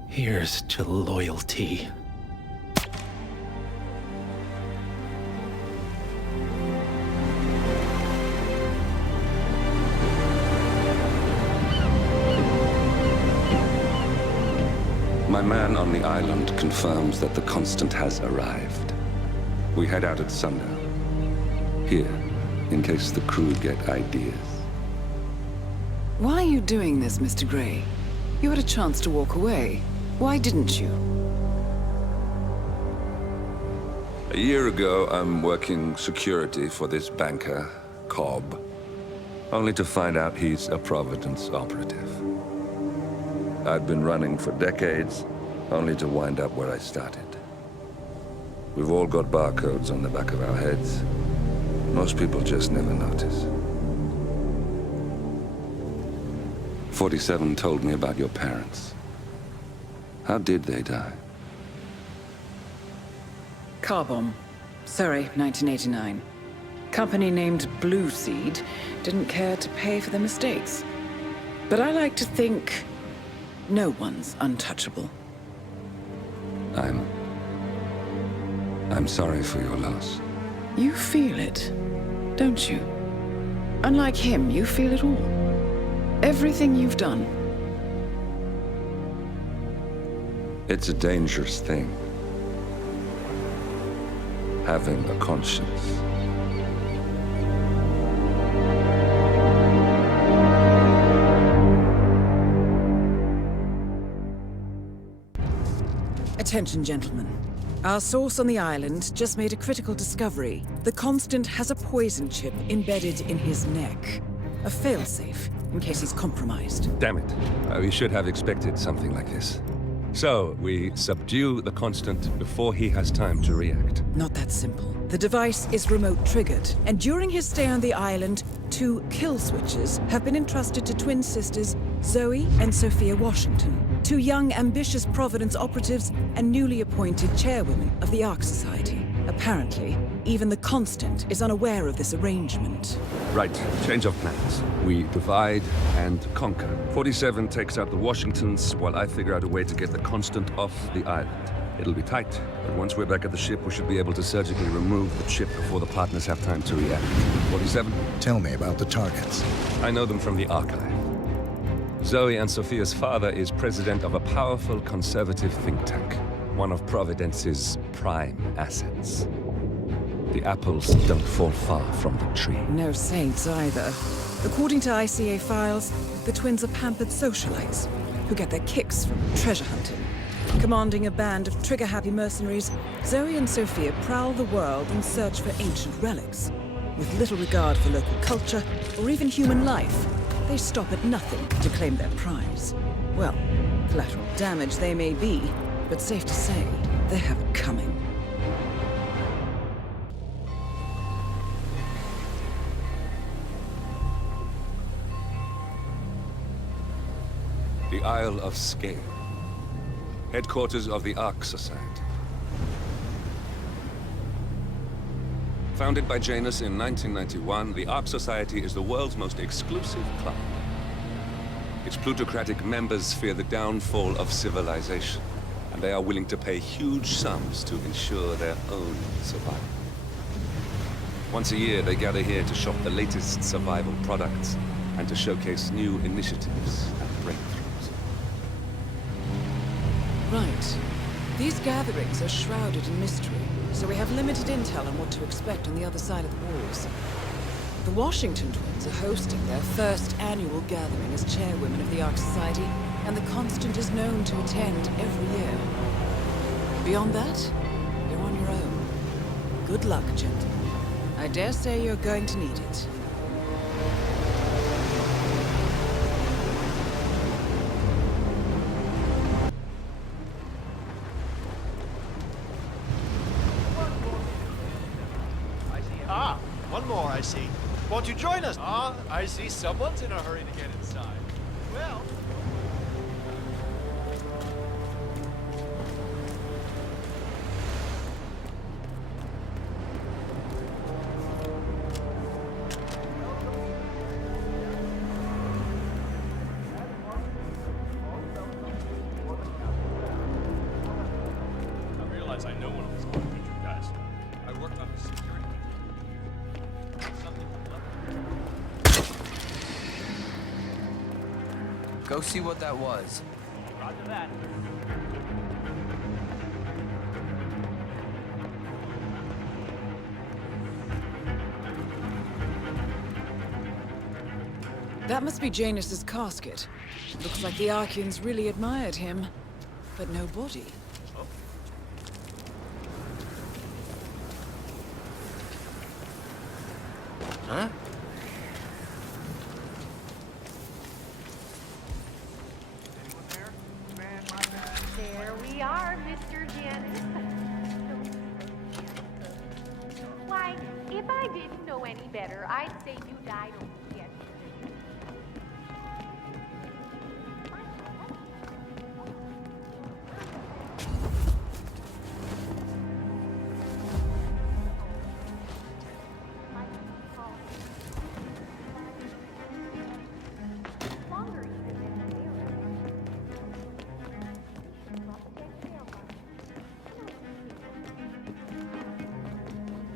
Here's to loyalty. My man on the island confirms that the Constant has arrived. We head out at sundown. Here, in case the crew get ideas. Why are you doing this, Mr. Gray? You had a chance to walk away. Why didn't you? A year ago, I'm working security for this banker, Cobb. Only to find out he's a Providence operative. I'd been running for decades, only to wind up where I started. We've all got barcodes on the back of our heads. Most people just never notice. 47 told me about your parents. How did they die? Car bomb. Surrey, 1989. Company named Blue Seed didn't care to pay for their mistakes. But I like to think no one's untouchable. I'm sorry for your loss. You feel it, don't you? Unlike him, you feel it all. Everything you've done. It's a dangerous thing. having a conscience. Attention, gentlemen. Our source on the island just made a critical discovery. The Constant has a poison chip embedded in his neck. A failsafe, in case he's compromised. Damn it. We should have expected something like this. So, we subdue the Constant before he has time to react. Not that simple. The device is remote triggered, and during his stay on the island, 2 kill switches have been entrusted to twin sisters Zoe and Sophia Washington, 2 young, ambitious Providence operatives and newly appointed chairwomen of the Ark Society. Apparently, even the Constant is unaware of this arrangement. Right, change of plans. We divide and conquer. 47 takes out the Washingtons, while I figure out a way to get the Constant off the island. It'll be tight, but once we're back at the ship, we should be able to surgically remove the chip before the partners have time to react. 47? Tell me about the targets. I know them from the archive. Zoe and Sophia's father is president of a powerful conservative think tank, one of Providence's prime assets. The apples don't fall far from the tree. No saints either. According to ICA files, the twins are pampered socialites who get their kicks from treasure hunting. Commanding a band of trigger-happy mercenaries, Zoe and Sophia prowl the world in search for ancient relics. With little regard for local culture or even human life, they stop at nothing to claim their prize. Well, collateral damage they may be, but safe to say, they have it coming. The Isle of Sgail, headquarters of the Ark Society. Founded by Janus in 1991, the Ark Society is the world's most exclusive club. Its plutocratic members fear the downfall of civilization, and they are willing to pay huge sums to ensure their own survival. Once a year, they gather here to shop the latest survival products and to showcase new initiatives and breakthroughs. Right. These gatherings are shrouded in mystery, so we have limited intel on what to expect on the other side of the walls. The Washington twins are hosting their first annual gathering as chairwomen of the Ark Society, and the Constant is known to attend every year. Beyond that, you're on your own. Good luck, gentlemen. I dare say you're going to need it. One more, I see. Won't you join us? I see someone's in a hurry to get inside. Well... I realize I know one of these country guys. I worked on the security. Go see what that was. Roger that. That must be Janus's casket. Looks like the Arkians really admired him, but no body. Huh? There we are, Mr. Janus. Why, if I didn't know any better, I'd say you died over yesterday.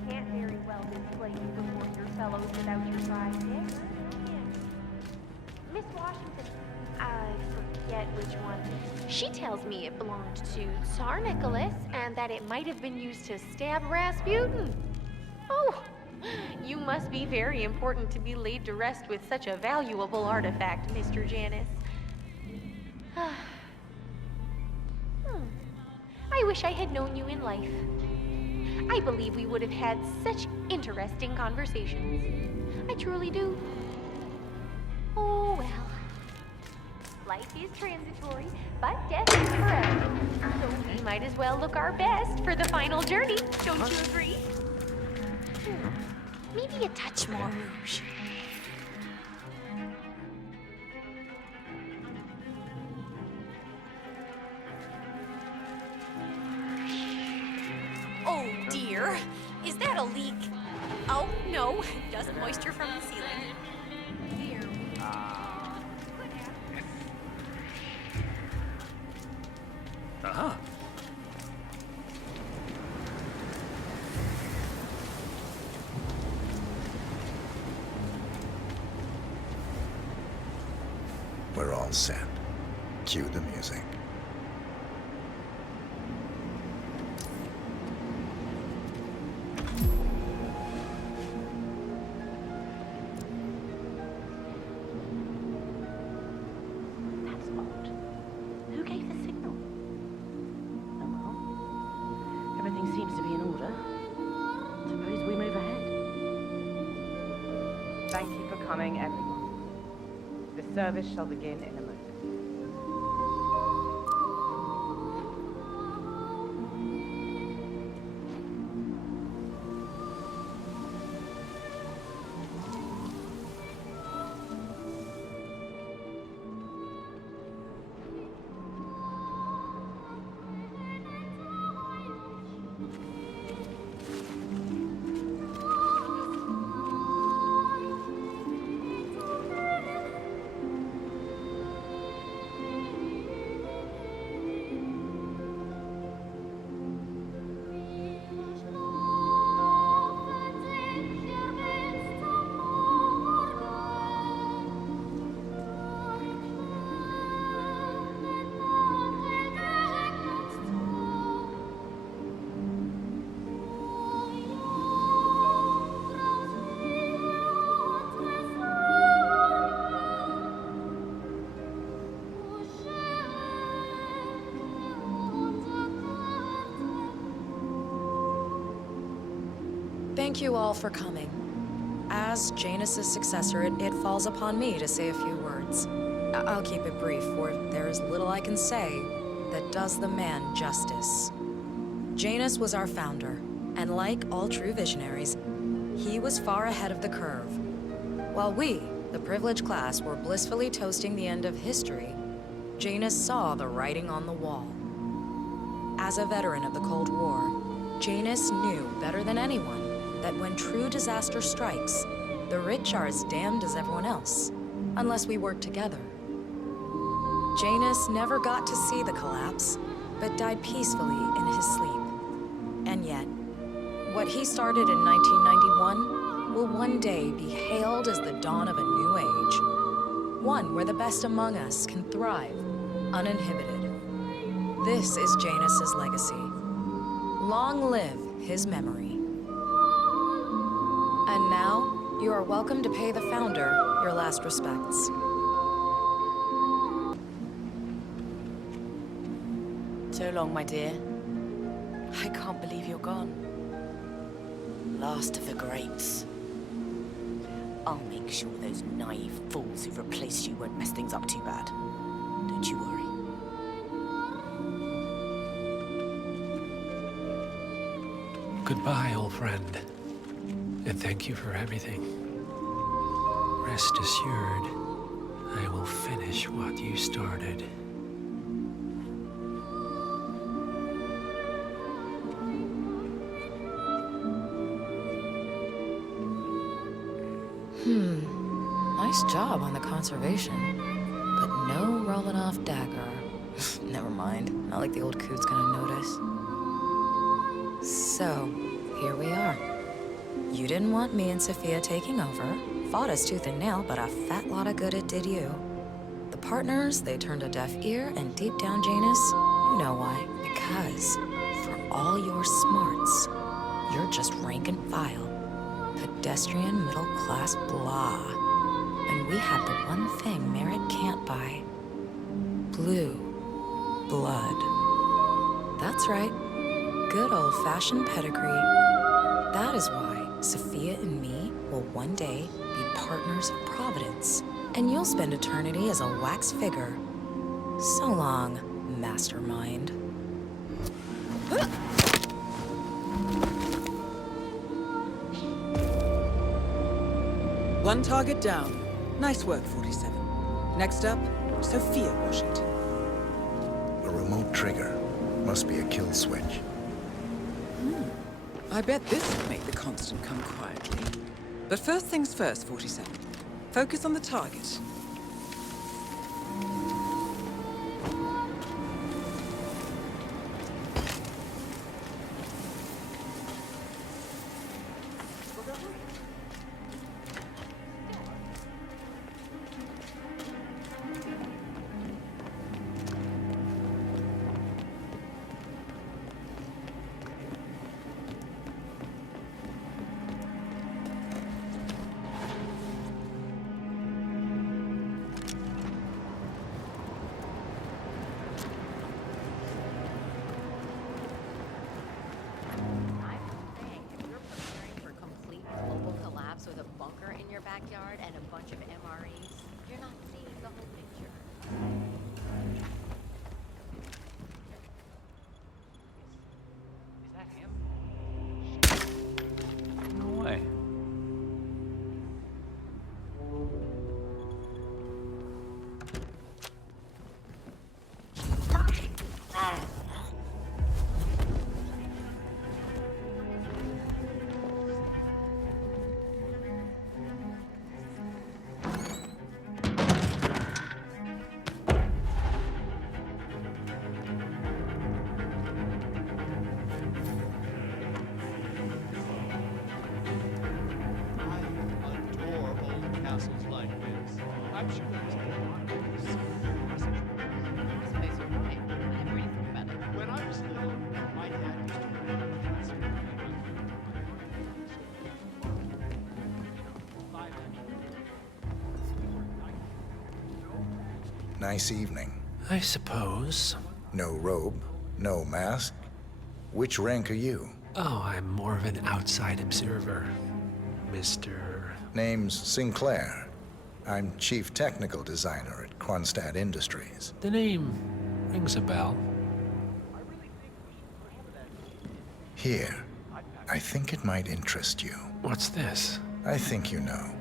Can't very well display you before your fellows without your pride, eh? Miss Washington, I forget which one. She tells me it belonged to Tsar Nicholas and that it might have been used to stab Rasputin. Oh, you must be very important to be laid to rest with such a valuable artifact, Mr. Janus. I wish I had known you in life. I believe we would have had such interesting conversations. I truly do. Oh, well. Life is transitory, but death is forever. So we might as well look our best for the final journey, don't you agree? Maybe a touch more rouge. Oh dear, is that a leak? Oh no, dust moisture from the ceiling. Here we Ah. We're all set. Cue the music. That's odd. Who gave the signal? Oh well. Everything seems to be in order. Suppose we move ahead. Thank you for coming, everyone. The service shall begin in a moment. Thank you all for coming. As Janus's successor, it falls upon me to say a few words. I'll keep it brief, for there is little I can say that does the man justice. Janus was our founder, and like all true visionaries, he was far ahead of the curve. While we, the privileged class, were blissfully toasting the end of history, Janus saw the writing on the wall. As a veteran of the Cold War, Janus knew better than anyone that when true disaster strikes, the rich are as damned as everyone else, unless we work together. Janus never got to see the collapse, but died peacefully in his sleep. And yet, what he started in 1991 will one day be hailed as the dawn of a new age. One where the best among us can thrive, uninhibited. This is Janus's legacy. Long live his memory. And now, you are welcome to pay the founder your last respects. So long, my dear. I can't believe you're gone. Last of the greats. I'll make sure those naive fools who've replaced you won't mess things up too bad. Don't you worry. Goodbye, old friend. And thank you for everything. Rest assured, I will finish what you started. Nice job on the conservation, but no rolling off dagger. Never mind, not like the old coot's gonna notice. So, here we are. You didn't want me and Sophia taking over, fought us tooth and nail, but a fat lot of good it did you. The partners, they turned a deaf ear, and deep down, Janus, you know why. Because, for all your smarts, you're just rank and file. Pedestrian, middle-class blah. And we have the one thing merit can't buy. Blue blood. That's right. Good old-fashioned pedigree. That is why Sophia and me will one day be partners of Providence. And you'll spend eternity as a wax figure. So long, mastermind. One target down. Nice work, 47. Next up, Sophia Washington. A remote trigger. Must be a kill switch. I bet this will make the Constant come quietly. But first things first, 47. Focus on the target. With a bunker in your backyard and a bunch of MREs, you're not seeing the whole picture. Is that him? No way. I'm sure there's a lot of this. I suppose you're right. I never really thought about it. When I was little, my dad used to Nice evening. I suppose. No robe, no mask. Which rank are you? Oh, I'm more of an outside observer, Mr. Name's Sinclair. I'm Chief Technical Designer at Kronstadt Industries. The name rings a bell. Here. I think it might interest you. What's this? I think you know.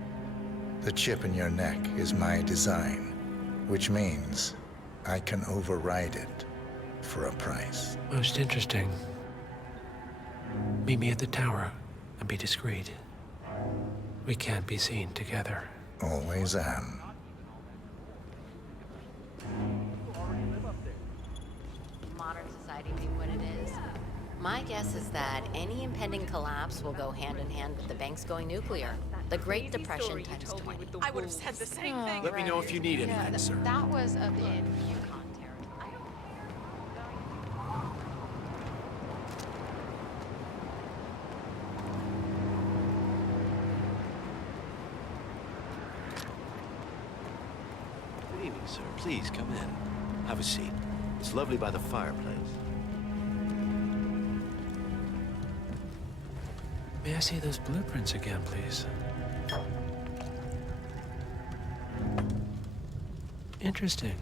The chip in your neck is my design, which means I can override it for a price. Most interesting. Meet me at the tower and be discreet. We can't be seen together. Always am. Modern society being what it is. My guess is that any impending collapse will go hand in hand with the banks going nuclear. The Great Depression times 20. I would have said the same thing. Let me know if you need anything, sir. That was up in Yukon territory. Good evening, sir. Please come in. Have a seat. It's lovely by the fireplace. May I see those blueprints again, please? Interesting.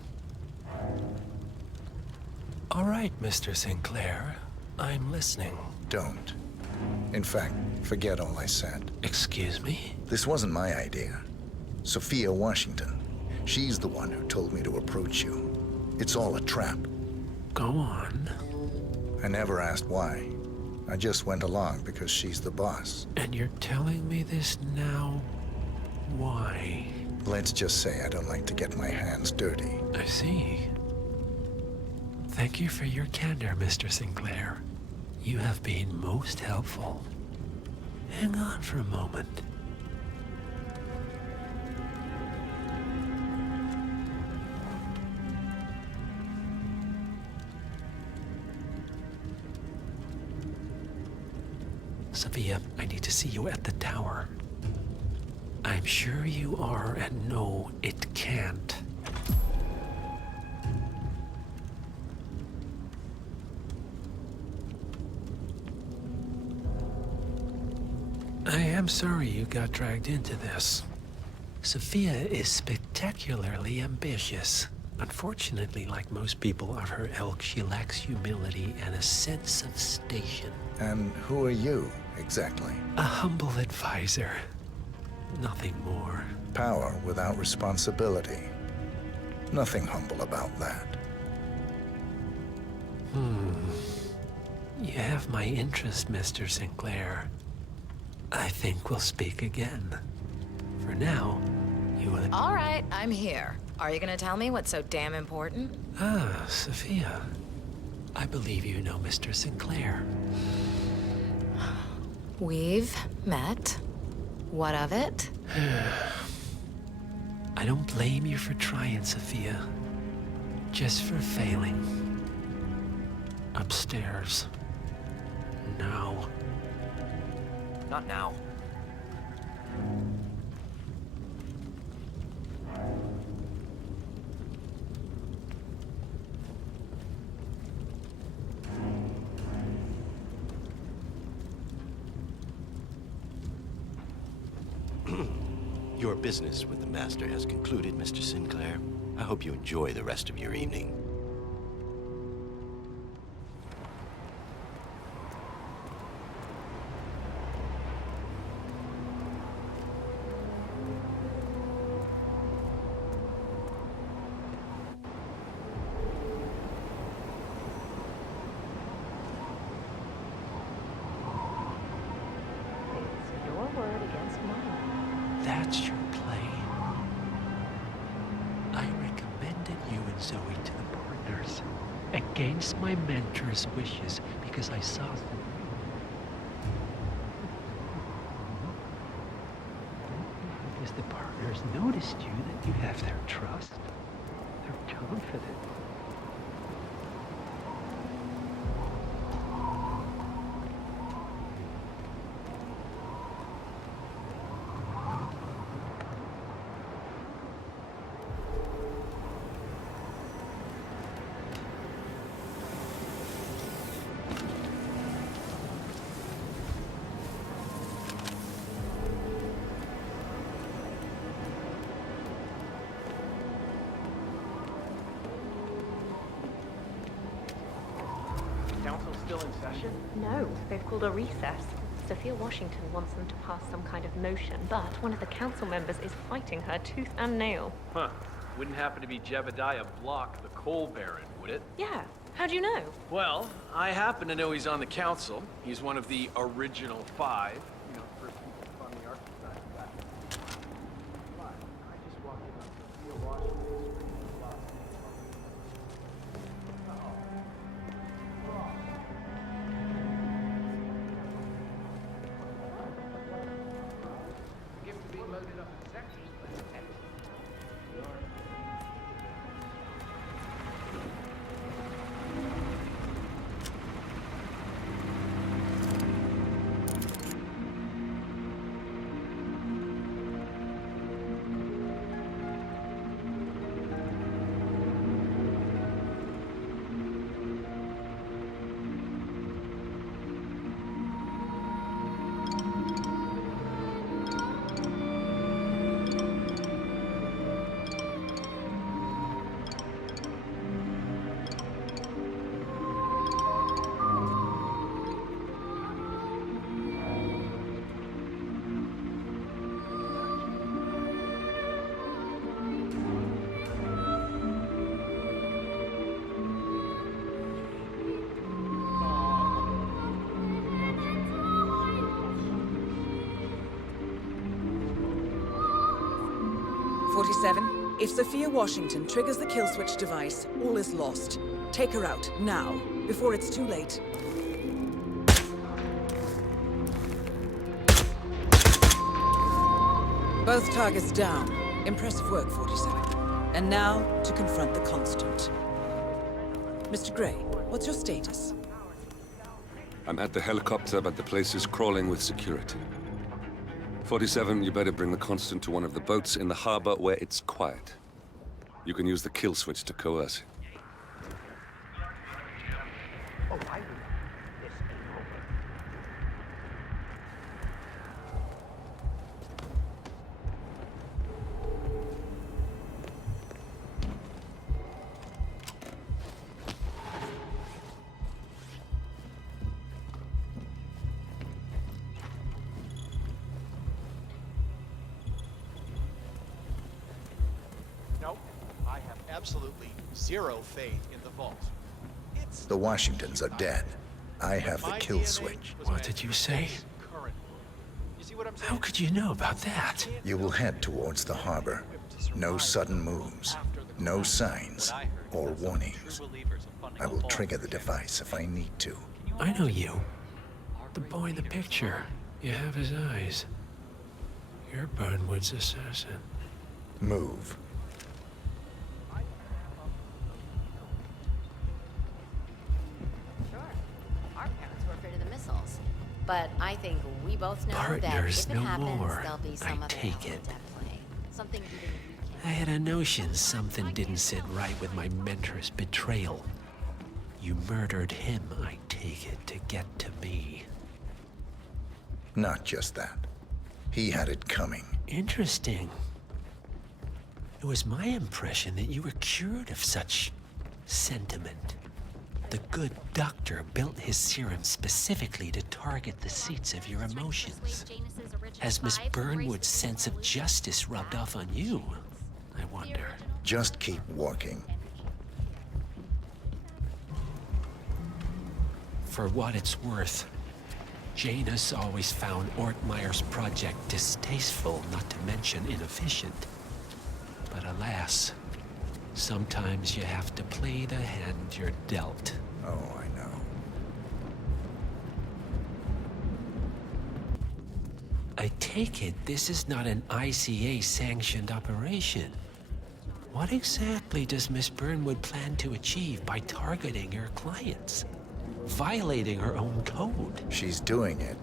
All right, Mr. Sinclair. I'm listening. Don't. In fact, forget all I said. Excuse me? This wasn't my idea. Sophia Washington. She's the one who told me to approach you. It's all a trap. Go on. I never asked why. I just went along because she's the boss. And you're telling me this now? Why? Let's just say I don't like to get my hands dirty. I see. Thank you for your candor, Mr. Sinclair. You have been most helpful. Hang on for a moment. Sophia, I need to see you at the tower. I'm sure you are, and no, it can't. I am sorry you got dragged into this. Sophia is spectacularly ambitious. Unfortunately, like most people of her ilk, she lacks humility and a sense of station. And who are you, exactly? A humble advisor. Nothing more. Power without responsibility. Nothing humble about that. You have my interest, Mr. Sinclair. I think we'll speak again. For now, you will... All right, I'm here. Are you gonna tell me what's so damn important? Ah, Sophia. I believe you know Mr. Sinclair. We've met. What of it? I don't blame you for trying, Sophia. Just for failing. Upstairs. Now. Not now. Your business with the Master has concluded, Mr. Sinclair. I hope you enjoy the rest of your evening. It's your word against mine. That's your play. I recommended you and Zoe to the partners against my mentor's wishes because I saw them. Because the partners noticed you that you have their trust. They're confident. Council still in session? No, they've called a recess. Sophia Washington wants them to pass some kind of motion, but one of the council members is fighting her tooth and nail. Huh. Wouldn't happen to be Jebediah Block, the coal baron, would it? Yeah. How'd you know? Well, I happen to know he's on the council. He's one of the original 5. You know, first people to fund the art society back. But I just walked in on Sophia Washington screaming about gift to be loaded up in sections, but If Sophia Washington triggers the kill switch device, all is lost. Take her out, now, before it's too late. Both targets down. Impressive work, 47. And now, to confront the Constant. Mr. Gray, what's your status? I'm at the helicopter, but the place is crawling with security. 47, you better bring the Constant to one of the boats in the harbor where it's quiet. You can use the kill switch to coerce it. No, I have absolutely zero faith in the vault. The Washingtons are dead. I have the kill switch. What did you say? How could you know about that? You will head towards the harbor. No sudden moves, no signs or warnings. I will trigger the device if I need to. I know you. The boy in the picture. You have his eyes. You're Burnwood's assassin. Move. Sure. Our parents were afraid of the missiles. But I think we both know Partners that if it no happens, more. there'll be some I other take element it. at play. Something even we I had a notion something didn't sit right with my mentor's betrayal. You murdered him, I take it, to get to me. Not just that. He had it coming. Interesting. It was my impression that you were cured of such sentiment. The good doctor built his serum specifically to target the seats of your emotions. Has Miss Burnwood's sense of justice rubbed off on you? I wonder. Just keep walking. For what it's worth, Janus always found Ortmeyer's project distasteful, not to mention inefficient. But alas, sometimes you have to play the hand you're dealt. Oh, I know. I take it this is not an ICA-sanctioned operation. What exactly does Miss Burnwood plan to achieve by targeting her clients? Violating her own code? She's doing it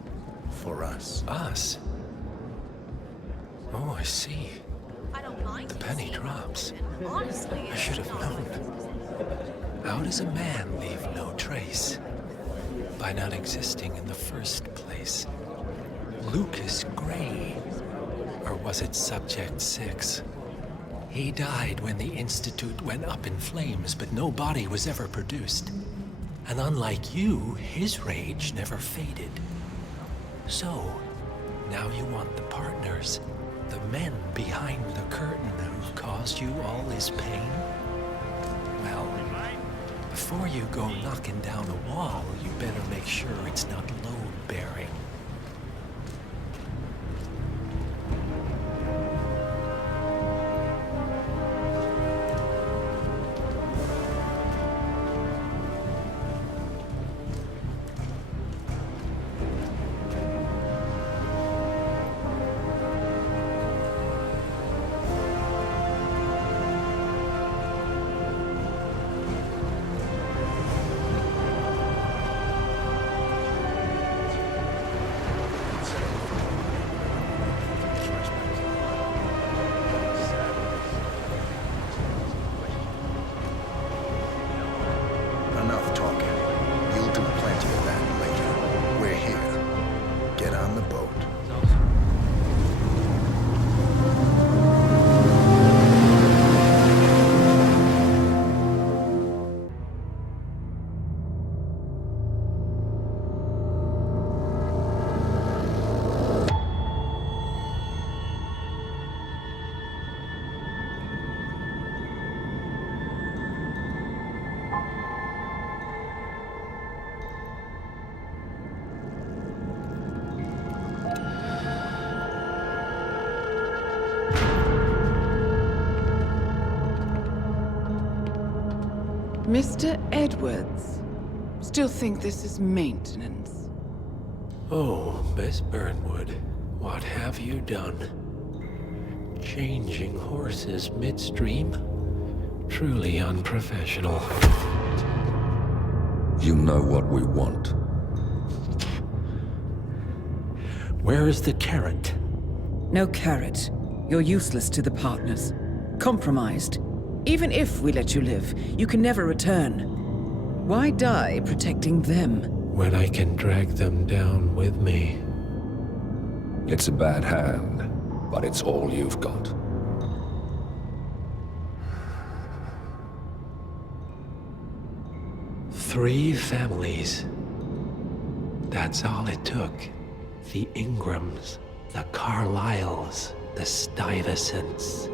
for us. Us? Oh, I see. The penny drops. Honestly, I should have known. How does a man leave no trace? By not existing in the first place. Lucas Gray. Or was it Subject 6? He died when the Institute went up in flames, but no body was ever produced. And unlike you, his rage never faded. So, now you want the partners, the men behind the curtain who caused you all this pain? Well, before you go knocking down a wall, you better make sure it's not load-bearing. Enough talking. You'll do plenty of that later. We're here. Get on the boat. Mr. Edwards, still think this is maintenance? Oh, Miss Burnwood, what have you done? Changing horses midstream? Truly unprofessional. You know what we want. Where is the carrot? No carrot. You're useless to the partners. Compromised. Even if we let you live, you can never return. Why die protecting them? When I can drag them down with me. It's a bad hand, but it's all you've got. Three families. That's all it took. The Ingrams, the Carlyles, the Stuyvesants.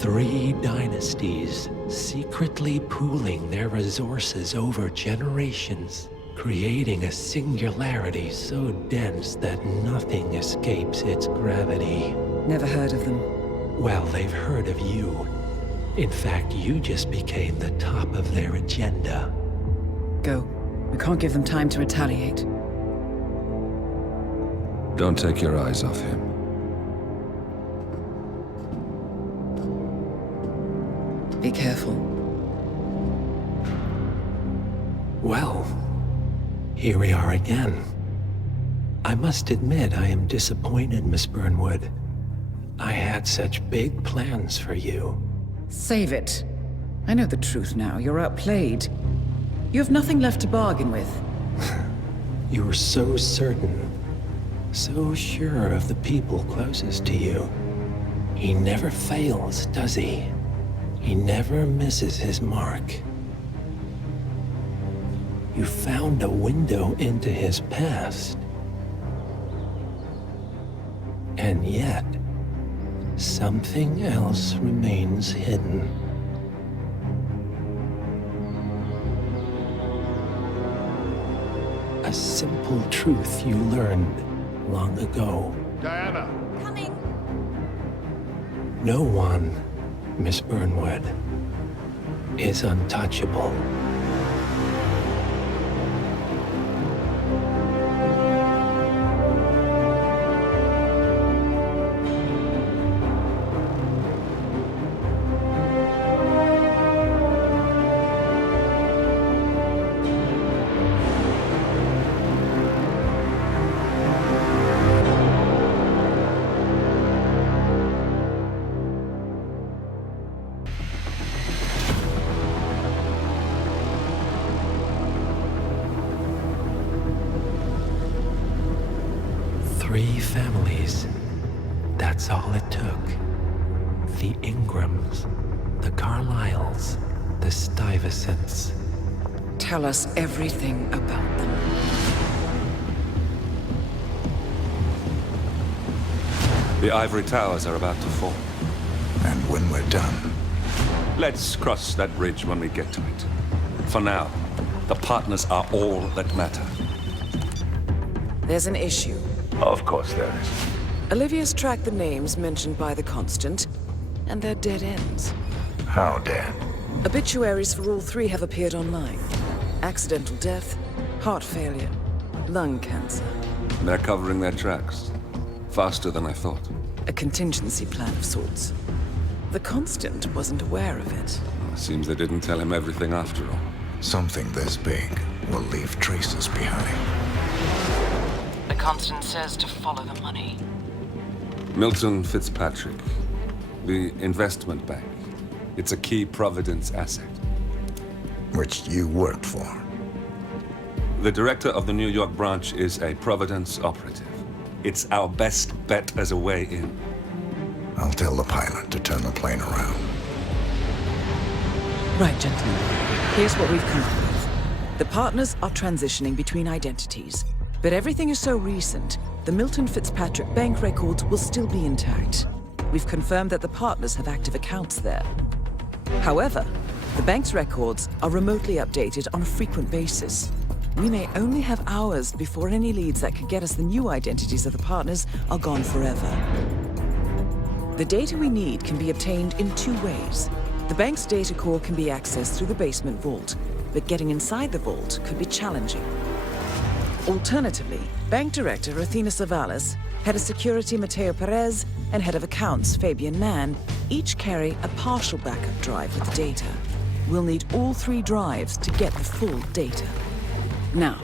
3 dynasties secretly pooling their resources over generations, creating a singularity so dense that nothing escapes its gravity. Never heard of them. Well, they've heard of you. In fact, you just became the top of their agenda. Go. We can't give them time to retaliate. Don't take your eyes off him. Be careful. Well, here we are again. I must admit I am disappointed, Miss Burnwood. I had such big plans for you. Save it. I know the truth now. You're outplayed. You have nothing left to bargain with. You were so certain, so sure of the people closest to you. He never fails, does he? He never misses his mark. You found a window into his past. And yet, something else remains hidden. A simple truth you learned long ago. Diana! Coming! No one, Miss Burnwood, is untouchable. Three families. That's all it took. The Ingrams, the Carlyles, the Stuyvesants. Tell us everything about them. The ivory towers are about to fall. And when we're done... Let's cross that bridge when we get to it. For now, the partners are all that matter. There's an issue. Of course there is. Olivia's tracked the names mentioned by the Constant, and they're dead ends. How dead? Obituaries for all 3 have appeared online. Accidental death, heart failure, lung cancer. They're covering their tracks. Faster than I thought. A contingency plan of sorts. The Constant wasn't aware of it. Seems they didn't tell him everything after all. Something this big will leave traces behind. The Constant says to follow the money. Milton Fitzpatrick. The investment bank. It's a key Providence asset. Which you worked for. The director of the New York branch is a Providence operative. It's our best bet as a way in. I'll tell the pilot to turn the plane around. Right, gentlemen. Here's what we've come up with. The partners are transitioning between identities. But everything is so recent, the Milton Fitzpatrick bank records will still be intact. We've confirmed that the partners have active accounts there. However, the bank's records are remotely updated on a frequent basis. We may only have hours before any leads that could get us the new identities of the partners are gone forever. The data we need can be obtained in 2 ways. The bank's data core can be accessed through the basement vault, but getting inside the vault could be challenging. Alternatively, Bank Director Athena Savalas, Head of Security Mateo Perez, and Head of Accounts Fabian Mann each carry a partial backup drive with the data. We'll need all 3 drives to get the full data. Now,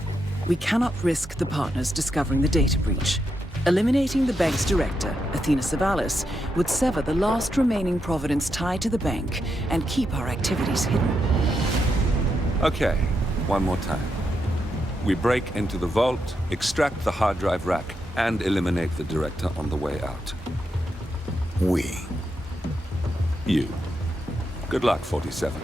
We cannot risk the partners discovering the data breach. Eliminating the bank's director, Athena Savalas, would sever the last remaining Providence tie to the bank and keep our activities hidden. Okay, one more time. We break into the vault, extract the hard drive rack, and eliminate the director on the way out. We. You. Good luck, 47.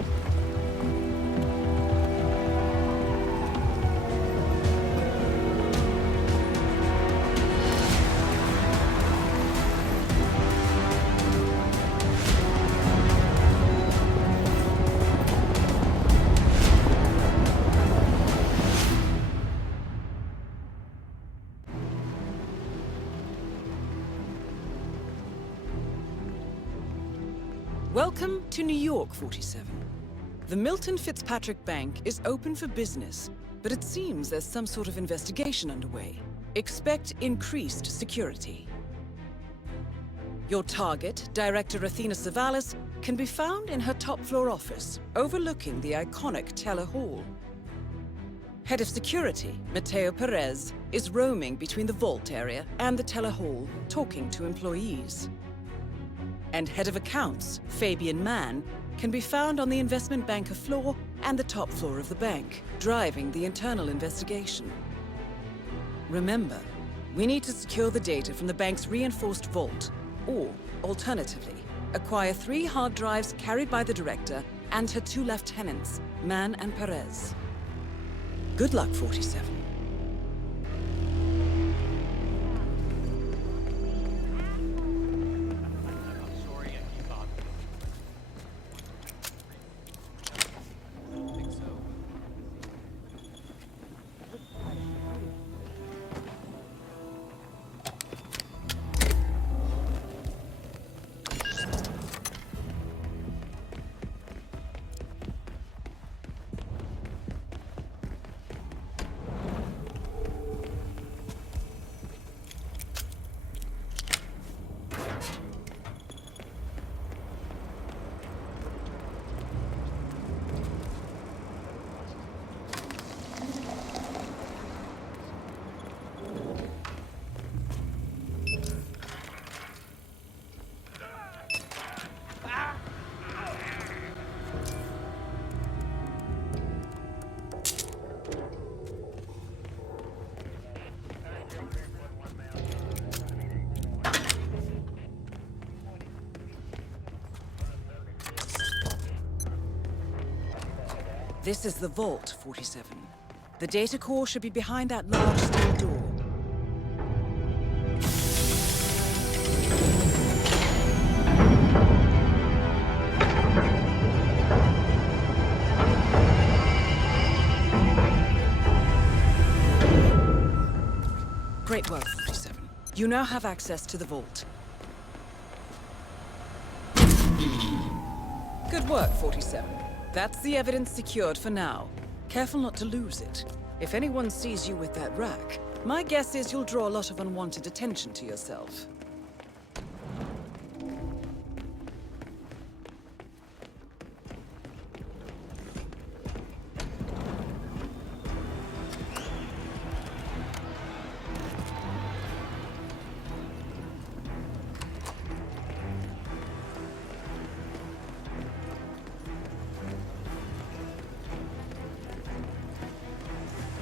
Welcome to New York, 47. The Milton Fitzpatrick Bank is open for business, but it seems there's some sort of investigation underway. Expect increased security. Your target, Director Athena Savalas, can be found in her top-floor office, overlooking the iconic Teller Hall. Head of Security, Mateo Perez, is roaming between the vault area and the Teller Hall, talking to employees. And Head of Accounts, Fabian Mann, can be found on the investment banker floor and the top floor of the bank, driving the internal investigation. Remember, we need to secure the data from the bank's reinforced vault, or, alternatively, acquire 3 hard drives carried by the director and her 2 lieutenants, Mann and Perez. Good luck, 47. This is the vault, 47. The data core should be behind that large steel door. Great work, 47. You now have access to the vault. Good work, 47. That's the evidence secured for now. Careful not to lose it. If anyone sees you with that rack, my guess is you'll draw a lot of unwanted attention to yourself.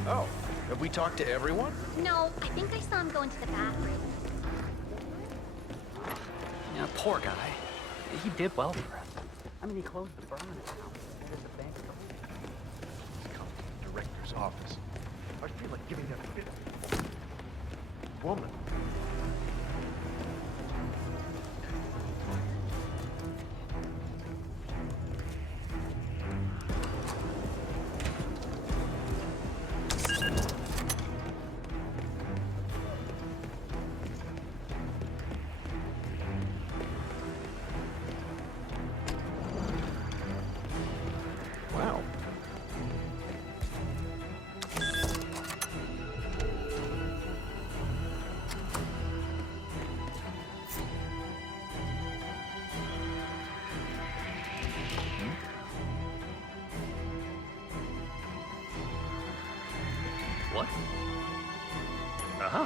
Oh, have we talked to everyone? No, I think I saw him go into the bathroom. Yeah, poor guy. He did well for us. I mean, he closed the burn account. There's a bank. Come to the director's office. I feel like giving that bit. Woman. Wow. Huh.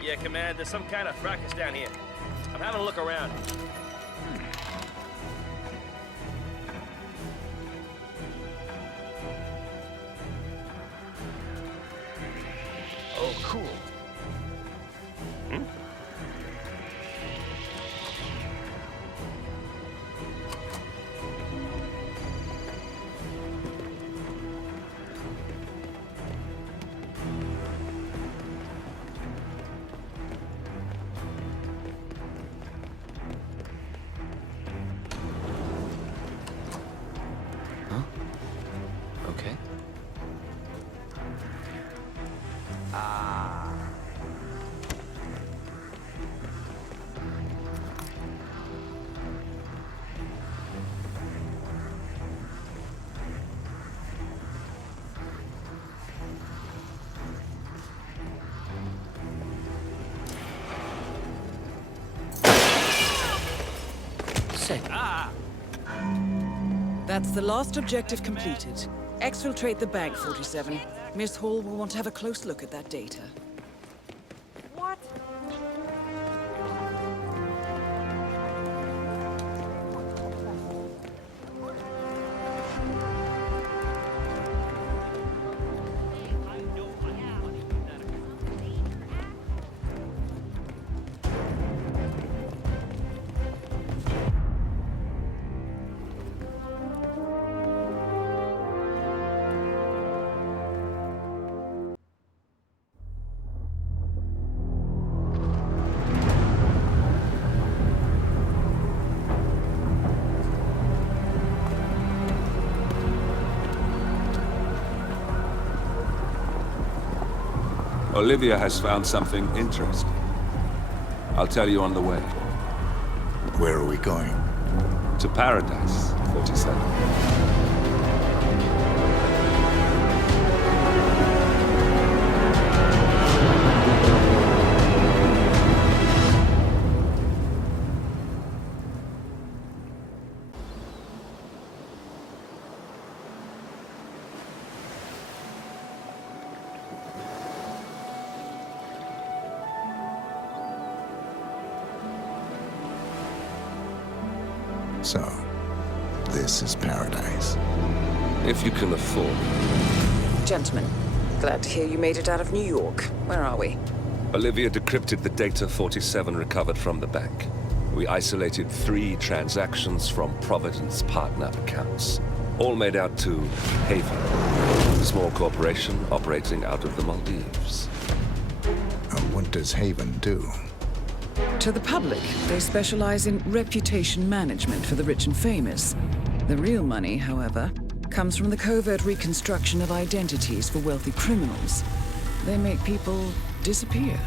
Yeah, Command, there's some kind of fracas down here. I'm having a look around. Oh, cool. Hmm? Okay. That's the last objective completed. Exfiltrate the bank, 47. Miss Hall will want to have a close look at that data. What? Olivia has found something interesting. I'll tell you on the way. Where are we going? To Paradise, 47. So, this is Paradise. If you can afford. Gentlemen, glad to hear you made it out of New York. Where are we? Olivia decrypted the data 47 recovered from the bank. We isolated 3 transactions from Providence partner accounts, all made out to Haven, a small corporation operating out of the Maldives. And what does Haven do? To the public, they specialize in reputation management for the rich and famous. The real money, however, comes from the covert reconstruction of identities for wealthy criminals. They make people disappear.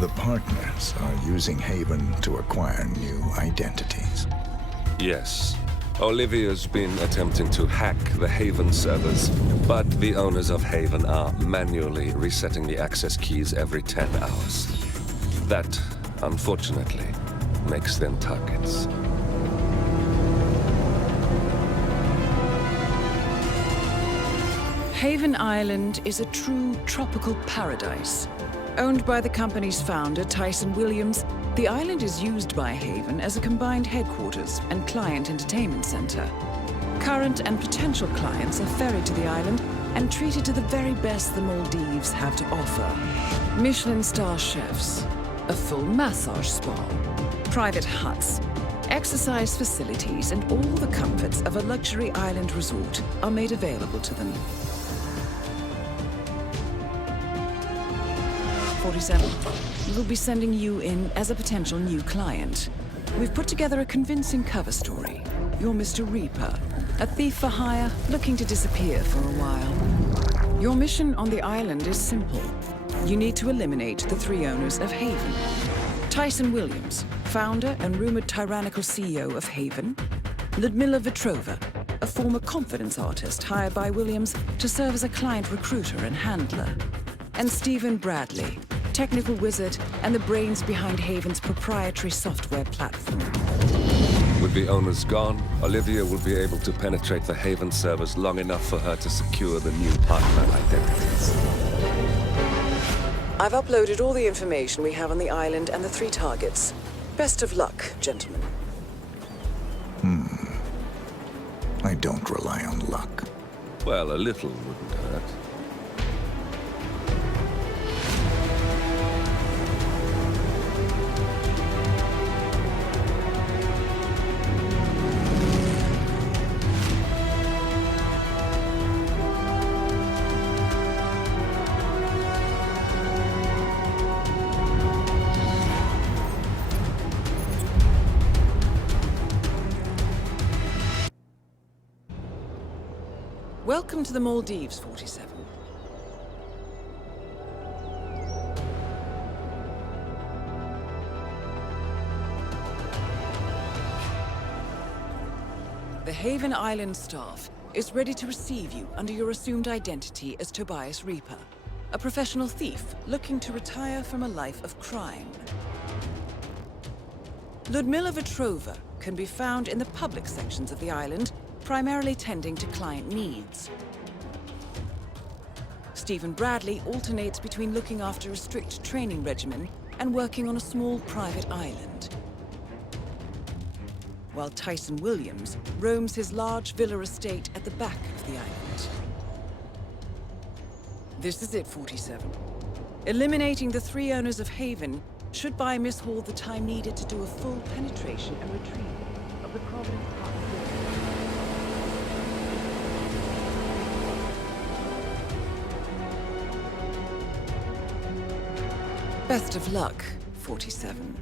The partners are using Haven to acquire new identities. Yes. Olivia's been attempting to hack the Haven servers, but the owners of Haven are manually resetting the access keys every 10 hours. That, unfortunately, makes them targets. Haven Island is a true tropical paradise. Owned by the company's founder, Tyson Williams, the island is used by Haven as a combined headquarters and client entertainment center. Current and potential clients are ferried to the island and treated to the very best the Maldives have to offer. Michelin star chefs, a full massage spa, private huts, exercise facilities, and all the comforts of a luxury island resort are made available to them. 47. We'll be sending you in as a potential new client. We've put together a convincing cover story. You're Mr. Reaper, a thief for hire looking to disappear for a while. Your mission on the island is simple. You need to eliminate the 3 owners of Haven. Tyson Williams, founder and rumored tyrannical CEO of Haven. Ludmila Vetrova, a former confidence artist hired by Williams to serve as a client recruiter and handler. And Stephen Bradley, technical wizard and the brains behind Haven's proprietary software platform. With the owners gone, Olivia will be able to penetrate the Haven servers long enough for her to secure the new partner identities. I've uploaded all the information we have on the island and the 3 targets. Best of luck, gentlemen. I don't rely on luck. Well, a little wouldn't hurt. Welcome to the Maldives, 47. The Haven Island staff is ready to receive you under your assumed identity as Tobias Reaper, a professional thief looking to retire from a life of crime. Ludmilla Vetrova can be found in the public sections of the island, primarily tending to client needs. Stephen Bradley alternates between looking after a strict training regimen and working on a small private island, while Tyson Williams roams his large villa estate at the back of the island. This is it, 47. Eliminating the 3 owners of Haven should buy Miss Hall the time needed to do a full penetration and retrieval of the Providence Park. Best of luck, 47.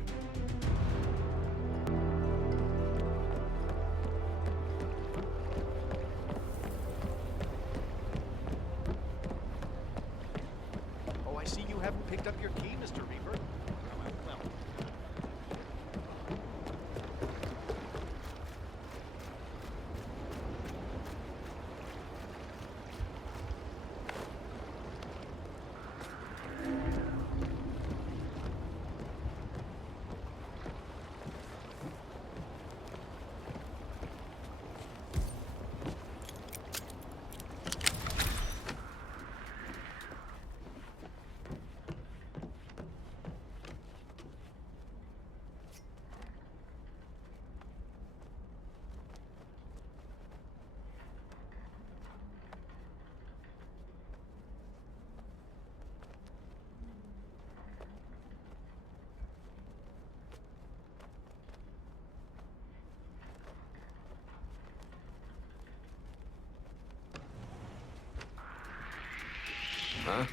Oh, I see you haven't picked up your key, Mr. Reaper. Well, Huh?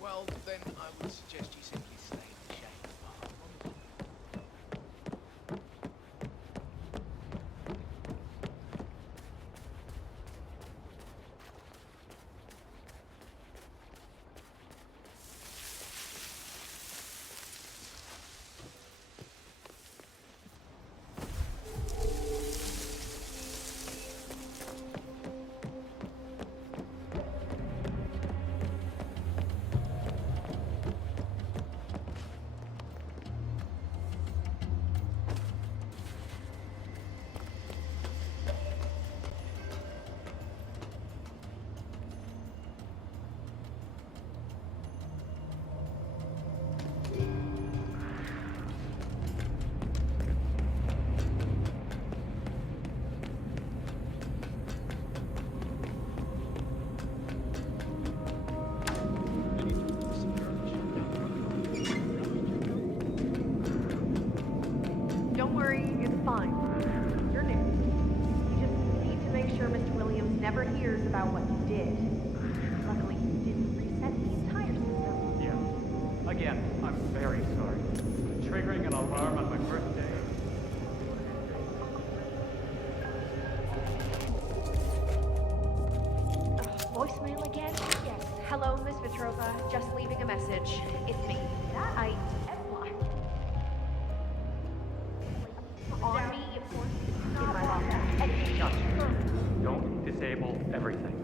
well, then I would suggest you simply stay in the shade. ears about what you did. Luckily, you didn't reset the entire system. Yeah. Again, I'm very sorry. Triggering an alarm on my birthday. Voicemail again? Yes. Hello, Miss Petrova. Just leaving a message. It's me. I am blocked. On me, of course. In my locker. Don't disable everything.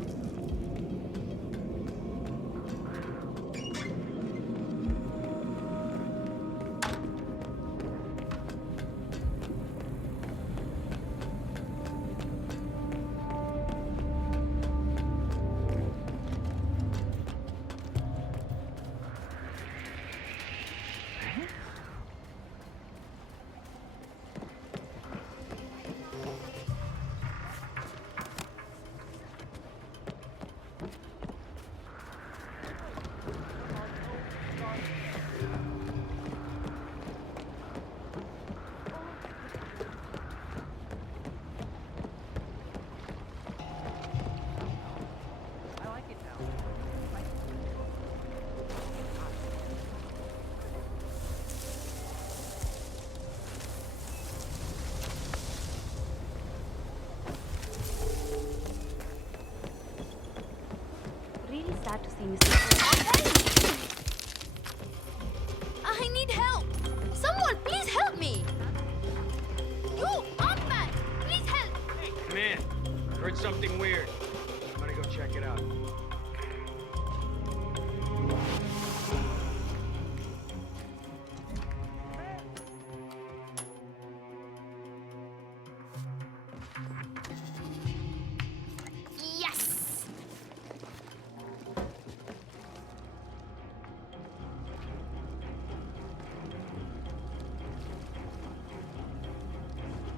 Really sad to see Miss. I need help! Someone, please help me! You, Hawkman! Please help! Hey, man, heard something weird. I'm gonna go check it out. Yes!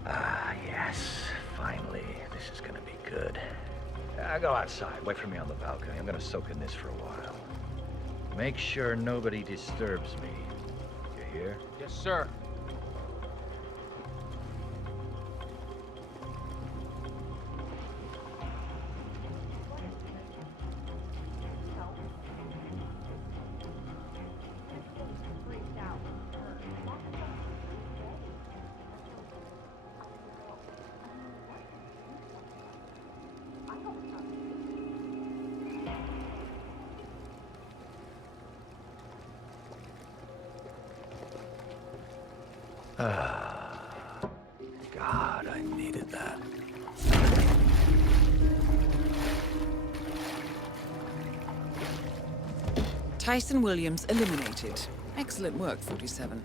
Ah, yes. Finally. This is gonna be good. Go outside. Wait for me on the balcony. I'm gonna soak in this for a while. Make sure nobody disturbs me. You hear? Yes, sir. Ah, God, I needed that. Tyson Williams eliminated. Excellent work, 47.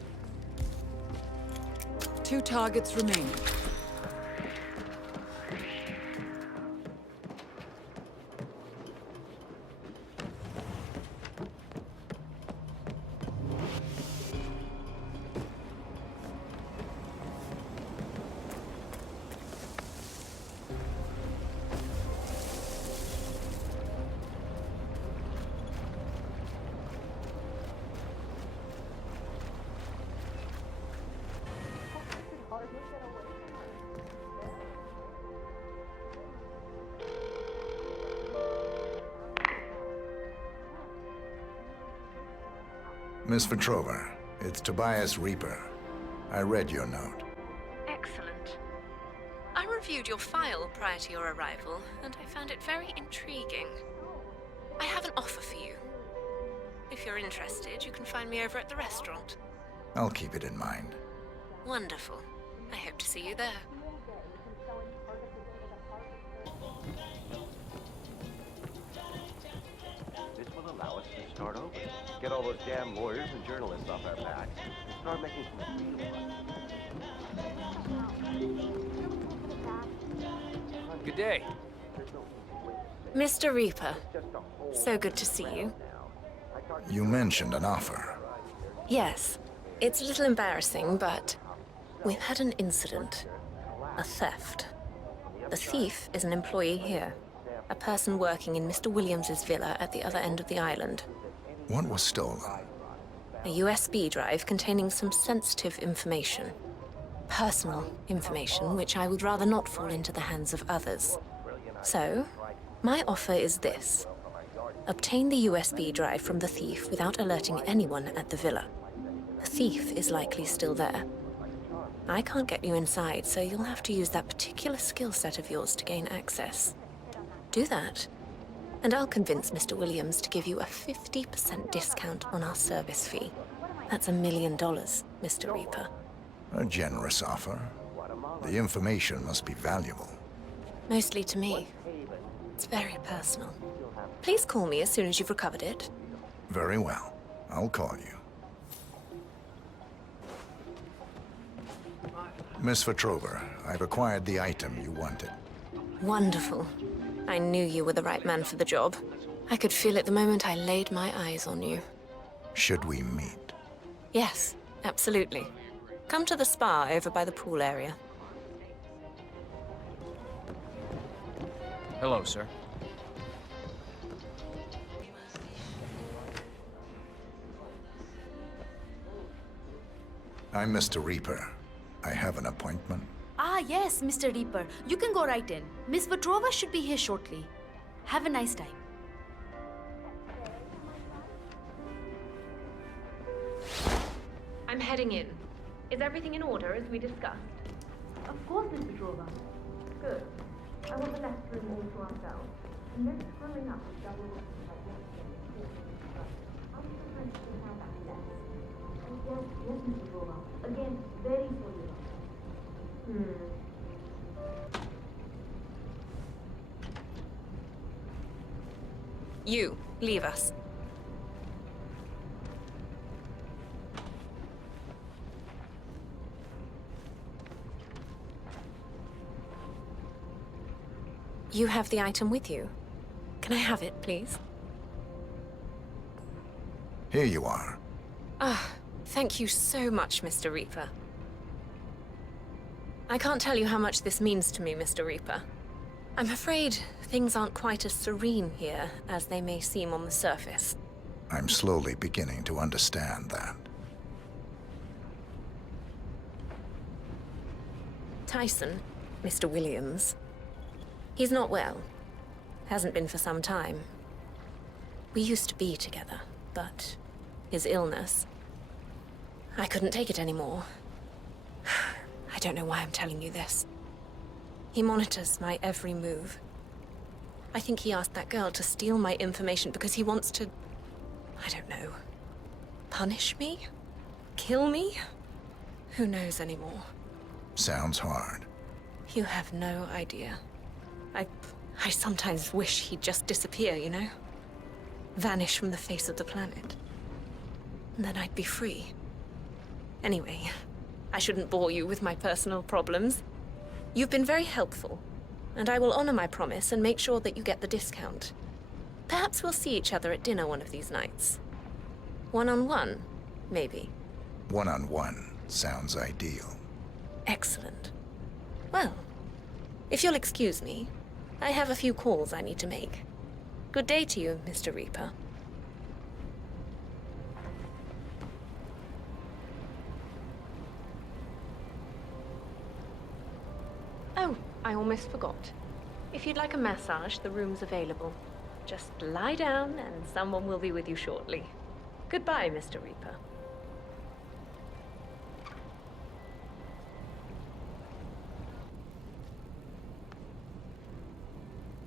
2 targets remaining. Miss Petrova, it's Tobias Reaper. I read your note. Excellent. I reviewed your file prior to your arrival, and I found it very intriguing. I have an offer for you. If you're interested, you can find me over at the restaurant. I'll keep it in mind. Wonderful. I hope to see you there. This will allow us to start over. Get all those damn lawyers and journalists off our backs and start making some real. Good day. Mr. Reaper, so good to see you. You mentioned an offer. Yes, it's a little embarrassing, but we've had an incident. A theft. The thief is an employee here. A person working in Mr. Williams's villa at the other end of the island. What was stolen? A USB drive containing some sensitive information. Personal information which I would rather not fall into the hands of others. So, My offer is this. Obtain the USB drive from the thief without alerting anyone at the villa. The thief is likely still there. I can't get you inside, so you'll have to use that particular skill set of yours to gain access. Do that, and I'll convince Mr. Williams to give you a 50% discount on our service fee. That's $1 million, Mr. Reaper. A generous offer. The information must be valuable. Mostly to me. It's very personal. Please call me as soon as you've recovered it. Very well. I'll call you. Miss Vetrova, I've acquired the item you wanted. Wonderful. I knew you were the right man for the job. I could feel it the moment I laid my eyes on you. Should we meet? Yes, absolutely. Come to the spa over by the pool area. Hello, sir. I'm Mr. Reaper. I have an appointment. Ah, yes, Mr. Reaper. You can go right in. Miss Vetrova should be here shortly. Have a nice time. I'm heading in. Is everything in order as we discussed? Of course, Miss Vetrova. Good. I want the left room all to ourselves. And then scrolling up with double rooms like yesterday. I'll be surprised to have access. And yes, Miss Vetrova. Again, very sorry. You, leave us. You have the item with you. Can I have it, please? Here you are. Ah, thank you so much, Mr. Reaper. I can't tell you how much this means to me, Mr. Reaper. I'm afraid things aren't quite as serene here as they may seem on the surface. I'm slowly beginning to understand that. Tyson, Mr. Williams, he's not well. Hasn't been for some time. We used to be together, but his illness... I couldn't take it anymore. I don't know why I'm telling you this. He monitors my every move. I think he asked that girl to steal my information because he wants to... I don't know. Punish me? Kill me? Who knows anymore? Sounds hard. You have no idea. I sometimes wish he'd just disappear, you know? Vanish from the face of the planet. And then I'd be free. Anyway, I shouldn't bore you with my personal problems. You've been very helpful, and I will honor my promise and make sure that you get the discount. Perhaps we'll see each other at dinner one of these nights. One-on-one, maybe. One-on-one sounds ideal. Excellent. Well, if you'll excuse me, I have a few calls I need to make. Good day to you, Mr. Reaper. Oh, I almost forgot. If you'd like a massage, the room's available. Just lie down and someone will be with you shortly. Goodbye, Mr. Reaper.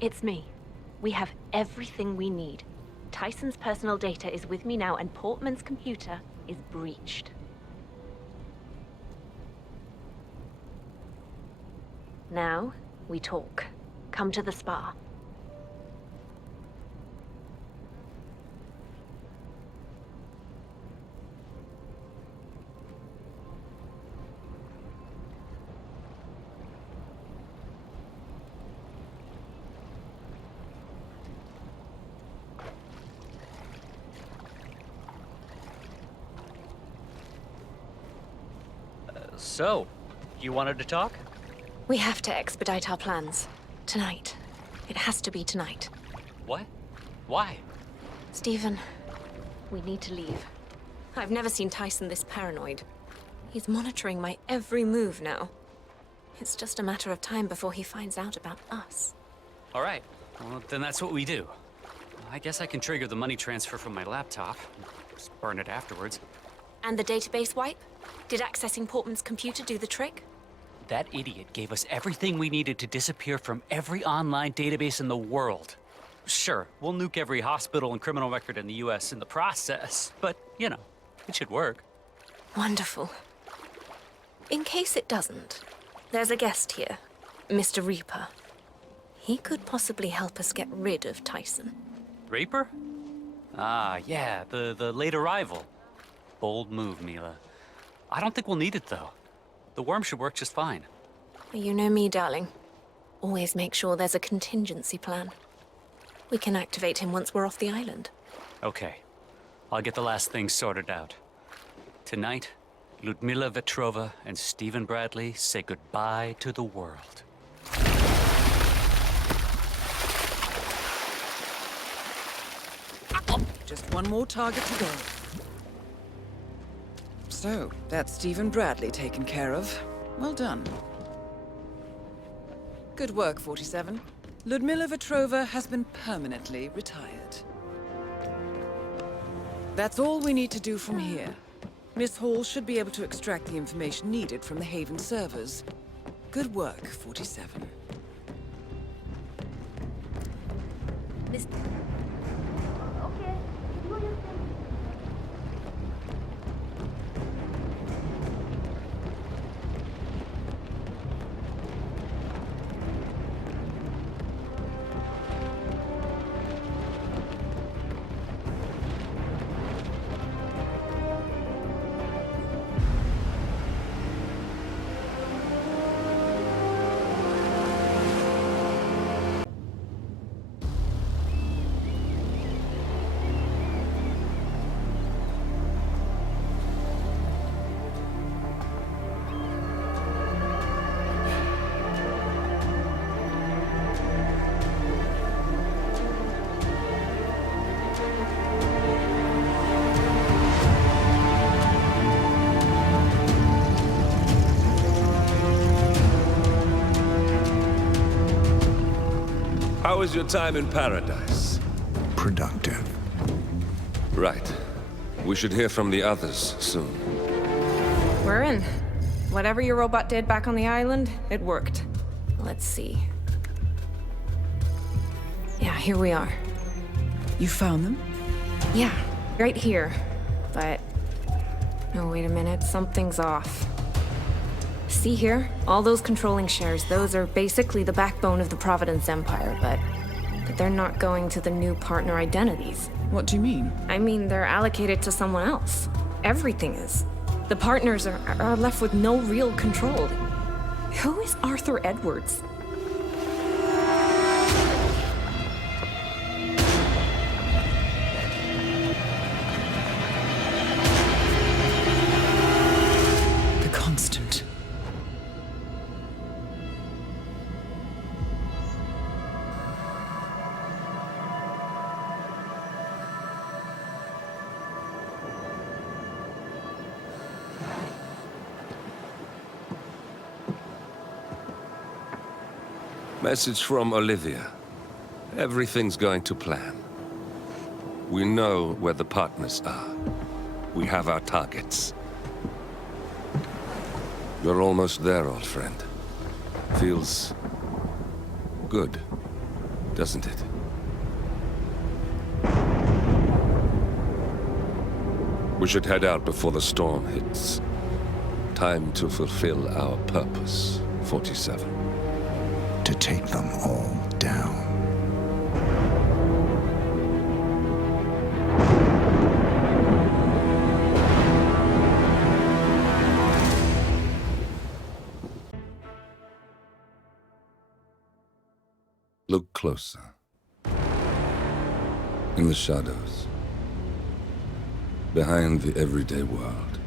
It's me. We have everything we need. Tyson's personal data is with me now, and Portman's computer is breached. Now, we talk. Come to the spa. So, you wanted to talk? We have to expedite our plans. Tonight. It has to be tonight. What? Why? Stephen, we need to leave. I've never seen Tyson this paranoid. He's monitoring my every move now. It's just a matter of time before he finds out about us. All right. Well, then that's what we do. I guess I can trigger the money transfer from my laptop. Just burn it afterwards. And the database wipe? Did accessing Portman's computer do the trick? That idiot gave us everything we needed to disappear from every online database in the world. Sure, we'll nuke every hospital and criminal record in the US in the process, but, you know, it should work. Wonderful. In case it doesn't, there's a guest here, Mr. Reaper. He could possibly help us get rid of Tyson. Reaper? Ah, yeah, the late arrival. Bold move, Mila. I don't think we'll need it, though. The worm should work just fine. You know me, darling. Always make sure there's a contingency plan. We can activate him once we're off the island. Okay. I'll get the last thing sorted out. Tonight, Ludmila Vetrova and Stephen Bradley say goodbye to the world. Just one more target to go. So, that's Stephen Bradley taken care of. Well done. Good work, 47. Ludmila Vetrova has been permanently retired. That's all we need to do from here. Miss Hall should be able to extract the information needed from the Haven servers. Good work, 47. Miss... How was your time in paradise? Productive. Right. We should hear from the others soon. We're in. Whatever your robot did back on the island, it worked. Let's see. Yeah, here we are. You found them? Yeah, right here. But... oh, wait a minute. Something's off. See here? All those controlling shares, those are basically the backbone of the Providence Empire, but they're not going to the new partner identities. What do you mean? I mean, they're allocated to someone else. Everything is. The partners are left with no real control. Who is Arthur Edwards? The Constant. Message from Olivia. Everything's going to plan. We know where the partners are. We have our targets. You're almost there, old friend. Feels good, doesn't it? We should head out before the storm hits. Time to fulfill our purpose, 47. To take them all down. Look closer. In the shadows. Behind the everyday world.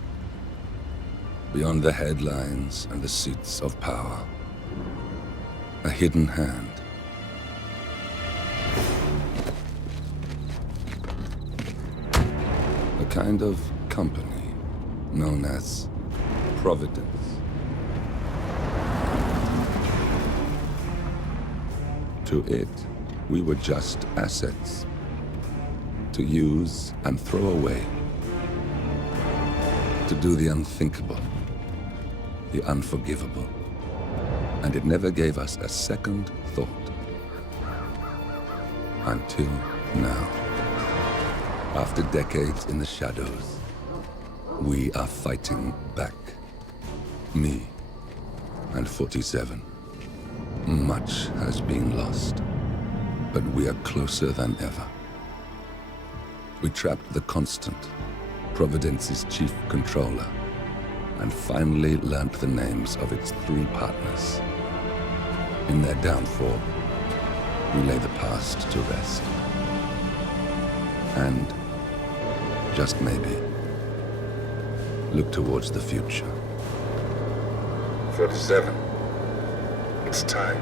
Beyond the headlines and the seats of power. A hidden hand. A kind of company known as Providence. To it, We were just assets. To use and throw away. To do the unthinkable. The unforgivable. And it never gave us a second thought. Until now. After decades in the shadows, we are fighting back. Me and 47. Much has been lost, but we are closer than ever. We trapped the Constant, Providence's chief controller, and finally learnt the names of its 3 partners. In their downfall, we lay the past to rest. And, just maybe, look towards the future. 47. It's time.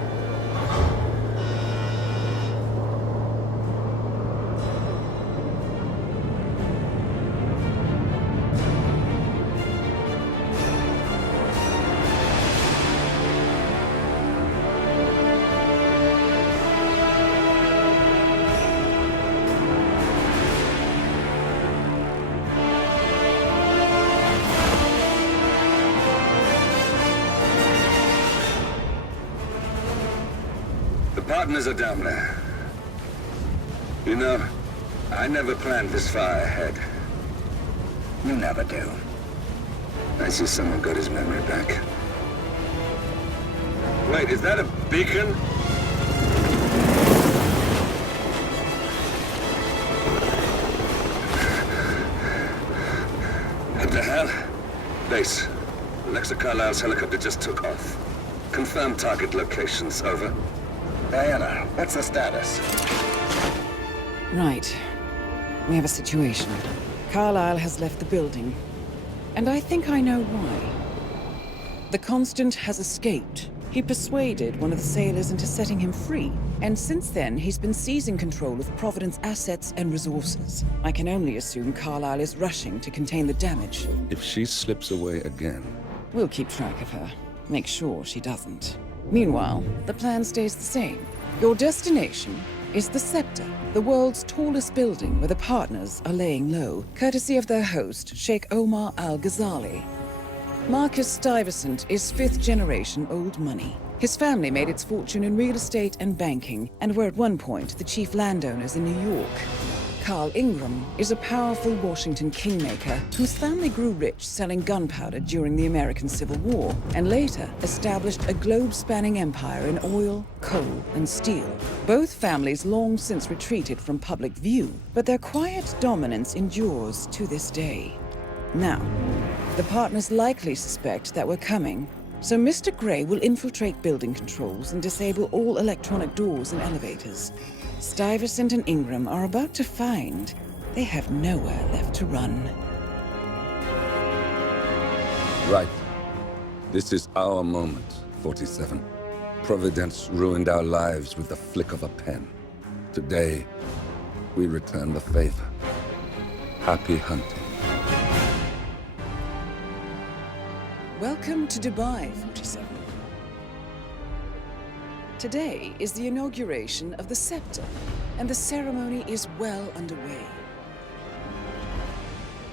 Partners are down there. You know, I never planned this far ahead. You never do. I see someone got his memory back. Wait, is that a beacon? What the hell? Base. Alexa Carlisle's helicopter just took off. Confirm target locations, over. Diana, what's the status? Right. We have a situation. Carlisle has left the building. And I think I know why. The Constant has escaped. He persuaded one of the sailors into setting him free. And since then, he's been seizing control of Providence assets and resources. I can only assume Carlisle is rushing to contain the damage. If she slips away again... We'll keep track of her. Make sure she doesn't. Meanwhile, the plan stays the same. Your destination is the Scepter, the world's tallest building where the partners are laying low, courtesy of their host, Sheikh Omar Al-Ghazali. Marcus Stuyvesant is 5th-generation old money. His family made its fortune in real estate and banking, and were at one point the chief landowners in New York. Carl Ingram is a powerful Washington kingmaker whose family grew rich selling gunpowder during the American Civil War, and later established a globe-spanning empire in oil, coal, and steel. Both families long since retreated from public view, but their quiet dominance endures to this day. Now, the partners likely suspect that we're coming, so Mr. Gray will infiltrate building controls and disable all electronic doors and elevators. Stuyvesant and Ingram are about to find they have nowhere left to run. Right. This is our moment, 47. Providence ruined our lives with the flick of a pen. Today, we return the favor. Happy hunting. Welcome to Dubai, 47. Today is the inauguration of the Scepter, and the ceremony is well underway.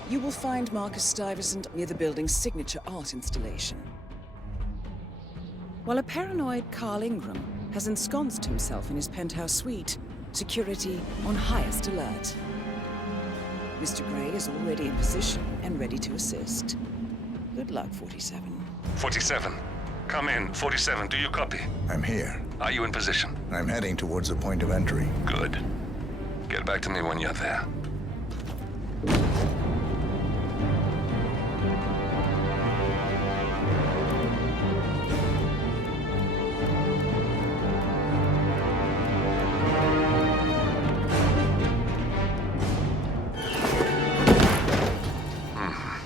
You will find Marcus Stuyvesant near the building's signature art installation, while a paranoid Carl Ingram has ensconced himself in his penthouse suite, security on highest alert. Mr. Gray is already in position and ready to assist. Good luck, 47. 47. Come in. 47, do you copy? I'm here. Are you in position? I'm heading towards the point of entry. Good. Get back to me when you're there.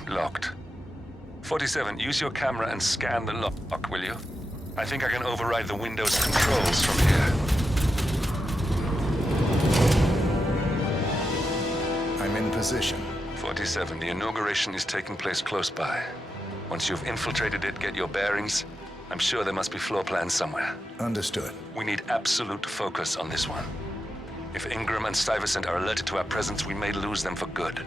Locked. 47, use your camera and scan the lock, will you? I think I can override the Windows controls from here. I'm in position. 47, the inauguration is taking place close by. Once you've infiltrated it, get your bearings. I'm sure there must be floor plans somewhere. Understood. We need absolute focus on this one. If Ingram and Stuyvesant are alerted to our presence, we may lose them for good.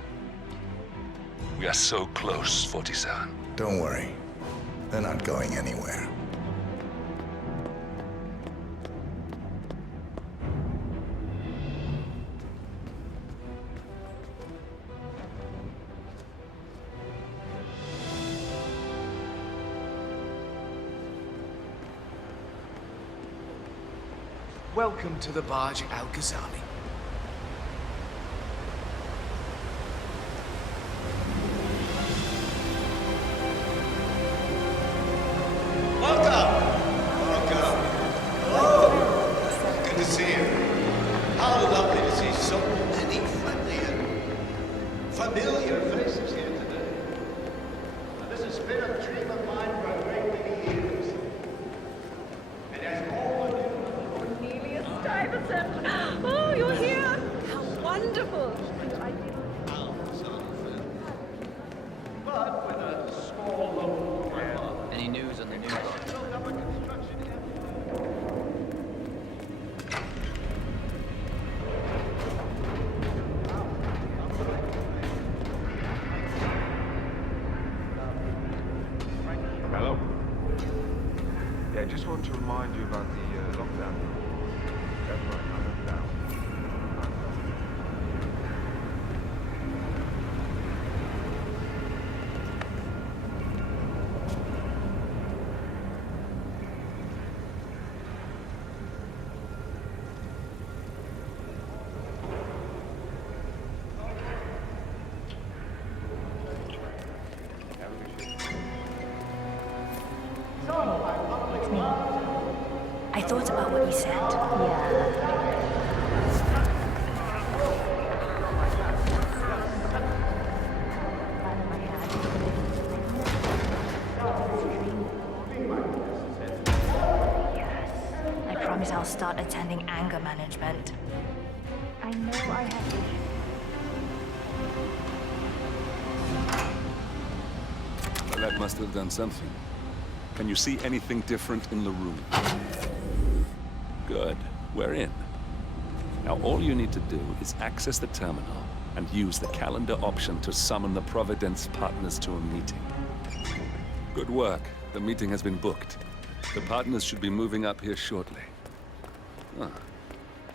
We are so close, 47. Don't worry. They're not going anywhere. Welcome to the barge, Al-Ghazali. Good to see you. How lovely to see so many friendly and familiar faces here today. Now, this has been a dream of mine for a great many years. And as all of you Stuyvesant! Oh, you're here! How wonderful! but with a small local Any news on the news? Hello. Yeah, just want to remind you about the lockdown. That's right, I'm down. It's me. I thought about what you said. Yeah. I promise I'll start attending anger management. I know I have to. Well, that must have done something. Can you see anything different in the room? Good. We're in. Now all you need to do is access the terminal and use the calendar option to summon the Providence partners to a meeting. Good work. The meeting has been booked. The partners should be moving up here shortly. Ah.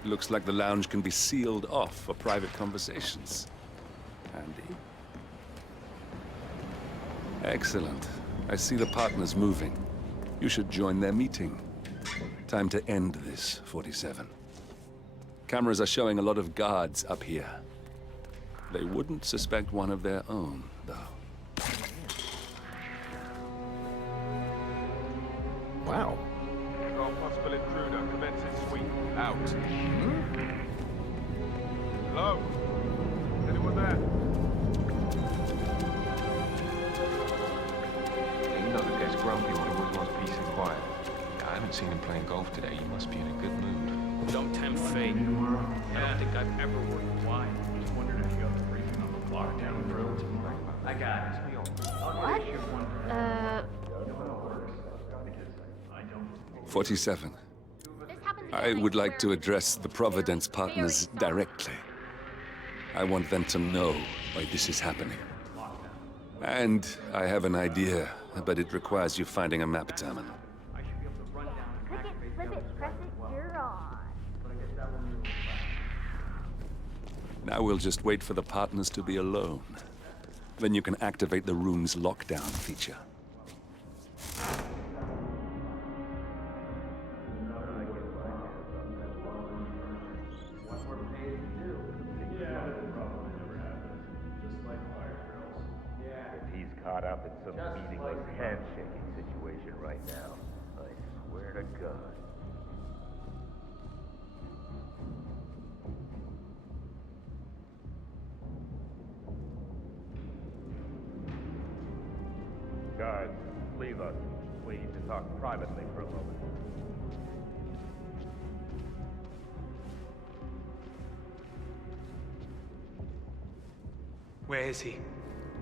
Looks like the lounge can be sealed off for private conversations. Handy. Excellent. I see the partners moving. You should join their meeting. Time to end this, 47. Cameras are showing a lot of guards up here. They wouldn't suspect one of their own, though. Wow. Got a possible intruder. Commencing sweep. Out. Hello? Anyone there? You know that guy's grumpy when he always wants peace and quiet. I haven't seen him playing golf today. You must be in a good mood. Don't tempt fate. I don't think I've ever worked wide. Just wondered if you got the briefing on the lockdown drill tomorrow. I got it. What? 47. I would like to address the Providence partners directly. I want them to know why this is happening. And I have an idea, but it requires you finding a map terminal. Click it, flip it, press it, you're on. Now we'll just wait for the partners to be alone. Then you can activate the room's lockdown feature. Caught up in some meaningless handshaking situation right now. I swear to God. Guards, leave us. We need to talk privately for a moment. Where is he?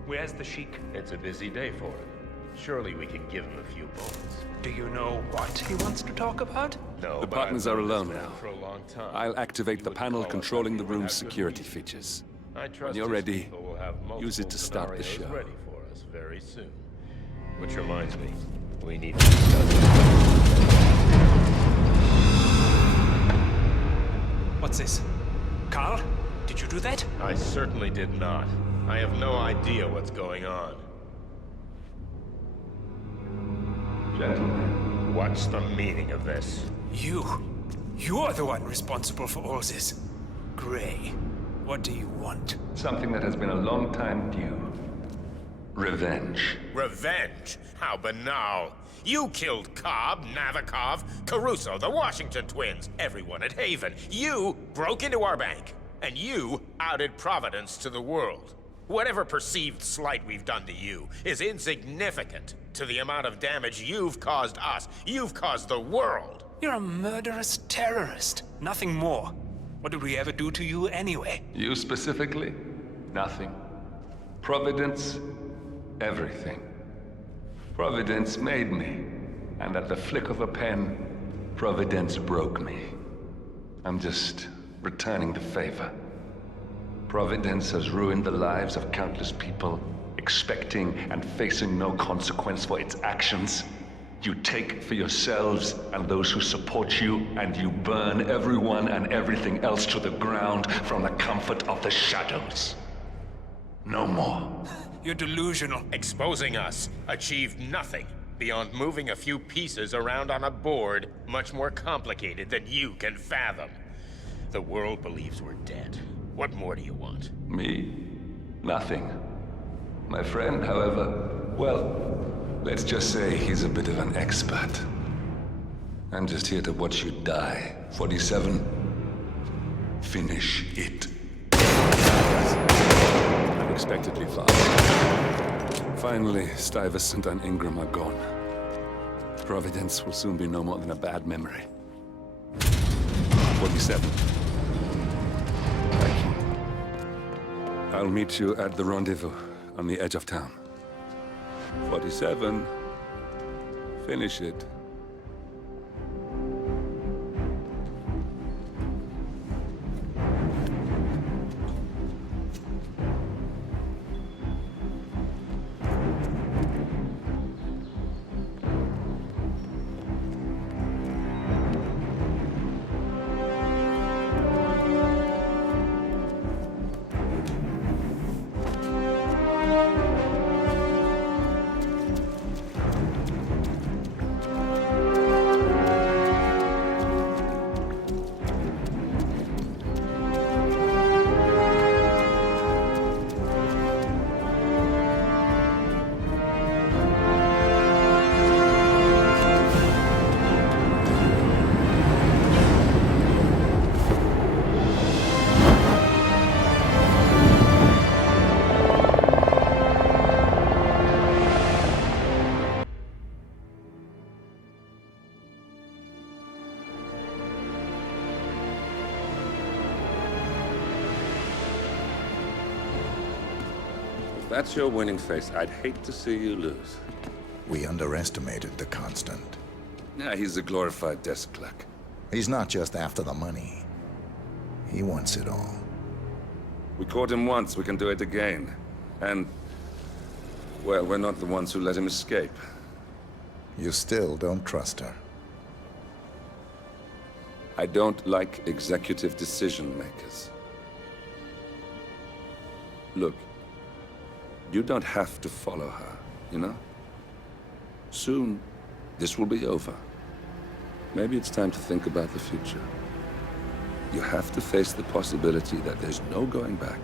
Where's the Sheik? It's a busy day for him. Surely we can give him a few moments. Do you know what he wants to talk about? No, The but I've partners are known this alone man now. for a long time. I'll activate the panel controlling the room's security features. When you're ready, use it to start the show. Ready for us very soon. Which reminds me, we need to discuss. What's this? Carl? Did you do that? I certainly did not. I have no idea what's going on. Gentlemen, what's the meaning of this? You're the one responsible for all this. Gray, what do you want? Something that has been a long time due. Revenge. Revenge? How banal. You killed Cobb, Navikov, Caruso, the Washington twins, everyone at Haven. You broke into our bank, and you outed Providence to the world. Whatever perceived slight we've done to you is insignificant to the amount of damage you've caused us. You've caused the world. You're a murderous terrorist. Nothing more. What did we ever do to you anyway? You specifically? Nothing. Providence? Everything. Providence made me, and at the flick of a pen, Providence broke me. I'm just returning the favor. Providence has ruined the lives of countless people, expecting and facing no consequence for its actions. You take for yourselves and those who support you, and you burn everyone and everything else to the ground from the comfort of the shadows. No more. You're delusional. Exposing us achieved nothing beyond moving a few pieces around on a board much more complicated than you can fathom. The world believes we're dead. What more do you want? Me? Nothing. My friend, however, well, let's just say he's a bit of an expert. I'm just here to watch you die. 47. Finish it. Unexpectedly fast. Finally, Stuyvesant and Ingram are gone. Providence will soon be no more than a bad memory. 47. Thank you. I'll meet you at the rendezvous on the edge of town. 47. Finish it. That's your winning face. I'd hate to see you lose. We underestimated the Constant. Yeah, he's a glorified desk clerk. He's not just after the money. He wants it all. We caught him once, we can do it again. And, well, we're not the ones who let him escape. You still don't trust her. I don't like executive decision makers. Look, you don't have to follow her, you know? Soon, this will be over. Maybe it's time to think about the future. You have to face the possibility that there's no going back.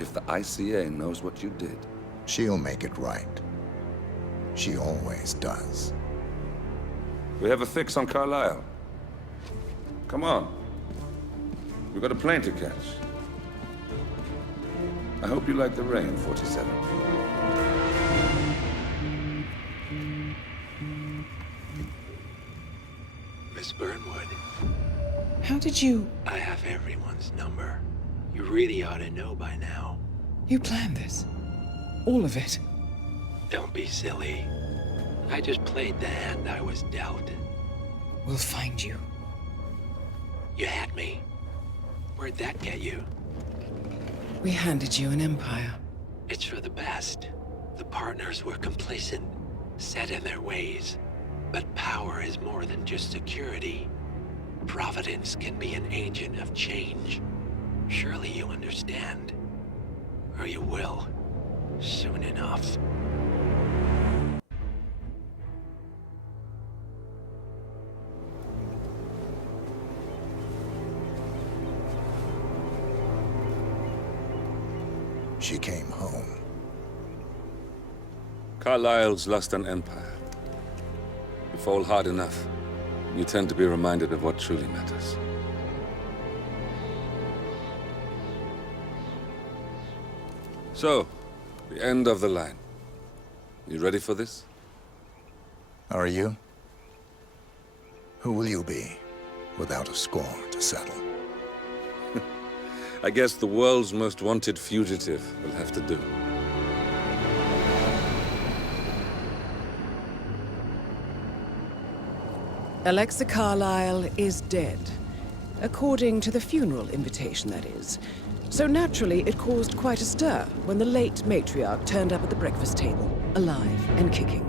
If the ICA knows what you did, she'll make it right. She always does. We have a fix on Carlisle. Come on. We've got a plane to catch. I hope you like the rain, 47. Miss Burnwood. How did you... I have everyone's number. You really ought to know by now. You planned this? All of it? Don't be silly. I just played the hand I was dealt. We'll find you. You had me. Where'd that get you? We handed you an empire. It's for the best. The partners were complacent, set in their ways. But power is more than just security. Providence can be an agent of change. Surely you understand. Or you will. Soon enough. She came home. Carlyle's lost an empire. You fall hard enough, you tend to be reminded of what truly matters. So, the end of the line. You ready for this? Are you? Who will you be, without a score to settle? I guess the world's most wanted fugitive will have to do. Alexa Carlyle is dead. According to the funeral invitation, that is. So naturally, it caused quite a stir when the late matriarch turned up at the breakfast table, alive and kicking.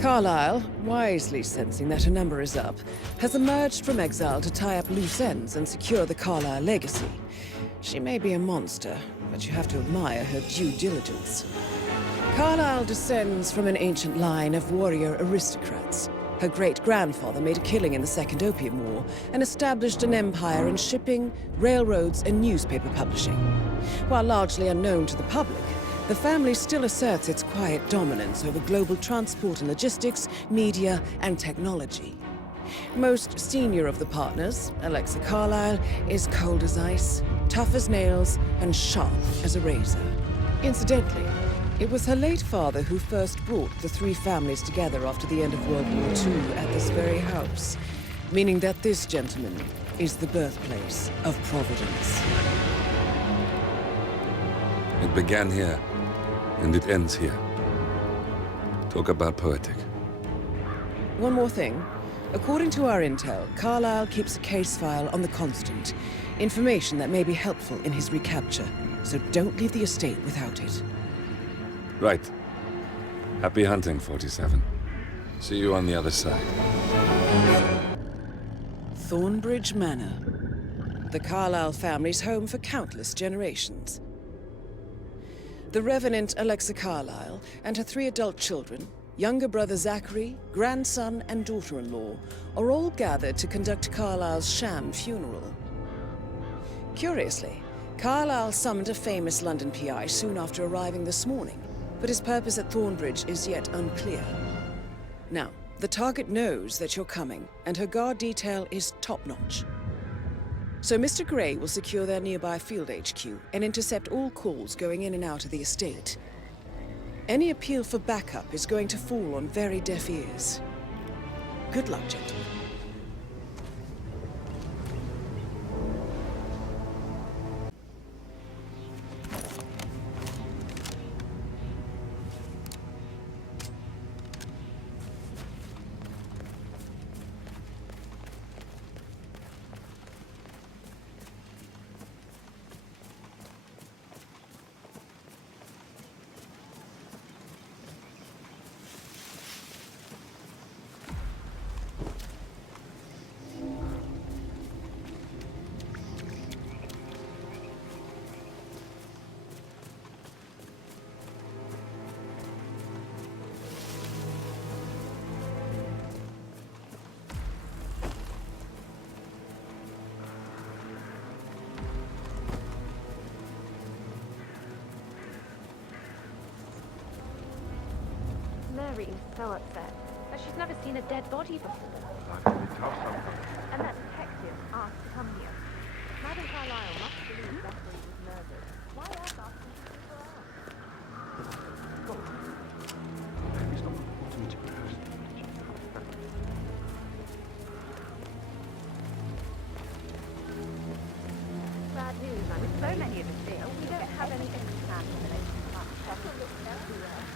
Carlyle, wisely sensing that her number is up, has emerged from exile to tie up loose ends and secure the Carlyle legacy. She may be a monster, but you have to admire her due diligence. Carlyle descends from an ancient line of warrior aristocrats. Her great-grandfather made a killing in the Second Opium War and established an empire in shipping, railroads, and newspaper publishing. While largely unknown to the public, the family still asserts its quiet dominance over global transport and logistics, media, and technology. Most senior of the partners, Alexa Carlyle, is cold as ice, tough as nails, and sharp as a razor. Incidentally, it was her late father who first brought the three families together after the end of World War II at this very house, meaning that this gentleman is the birthplace of Providence. It began here, and it ends here. Talk about poetic. One more thing. According to our intel, Carlyle keeps a case file on the Constant. Information that may be helpful in his recapture, so don't leave the estate without it. Right. Happy hunting, 47. See you on the other side. Thornbridge Manor. The Carlyle family's home for countless generations. The Revenant Alexa Carlyle and her 3 adult children, younger brother Zachary, grandson, and daughter-in-law, are all gathered to conduct Carlyle's sham funeral. Curiously, Carlyle summoned a famous London PI soon after arriving this morning, but his purpose at Thornbridge is yet unclear. Now, the target knows that you're coming, and her guard detail is top-notch. So Mr. Gray will secure their nearby field HQ and intercept all calls going in and out of the estate. Any appeal for backup is going to fall on very deaf ears. Good luck, gentlemen. Mary is so upset, but she's never seen a dead body before. And that detective asked to come here. Madam Carlyle must believe Zachary was murdered. Why else ask him to keep her out? Bad news, man. With so many of us here, we don't have anything to plan for the next month. Look everywhere.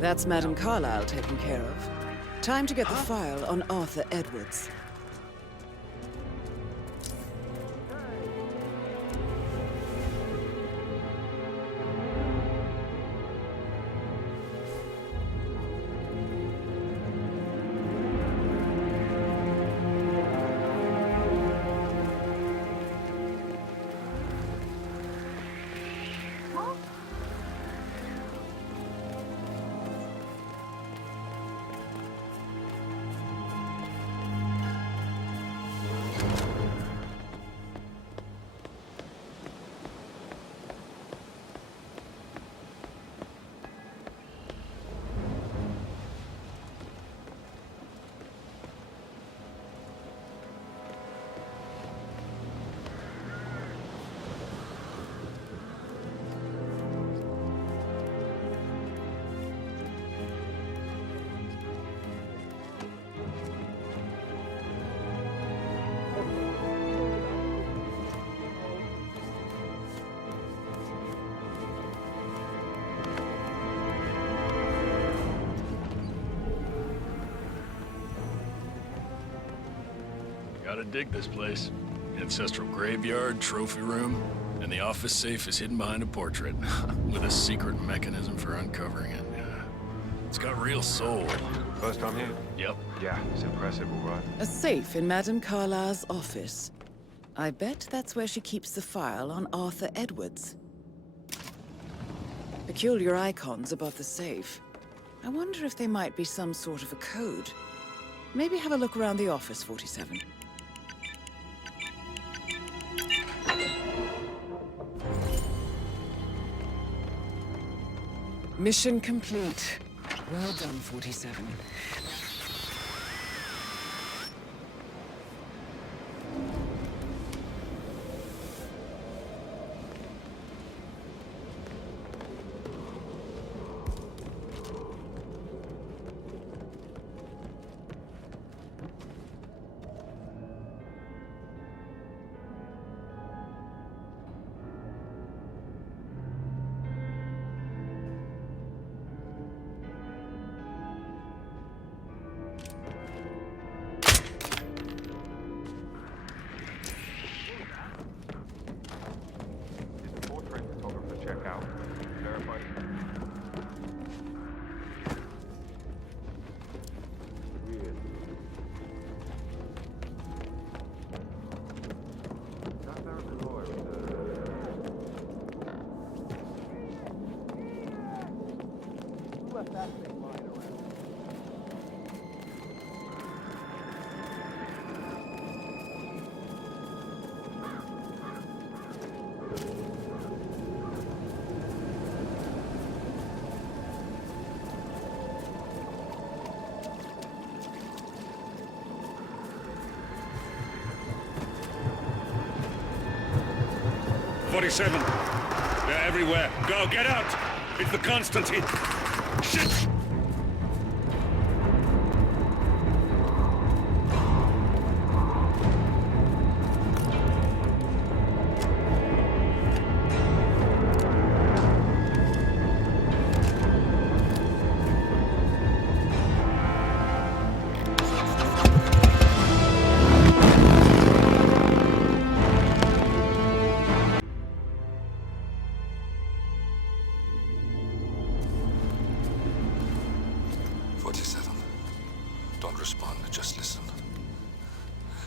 That's Madame Carlyle taken care of. Time to get the file on Arthur Edwards. Gotta dig this place. Ancestral graveyard, trophy room, and the office safe is hidden behind a portrait, with a secret mechanism for uncovering it. It's got real soul. First time here? Yep. Yeah, it's impressive, all right. A safe in Madame Carlyle's office. I bet that's where she keeps the file on Arthur Edwards. Peculiar icons above the safe. I wonder if they might be some sort of a code. Maybe have a look around the office, 47. Mission complete. Well done, 47. .47. They're everywhere. Go, get out! It's the Constantine. Shit!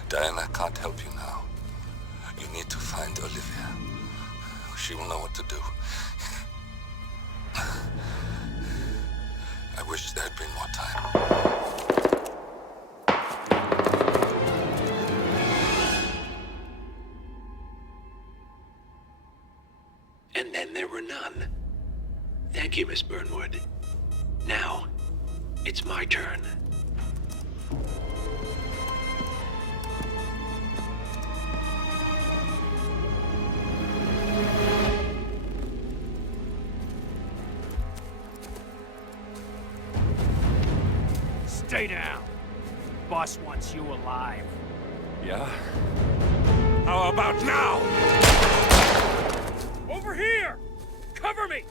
Diana can't help you now. You need to find Olivia. She will know what to do. I wish there had been more time. And then there were none. Thank you, Miss Burnwood. Now, It's my turn. Stay down. Boss wants you alive. Yeah? How about now? Over here! Cover me!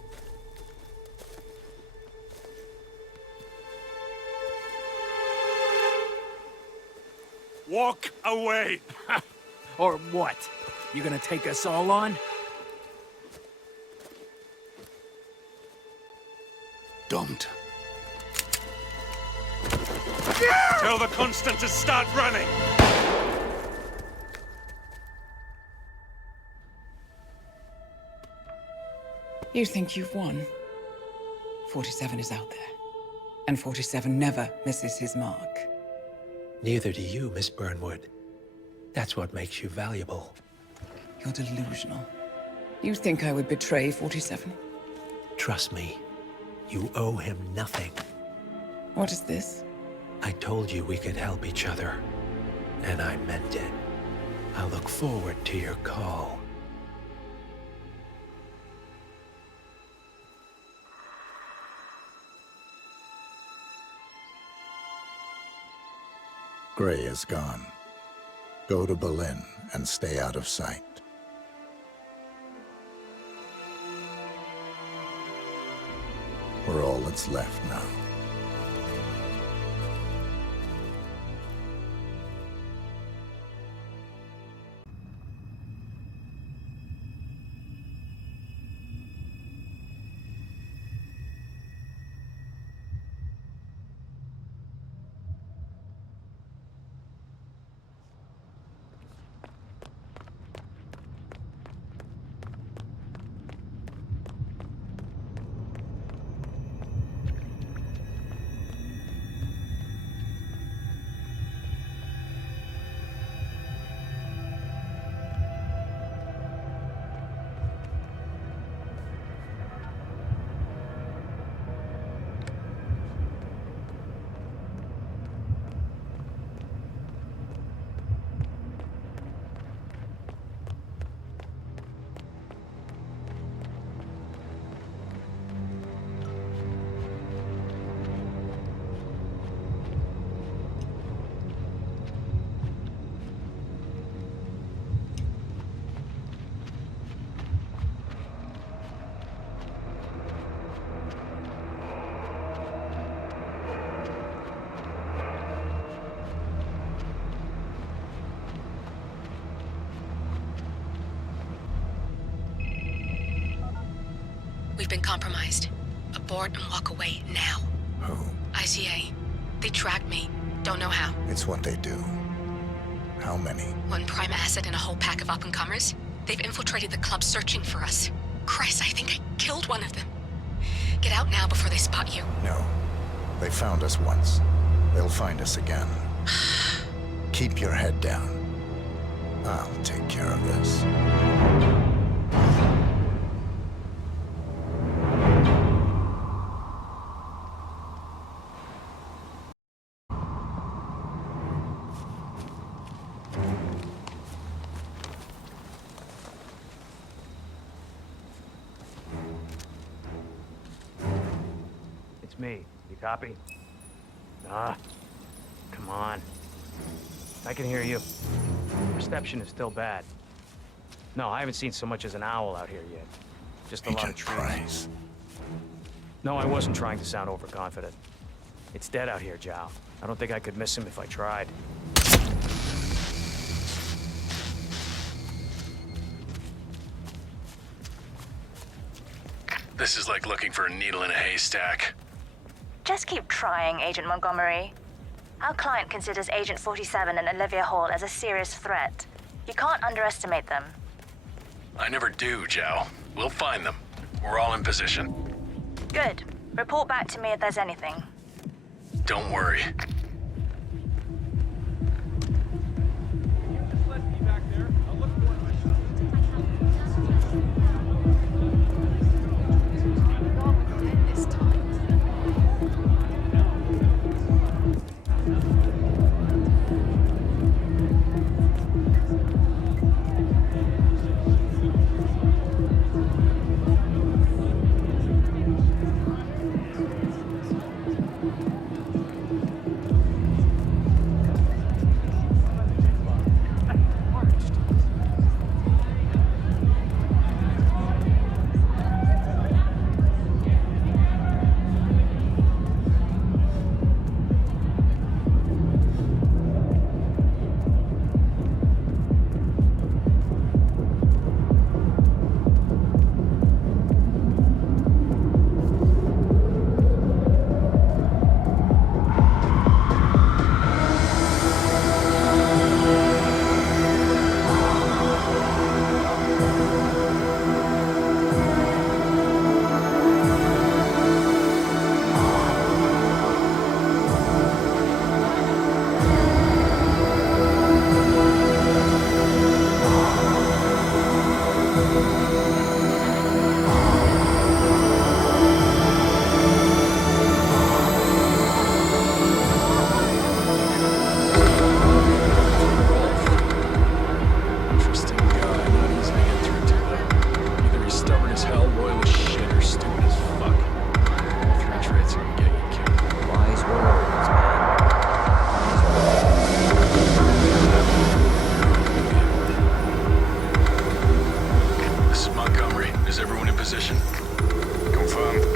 Walk away! Or what? You gonna take us all on? Don't. Tell the Constant to start running! You think you've won? 47 is out there. And 47 never misses his mark. Neither do you, Miss Burnwood. That's what makes you valuable. You're delusional. You think I would betray 47? Trust me, you owe him nothing. What is this? I told you we could help each other, and I meant it. I look forward to your call. Gray is gone. Go to Berlin and stay out of sight. We're all that's left now. We've been compromised. Abort and walk away now. Who? ICA. They tracked me. Don't know how. It's what they do. How many? One prime asset and a whole pack of up-and-comers. They've infiltrated the club searching for us. Christ, I think I killed one of them. Get out now before they spot you. No. They found us once. They'll find us again. Keep your head down. I'll take care of this. It's me. You copy? Ah, come on. I can hear you. Reception is still bad. No, I haven't seen so much as an owl out here yet. Just a lot of trees. Price. No, I wasn't trying to sound overconfident. It's dead out here, Zhao. I don't think I could miss him if I tried. This is like looking for a needle in a haystack. Just keep trying, Agent Montgomery. Our client considers Agent 47 and Olivia Hall as a serious threat. You can't underestimate them. I never do, Zhao. We'll find them. We're all in position. Good. Report back to me if there's anything. Don't worry. stubborn as hell, loyal as shit, or stupid as fuck. Three traits that can get you killed. Wise words, man. This is Montgomery. Is everyone in position? Confirmed.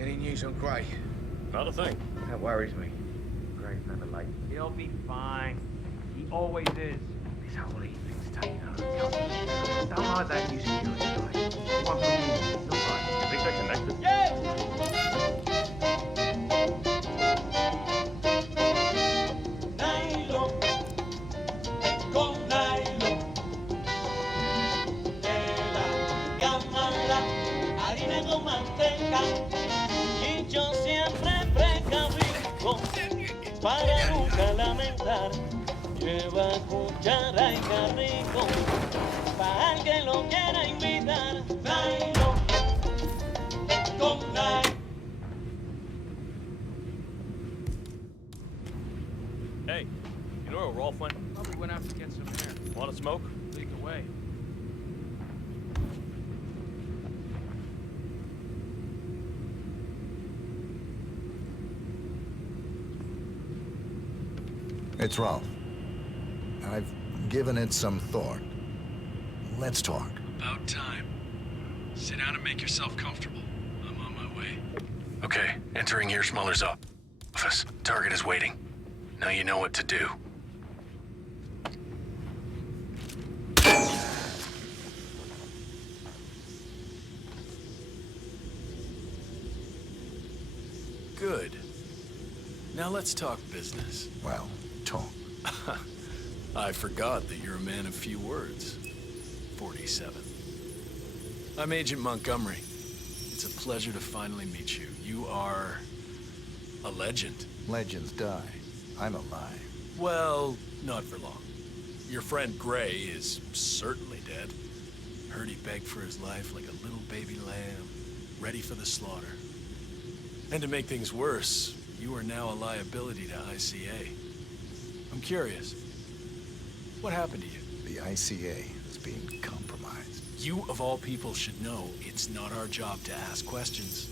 Any news on Gray? Not a thing. That worries me. Gray's never late. He'll be fine. He always is. This whole evening's taking over. Don't like that new security guy. One from you. Not right. You think they're connected? Nylon, con nylon, tela, cámara, harina con manteca, y yo siempre precavido para nunca lamentar. Lleva cuchara y carrico, para el que lo quiera invitar. Nylon, con nylon. Hey, you know where Rolf went? Probably went out to get some air. Want to smoke? Lead the way. It's Rolf. I've given it some thought. Let's talk. About time. Sit down and make yourself comfortable. I'm on my way. Okay, entering here, Schmuller's up. Office, target is waiting. Now you know what to do. Good. Now let's talk business. Well, talk. I forgot that you're a man of few words. 47. I'm Agent Montgomery. It's a pleasure to finally meet you. You are a legend. Legends die. I'm alive. Well, not for long. Your friend Gray is certainly dead. Heard he begged for his life like a little baby lamb, ready for the slaughter. And to make things worse, you are now a liability to ICA. I'm curious, what happened to you? The ICA is being compromised. You, of all people, should know it's not our job to ask questions.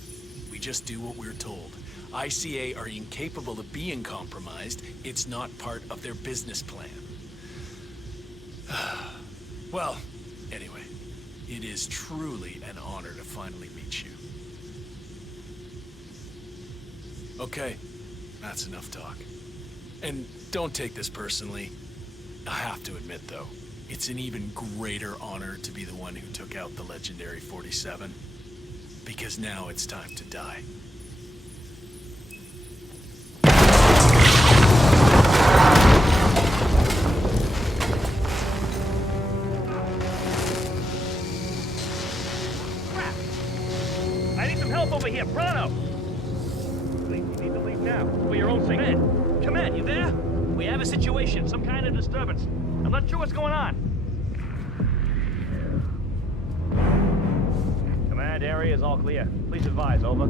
We just do what we're told. ICA are incapable of being compromised. It's not part of their business plan. Well, anyway, it is truly an honor to finally meet you. Okay, that's enough talk. And don't take this personally. I have to admit, though, it's an even greater honor to be the one who took out the legendary 47. Because now it's time to die. I help over here, pronto! Please, you need to leave now, for your own sake. Command, you there? We have a situation, some kind of disturbance. I'm not sure what's going on. Command, area is all clear. Please advise, over.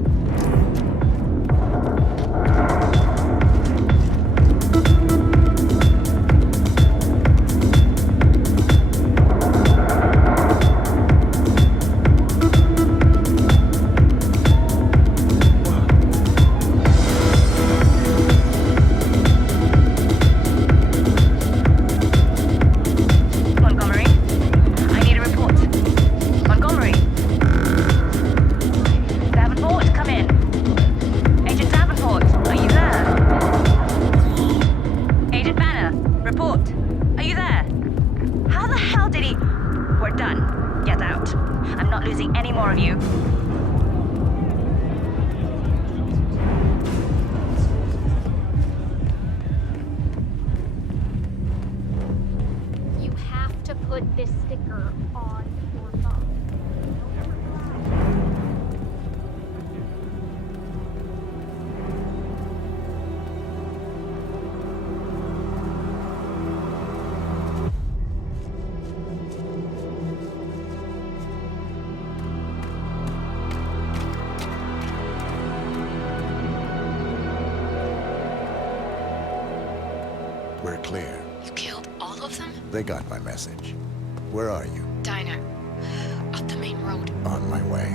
We're clear. You killed all of them? They got my message. Where are you? Diner. Up the main road. On my way.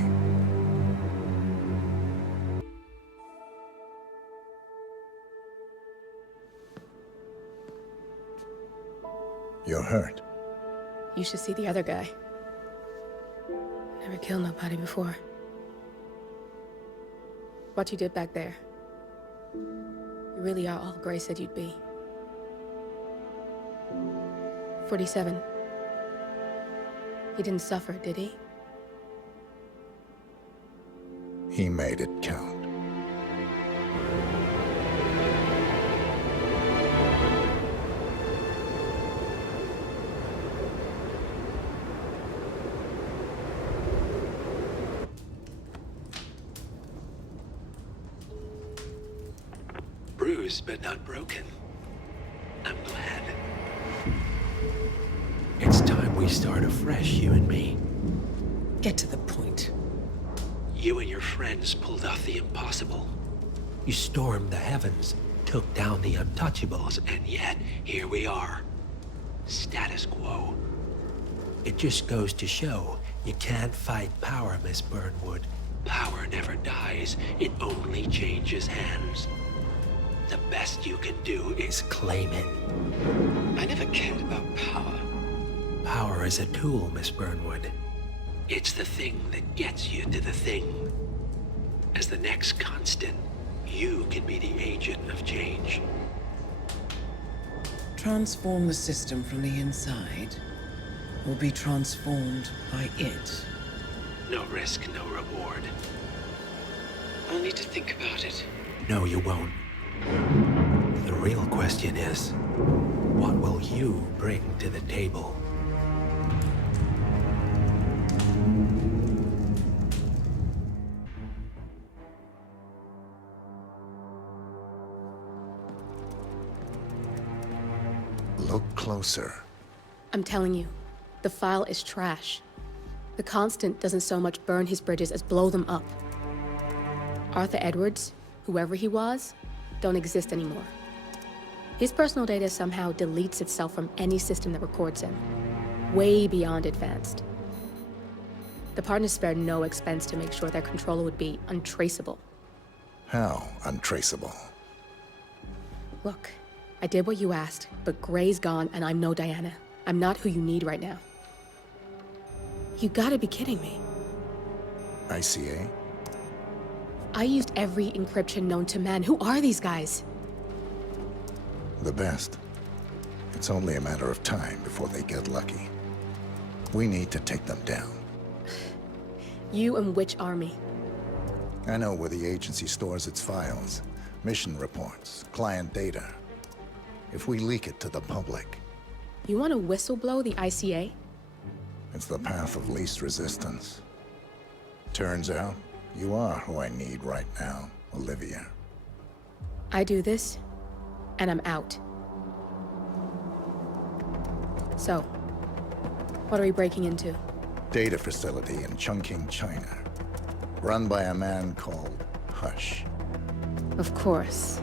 You're hurt. You should see the other guy. Never killed nobody before. What you did back there. You really are all Gray said you'd be. 47. He didn't suffer, did he? He made it count. Bruised but not broken. I'm glad. It's time we start afresh, you and me. Get to the point. You and your friends pulled off the impossible. You stormed the heavens, took down the untouchables, and yet, here we are. Status quo. It just goes to show, you can't fight power, Miss Burnwood. Power never dies, it only changes hands. The best you can do is claim it. I never cared about power. Power is a tool, Miss Burnwood. It's the thing that gets you to the thing. As the next constant, you can be the agent of change. Transform the system from the inside, or be transformed by it. No risk, no reward. I'll need to think about it. No, you won't. The real question is, what will you bring to the table? Look closer. I'm telling you, the file is trash. The Constant doesn't so much burn his bridges as blow them up. Arthur Edwards, whoever he was, don't exist anymore. His personal data somehow deletes itself from any system that records him. Way beyond advanced. The partners spared no expense to make sure their controller would be untraceable. How untraceable? Look, I did what you asked, but Gray's gone and I'm no Diana. I'm not who you need right now. You gotta be kidding me. ICA? I used every encryption known to man. Who are these guys? The best. It's only a matter of time before they get lucky. We need to take them down. You and which army? I know where the agency stores its files, mission reports, client data. If we leak it to the public... You want to whistleblow the ICA? It's the path of least resistance. Turns out, You are who I need right now, Olivia. I do this, and I'm out. So, what are we breaking into? Data facility in Chongqing, China. Run by a man called Hush. Of course.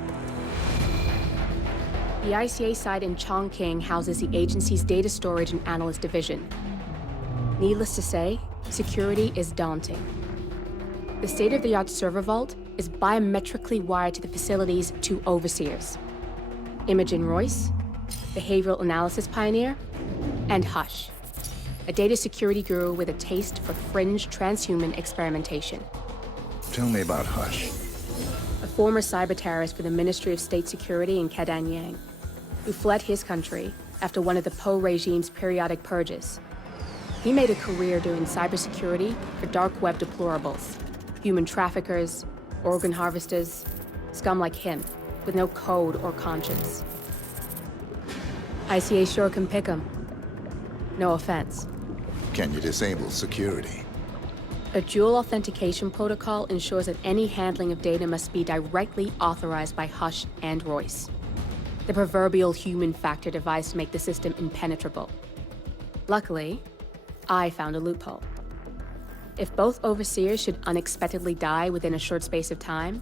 The ICA site in Chongqing houses the agency's data storage and analyst division. Needless to say, security is daunting. The state-of-the-art server vault is biometrically wired to the facility's 2 overseers: Imogen Royce, behavioral analysis pioneer, and Hush, a data security guru with a taste for fringe transhuman experimentation. Tell me about Hush. A former cyber terrorist for the Ministry of State Security in Kadanyang, who fled his country after one of the Po regime's periodic purges. He made a career doing cybersecurity for dark web deplorables, human traffickers, organ harvesters, scum like him, with no code or conscience. ICA sure can pick him. No offense. Can you disable security? A dual authentication protocol ensures that any handling of data must be directly authorized by Hush and Royce, the proverbial human factor device to make the system impenetrable. Luckily, I found a loophole. If both overseers should unexpectedly die within a short space of time,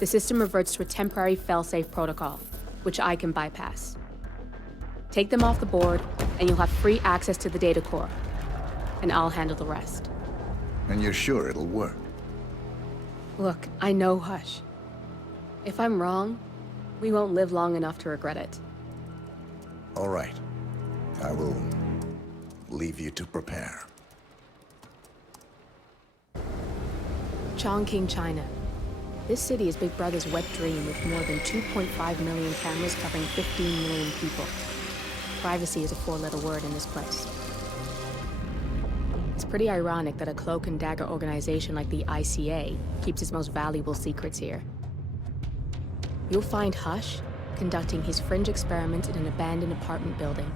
the system reverts to a temporary failsafe protocol, which I can bypass. Take them off the board, and you'll have free access to the data core, and I'll handle the rest. And you're sure it'll work? Look, I know Hush. If I'm wrong, we won't live long enough to regret it. All right. I will leave you to prepare. Chongqing, China. This city is Big Brother's wet dream with more than 2.5 million cameras covering 15 million people. Privacy is a 4-letter word in this place. It's pretty ironic that a cloak and dagger organization like the ICA keeps its most valuable secrets here. You'll find Hush conducting his fringe experiments in an abandoned apartment building,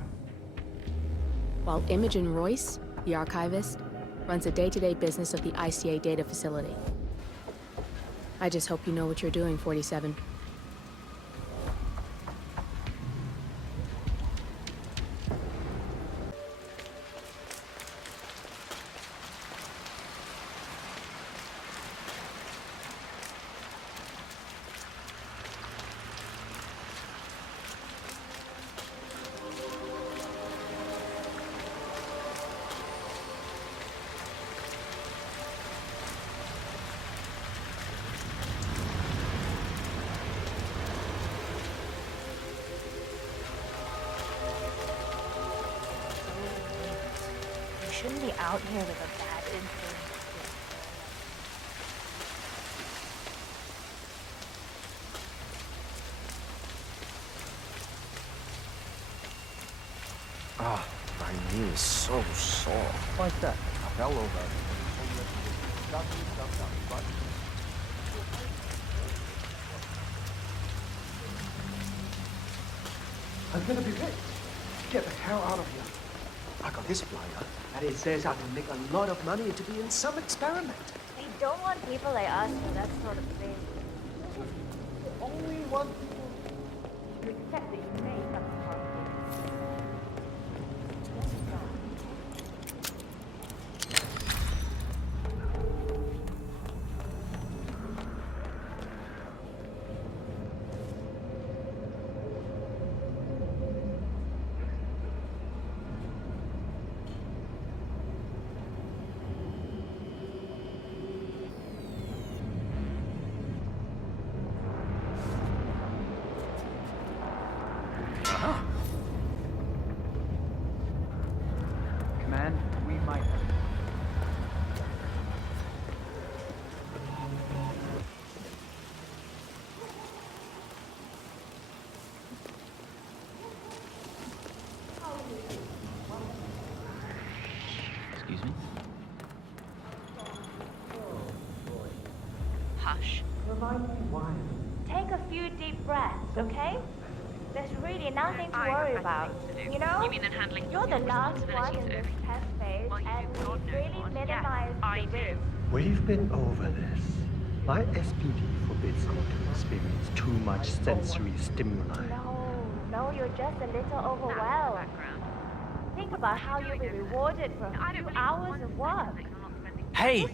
while Imogen Royce, the archivist, runs the day-to-day business of the ICA data facility. I just hope you know what you're doing, 47. Shouldn't be out here with a bad influence. Ah, my knee is so sore. Like that. I fell over. I'm gonna be rich. Get the hell out of here. I got this flyer, and it says I can make a lot of money to be in some experiment. They don't want people like us for that sort of thing. Only one You accept that you may come to harm. Command, we might have... Excuse me? Hush. Take a few deep breaths, okay? There's really nothing to worry about. You know, you're the last one in this test phase, and we really minimized the risk. We've been over this. My SPD forbids you to experience too much sensory stimuli. No, you're just a little overwhelmed. Think about how you'll be rewarded for a few hours of work. Hey!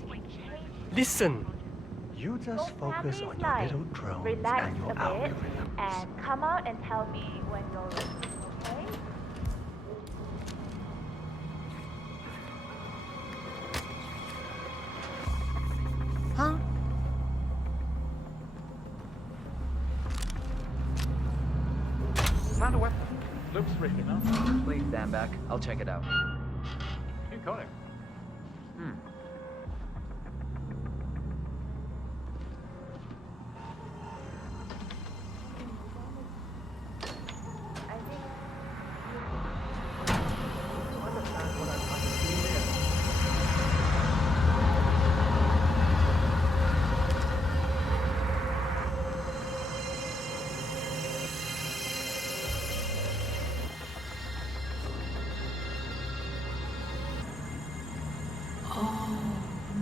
Listen! You just focus on your little drones Relax and your a bit algorithms. and come out and tell me when you're ready, okay? Huh? Found a weapon. Looks ready enough. Please stand back. I'll check it out. You got it.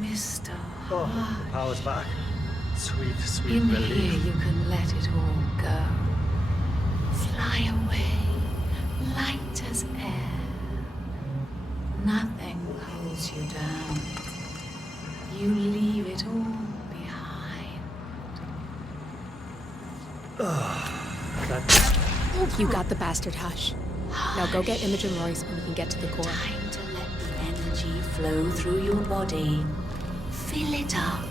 Mr. Oh, the power's back. Sweet, sweet In relief. here you can let it all go. Fly away, light as air. Nothing holds you down. You leave it all behind. You got the bastard, Hush. Now go get Imogen Royce and we can get to the core. Time to let the energy flow through your body. Fill it up.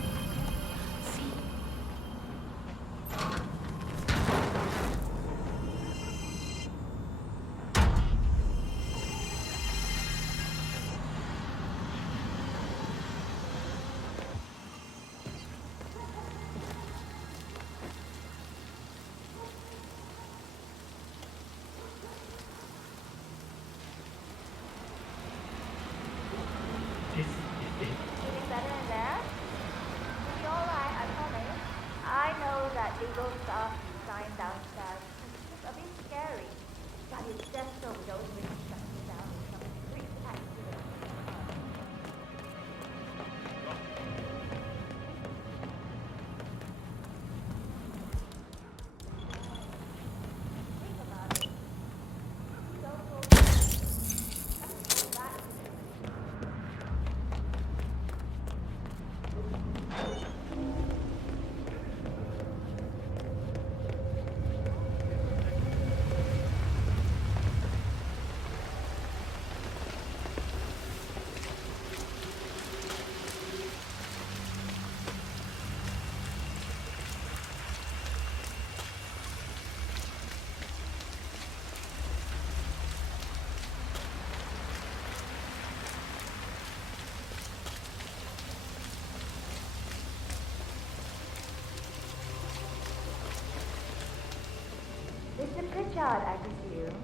Mr. Pritchard, I presume.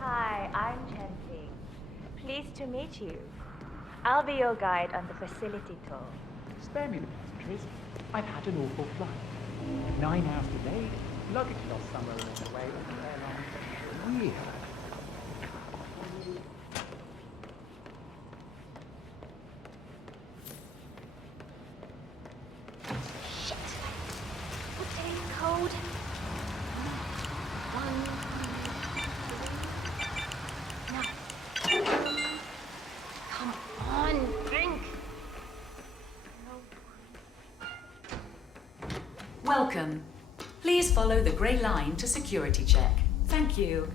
Hi, I'm Chongqing. Pleased to meet you. I'll be your guide on the facility tour. Spare me the pleasantries. I've had an awful flight. 9 hours delayed, luggage lost somewhere along the way, and airline. Weird. What's getting cold? Come on, drink. Welcome. Please follow the grey line to security check. Thank you.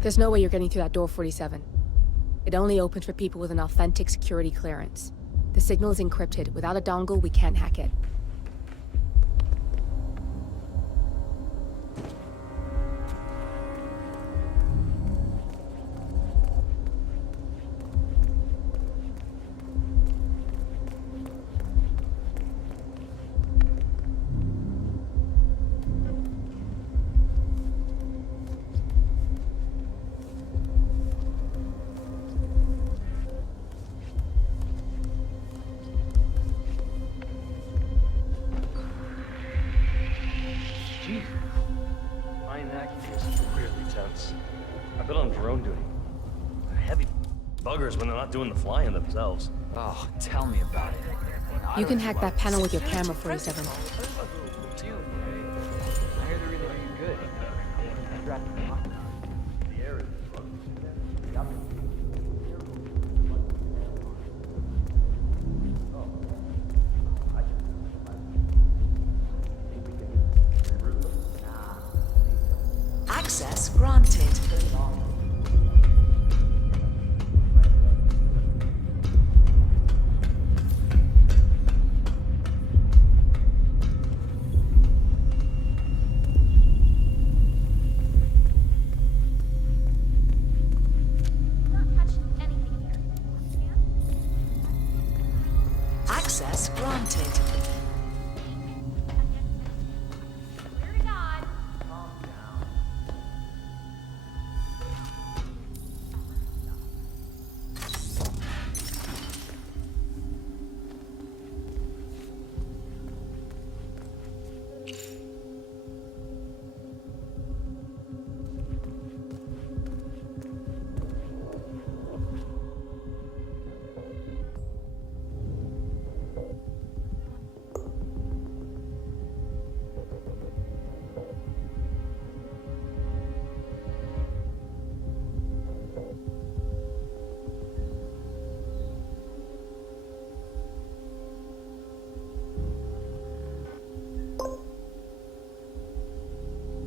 There's no way you're getting through that door 47. It only opens for people with an authentic security clearance. The signal is encrypted. Without a dongle, we can't hack it. Put on drone duty. They're heavy buggers when they're not doing the flying themselves. Oh, tell me about it. You can hack that panel with your camera, 47. I hear they're really good. Access granted. Access granted.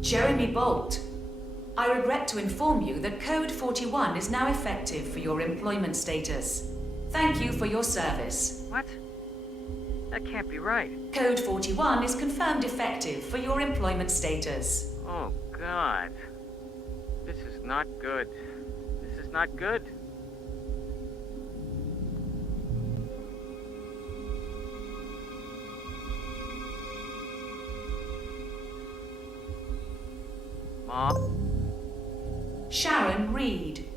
Jeremy Bolt, I regret to inform you that Code 41 is now effective for your employment status. Thank you for your service. What? That can't be right. Code 41 is confirmed effective for your employment status. Oh, God. This is not good. This is not good. Mom? Sharon Reed,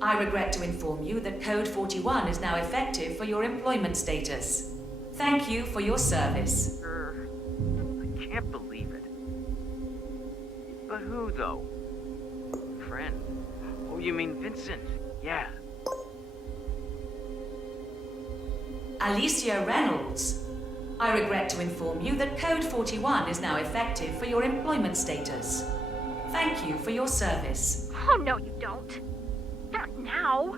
I regret to inform you that Code 41 is now effective for your employment status. Thank you for your service. I can't believe it. But who, though? Friend? Oh, you mean Vincent? Yeah. Alicia Reynolds, I regret to inform you that Code 41 is now effective for your employment status. Thank you for your service. Oh, no, you don't. Not now.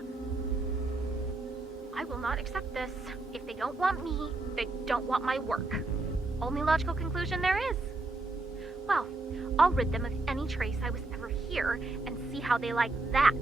I will not accept this. If they don't want me, they don't want my work. Only logical conclusion there is. Well, I'll rid them of any trace I was ever here and see how they like that.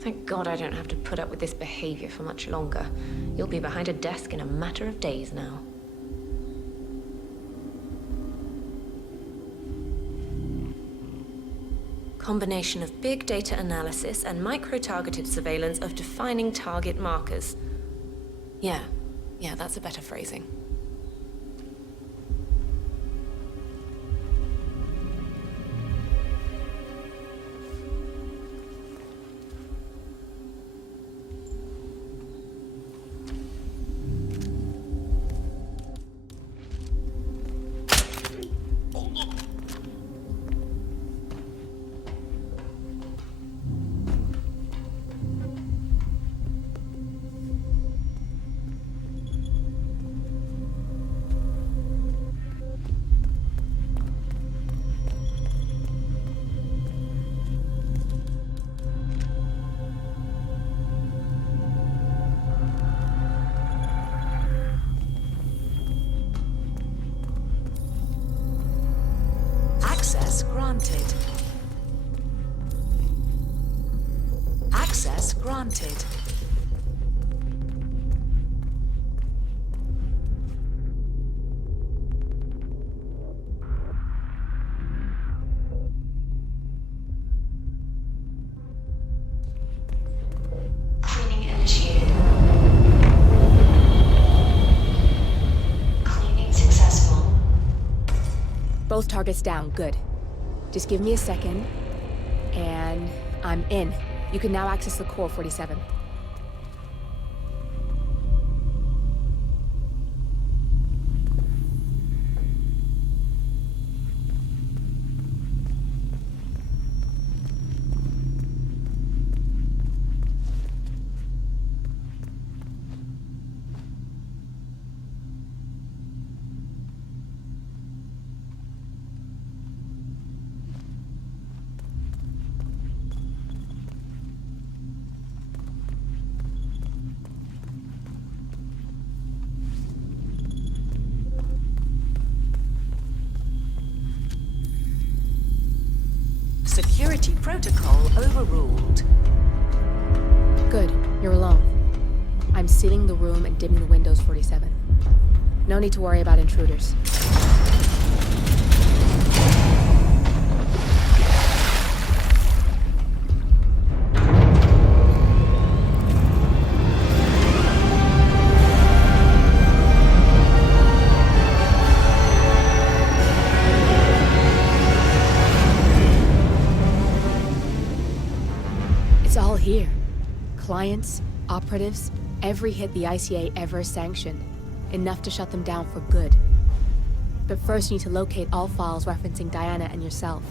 Thank God I don't have to put up with this behavior for much longer. You'll be behind a desk in a matter of days now. Combination of big data analysis and micro-targeted surveillance of defining target markers. Yeah, that's a better phrasing. Access granted. Access granted. Both targets down, good. Just give me a second, and I'm in. You can now access the core 47. Security protocol overruled. Good, you're alone. I'm sealing the room and dimming the windows 47. No need to worry about intruders. It's all here. Clients, operatives, every hit the ICA ever sanctioned. Enough to shut them down for good. But first you need to locate all files referencing Diana and yourself.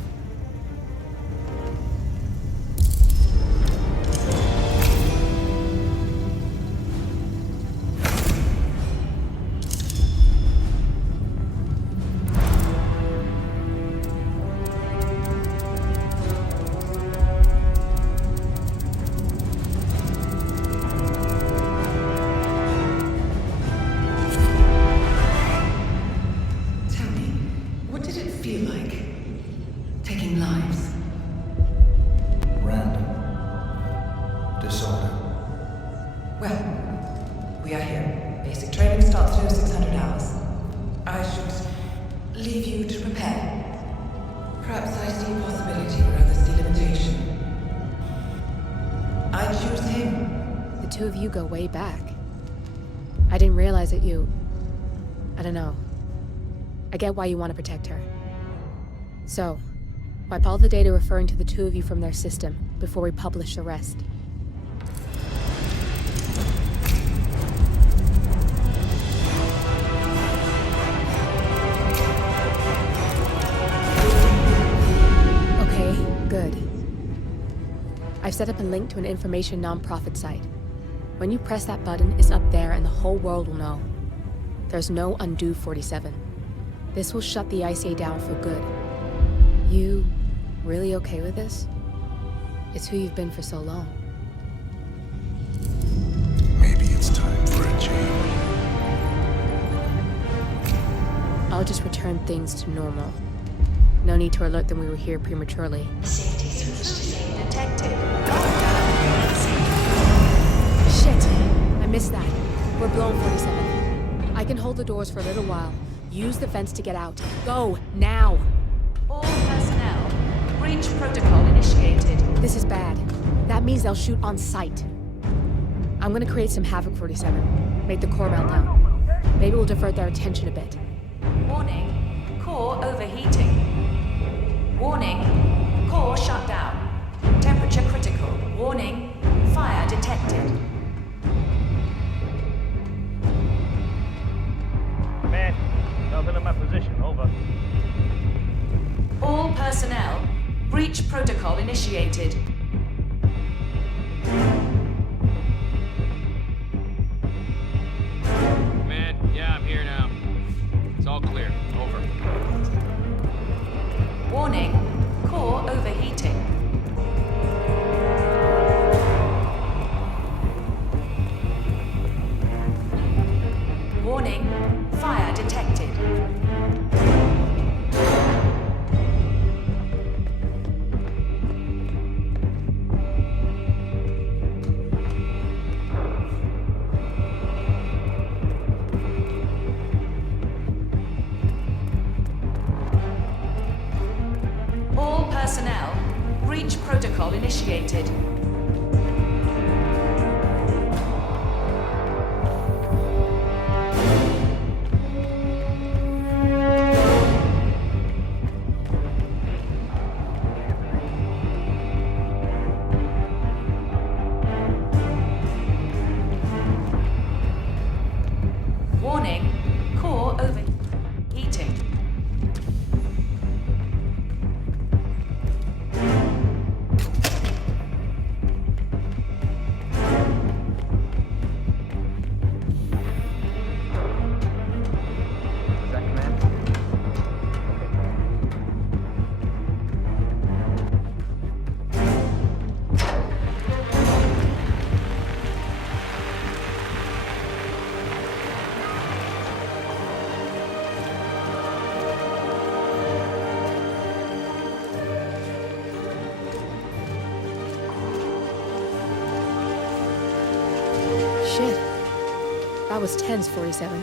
Go way back. I didn't realize that you... I don't know. I get why you want to protect her. So, wipe all the data referring to the two of you from their system before we publish the rest. Okay, good. I've set up a link to an information nonprofit site. When you press that button, it's up there and the whole world will know. There's no undo 47. This will shut the ICA down for good. You really okay with this? It's who you've been for so long. Maybe it's time for a change. I'll just return things to normal. No need to alert them we were here prematurely. Safety switch detected. Shit! I missed that. We're blown 47. I can hold the doors for a little while. Use the vents to get out. Go, now! All personnel, breach protocol initiated. This is bad. That means they'll shoot on sight. I'm gonna create some havoc 47. Make the core melt down. Maybe we'll divert their attention a bit. Warning, core overheating. Warning, core shut down. Temperature critical. Warning, fire detected. Man, nothing in my position, over. All personnel, breach protocol initiated. Man, yeah, I'm here now. It's all clear. Over. Warning, core overheating. Warning, fire detected. All personnel, breach protocol initiated. was tense, 47.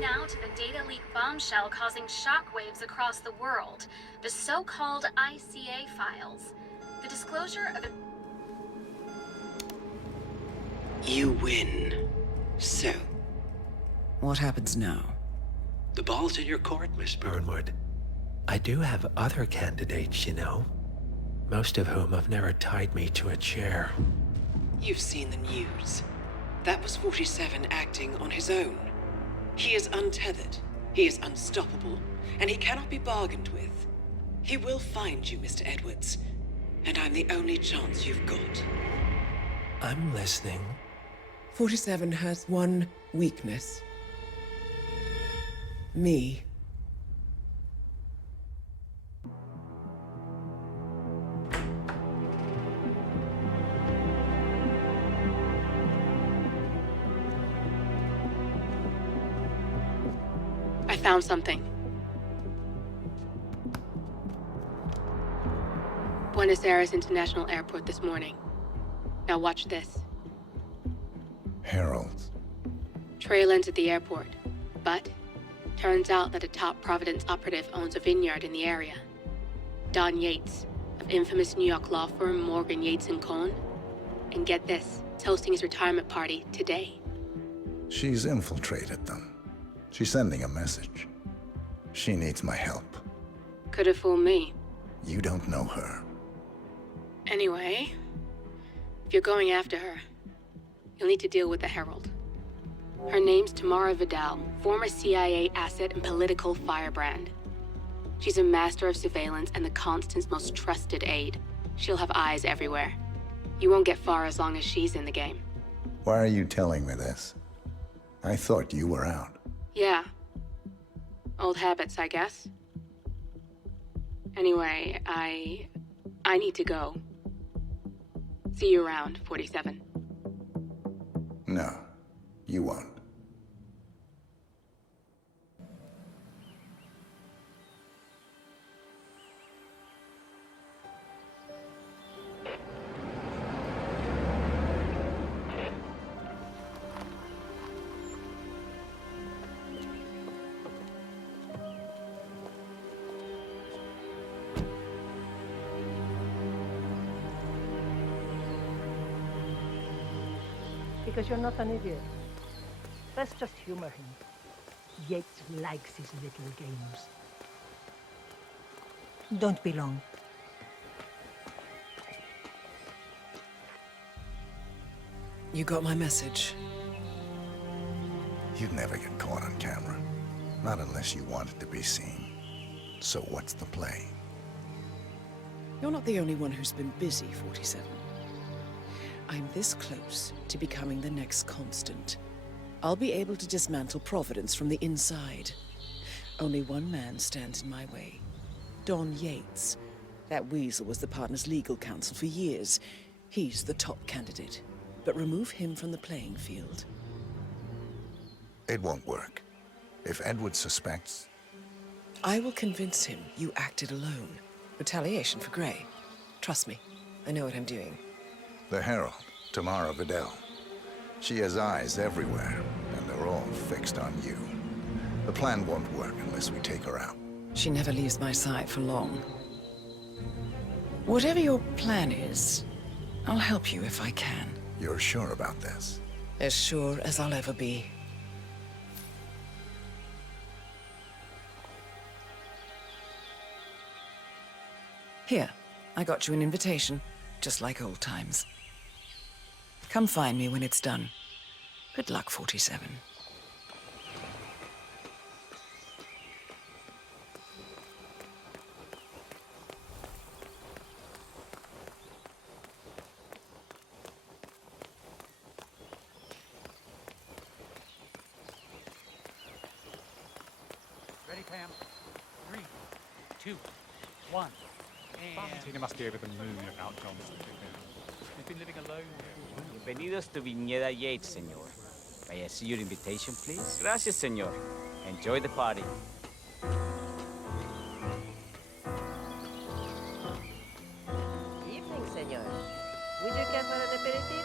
Now to the data leak bombshell causing shockwaves across the world, the so-called ICA files. The disclosure of... You win. So, what happens now? The ball's in your court, Miss Burnwood. I do have other candidates, you know. Most of whom have never tied me to a chair. You've seen the news. That was 47 acting on his own. He is untethered, he is unstoppable, and he cannot be bargained with. He will find you, Mr. Edwards, and I'm the only chance you've got. I'm listening. 47 has one weakness. Me. I found something. Buenos Aires International Airport this morning. Now watch this. Heralds. Trail ends at the airport, but turns out that a top Providence operative owns a vineyard in the area. Don Yates, of infamous New York law firm Morgan, Yates & Cohn. And get this, is hosting his retirement party today. She's infiltrated them. She's sending a message. She needs my help. Could have fooled me. You don't know her. Anyway, if you're going after her, you'll need to deal with the Herald. Her name's Tamara Vidal, former CIA asset and political firebrand. She's a master of surveillance and the Constant's most trusted aide. She'll have eyes everywhere. You won't get far as long as she's in the game. Why are you telling me this? I thought you were out. Yeah. Old habits, I guess. Anyway, I need to go. See you around, 47. No, you won't. Because you're not an idiot. Let's just humor him. Yates likes his little games. Don't be long. You got my message. You'd never get caught on camera. Not unless you wanted to be seen. So what's the play? You're not the only one who's been busy, 47. I'm this close to becoming the next Constant. I'll be able to dismantle Providence from the inside. Only one man stands in my way. Don Yates. That weasel was the partner's legal counsel for years. He's the top candidate. But remove him from the playing field. It won't work. If Edward suspects... I will convince him you acted alone. Retaliation for Gray. Trust me, I know what I'm doing. The Herald, Tamara Vidal. She has eyes everywhere, and they're all fixed on you. The plan won't work unless we take her out. She never leaves my side for long. Whatever your plan is, I'll help you if I can. You're sure about this? As sure as I'll ever be. Here, I got you an invitation, just like old times. Come find me when it's done. Good luck, 47. Ready, Pam? 3, 2, 1. Tina must be over the moon about John's He's been living alone. Bienvenidos to Viñeda Yates, señor. May I see your invitation, please? Gracias, señor. Enjoy the party. Evening, senor. Would you care for an aperitif?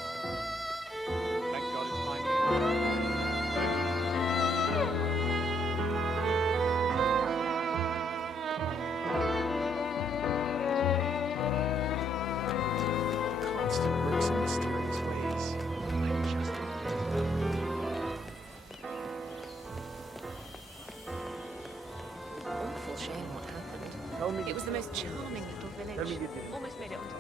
Thank God it's finally. Constant works in mysterious ways. I just Awful shame what happened. It was the most charming little village. Almost made it onto the...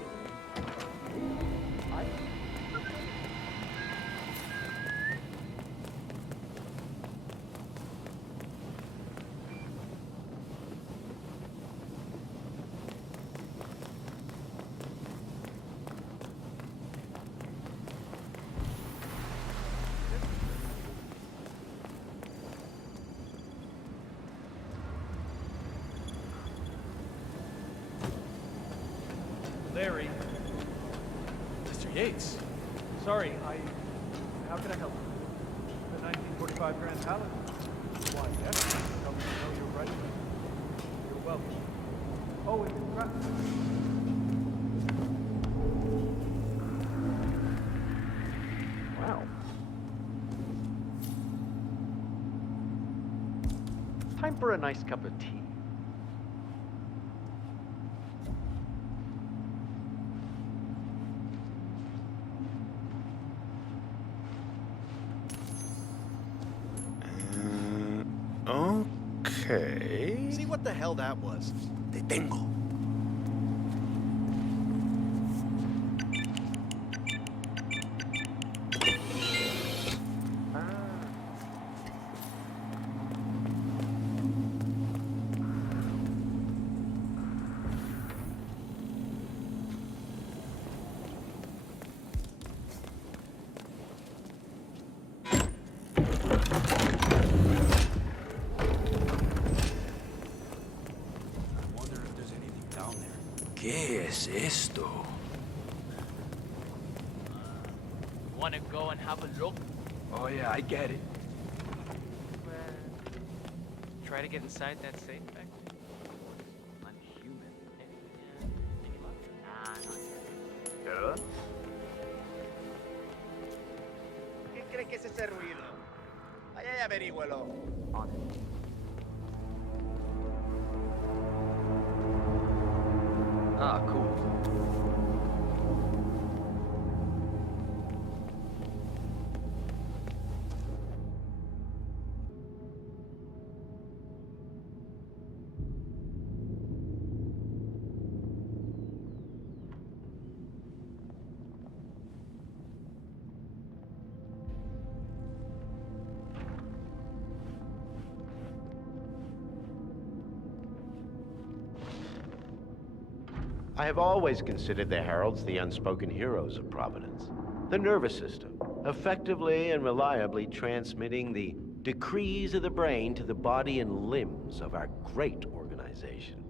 Larry. Mr. Yates. Sorry, how can I help you? The 1945 Grand Palace? Why, yes. Tell me to know you're ready. You're welcome. Oh, it's crap. Wow. Time for a nice cup of tea. Okay. See what the hell that was? Te tengo. ¿Qué es esto? Wanna go and have a look? Oh yeah, I get it. Try to get inside that safe back there. Unhuman. Any luck? Nah, not yet. ¿Perdón? ¿Qué cree que es ese ruido? Vaya y averígüelo. On it. Ah, cool. I have always considered the heralds the unspoken heroes of Providence. The nervous system, effectively and reliably transmitting the decrees of the brain to the body and limbs of our great organization.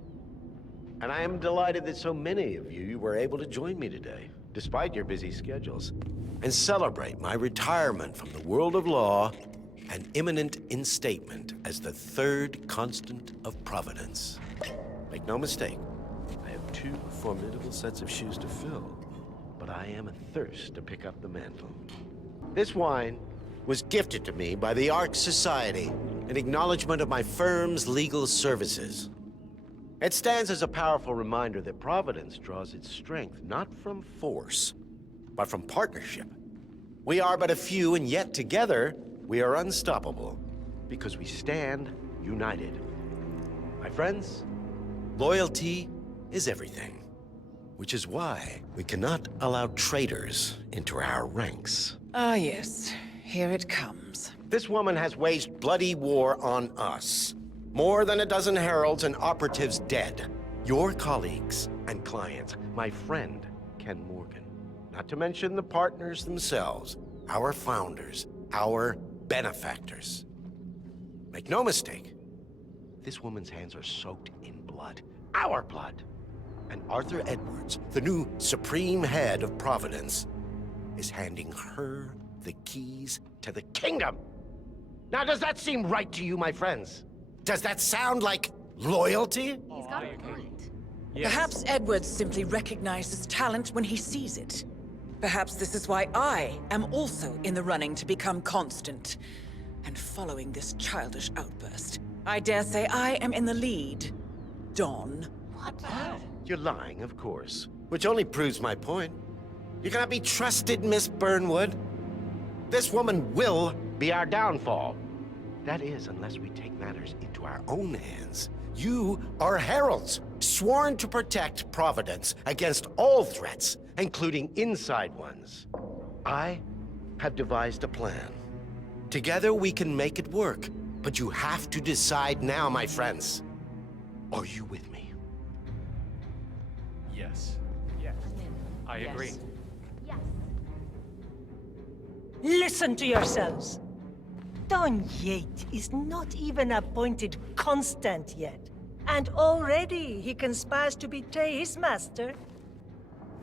And I am delighted that so many of you were able to join me today, despite your busy schedules, and celebrate my retirement from the world of law and imminent instatement as the third constant of Providence. Make no mistake, I have two formidable sets of shoes to fill, but I am athirst to pick up the mantle. This wine was gifted to me by the Ark Society in acknowledgement of my firm's legal services. It stands as a powerful reminder that Providence draws its strength not from force, but from partnership. We are but a few, and yet together, we are unstoppable. Because we stand united. My friends, loyalty is everything. Which is why we cannot allow traitors into our ranks. Ah, yes. Here it comes. This woman has waged bloody war on us. More than a dozen heralds and operatives dead. Your colleagues and clients, my friend, Ken Morgan. Not to mention the partners themselves, our founders, our benefactors. Make no mistake, this woman's hands are soaked in blood. Our blood. And Arthur Edwards, the new supreme head of Providence, is handing her the keys to the kingdom. Now, does that seem right to you, my friends? Does that sound like loyalty? He's got a point. Perhaps Edwards simply recognizes talent when he sees it. Perhaps this is why I am also in the running to become constant. And following this childish outburst, I dare say I am in the lead. Dawn. What? You're lying, of course. Which only proves my point. You cannot be trusted, Miss Burnwood. This woman will be our downfall. That is, unless we take matters into our own hands. You are heralds, sworn to protect Providence against all threats, including inside ones. I have devised a plan. Together we can make it work, but you have to decide now, my friends. Are you with me? Yes. Yes. I agree. Yes. Listen to yourselves. Don Yates is not even appointed constant yet. And already he conspires to betray his master.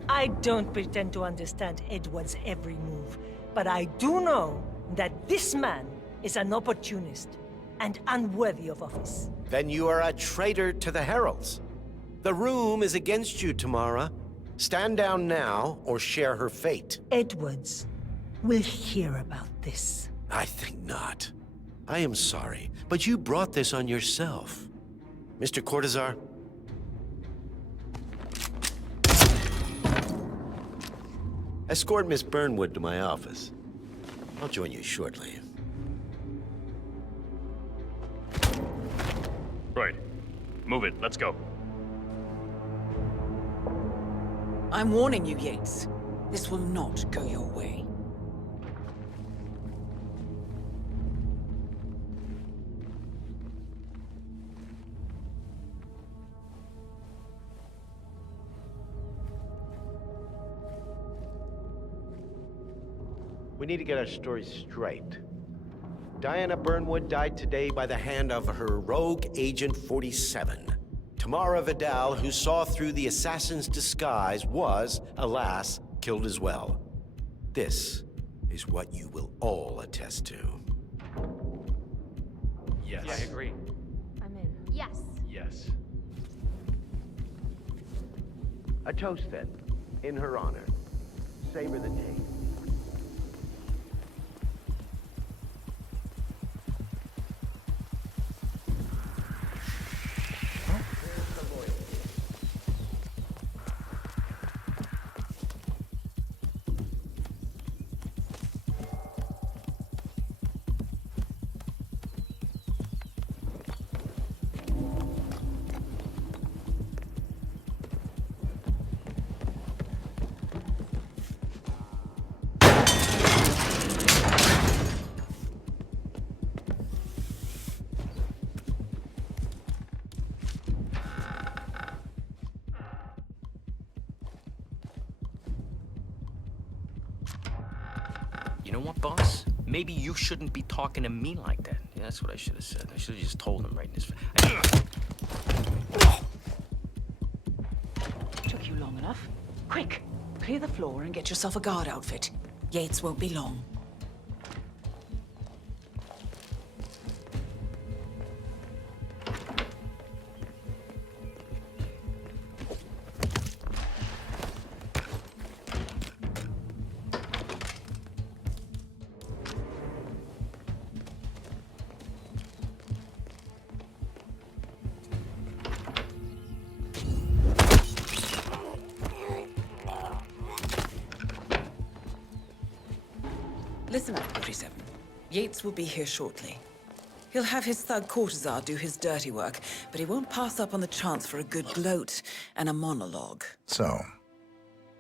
I don't pretend to understand Edward's every move, but I do know that this man is an opportunist and unworthy of office. Then you are a traitor to the heralds. The room is against you, Tamara. Stand down now or share her fate. Edwards will hear about this. I think not. I am sorry, but you brought this on yourself. Mr. Cortazar? Escort Miss Burnwood to my office. I'll join you shortly. Right. Move it. Let's go. I'm warning you, Yates. This will not go your way. We need to get our story straight. Diana Burnwood died today by the hand of her rogue Agent 47. Tamara Vidal, who saw through the assassin's disguise, was, alas, killed as well. This is what you will all attest to. Yes. Yeah, I agree. I'm in. Yes. Yes. A toast, then, in her honor. Savor the day. You know what, boss? Maybe you shouldn't be talking to me like that. Yeah, that's what I should have said. I should have just told him right in his face. Took you long enough. Quick, clear the floor and get yourself a guard outfit. Yates won't be long. Listen up, 47. Yates will be here shortly. He'll have his thug courtesan do his dirty work, but he won't pass up on the chance for a good gloat and a monologue. So,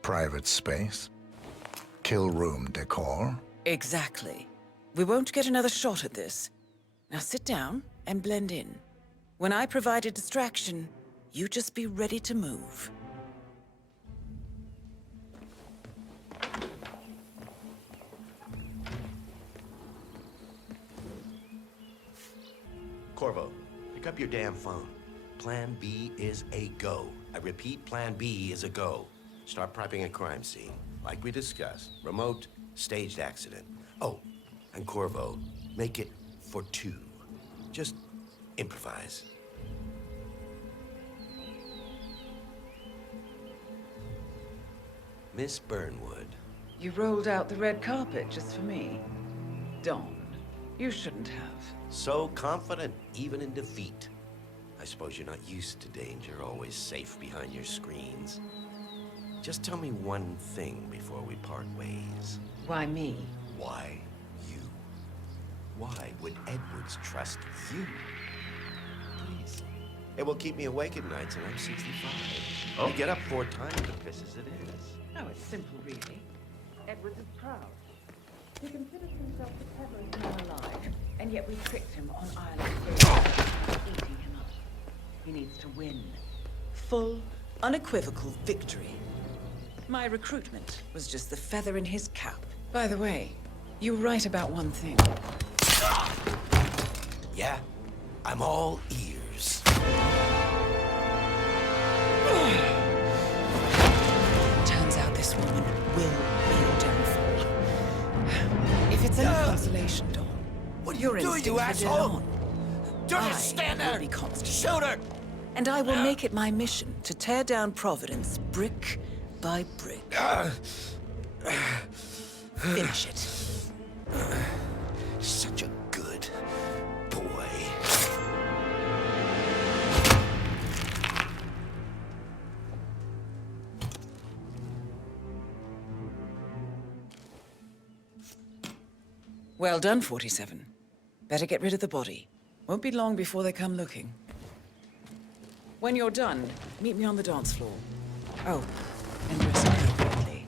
private space? Kill room decor? Exactly. We won't get another shot at this. Now sit down and blend in. When I provide a distraction, you just be ready to move. Corvo, pick up your damn phone. Plan B is a go. I repeat, Plan B is a go. Start prepping a crime scene. Like we discussed, remote, staged accident. Oh, and Corvo, make it for two. Just improvise. Miss Burnwood. You rolled out the red carpet just for me. Don, you shouldn't have. So confident, even in defeat. I suppose you're not used to danger, always safe behind your screens. Just tell me one thing before we part ways. Why me? Why you? Why would Edwards trust you? Please. It will keep me awake at nights, and I'm 65. Oh. I get up 4 times as pissed as it is. Oh, it's simple, really. Edwards is proud. He considers himself the cleverest man alive, and yet we tricked him on Ireland eating him up. He needs to win. Full, unequivocal victory. My recruitment was just the feather in his cap. By the way, you were right about one thing. Yeah? I'm all ears. Turns out this woman will be your downfall. If it's any consolation, Dawn, what are your you doing, you instincts are dead asshole? on. Don't I stand will there! be constant. Shoot her! And I will make it my mission to tear down Providence brick by brick. Finish it. Such a good boy. Well done, 47. Better get rid of the body. Won't be long before they come looking. When you're done, meet me on the dance floor. Oh, and dress appropriately.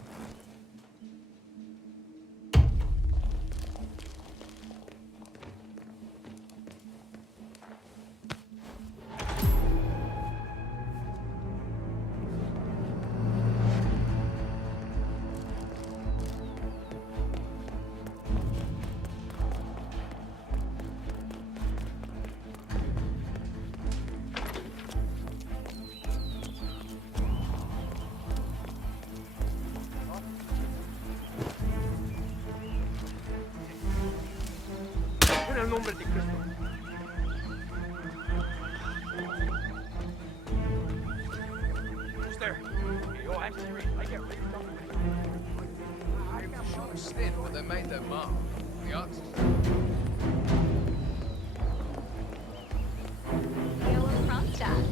En el nombre de Cristo. Who's there? Yo, I'm serious. I get really I'm sure it's thin, but they made their mark. The answer's Hail of Kronstadt.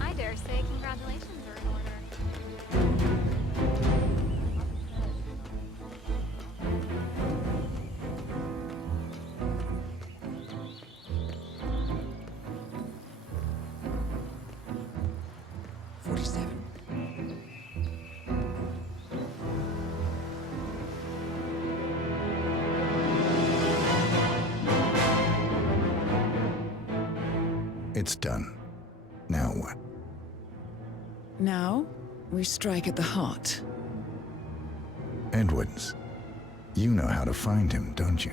I dare say congratulations are in order. It's done. Now what? Now, we strike at the heart. Edwards. You know how to find him, don't you?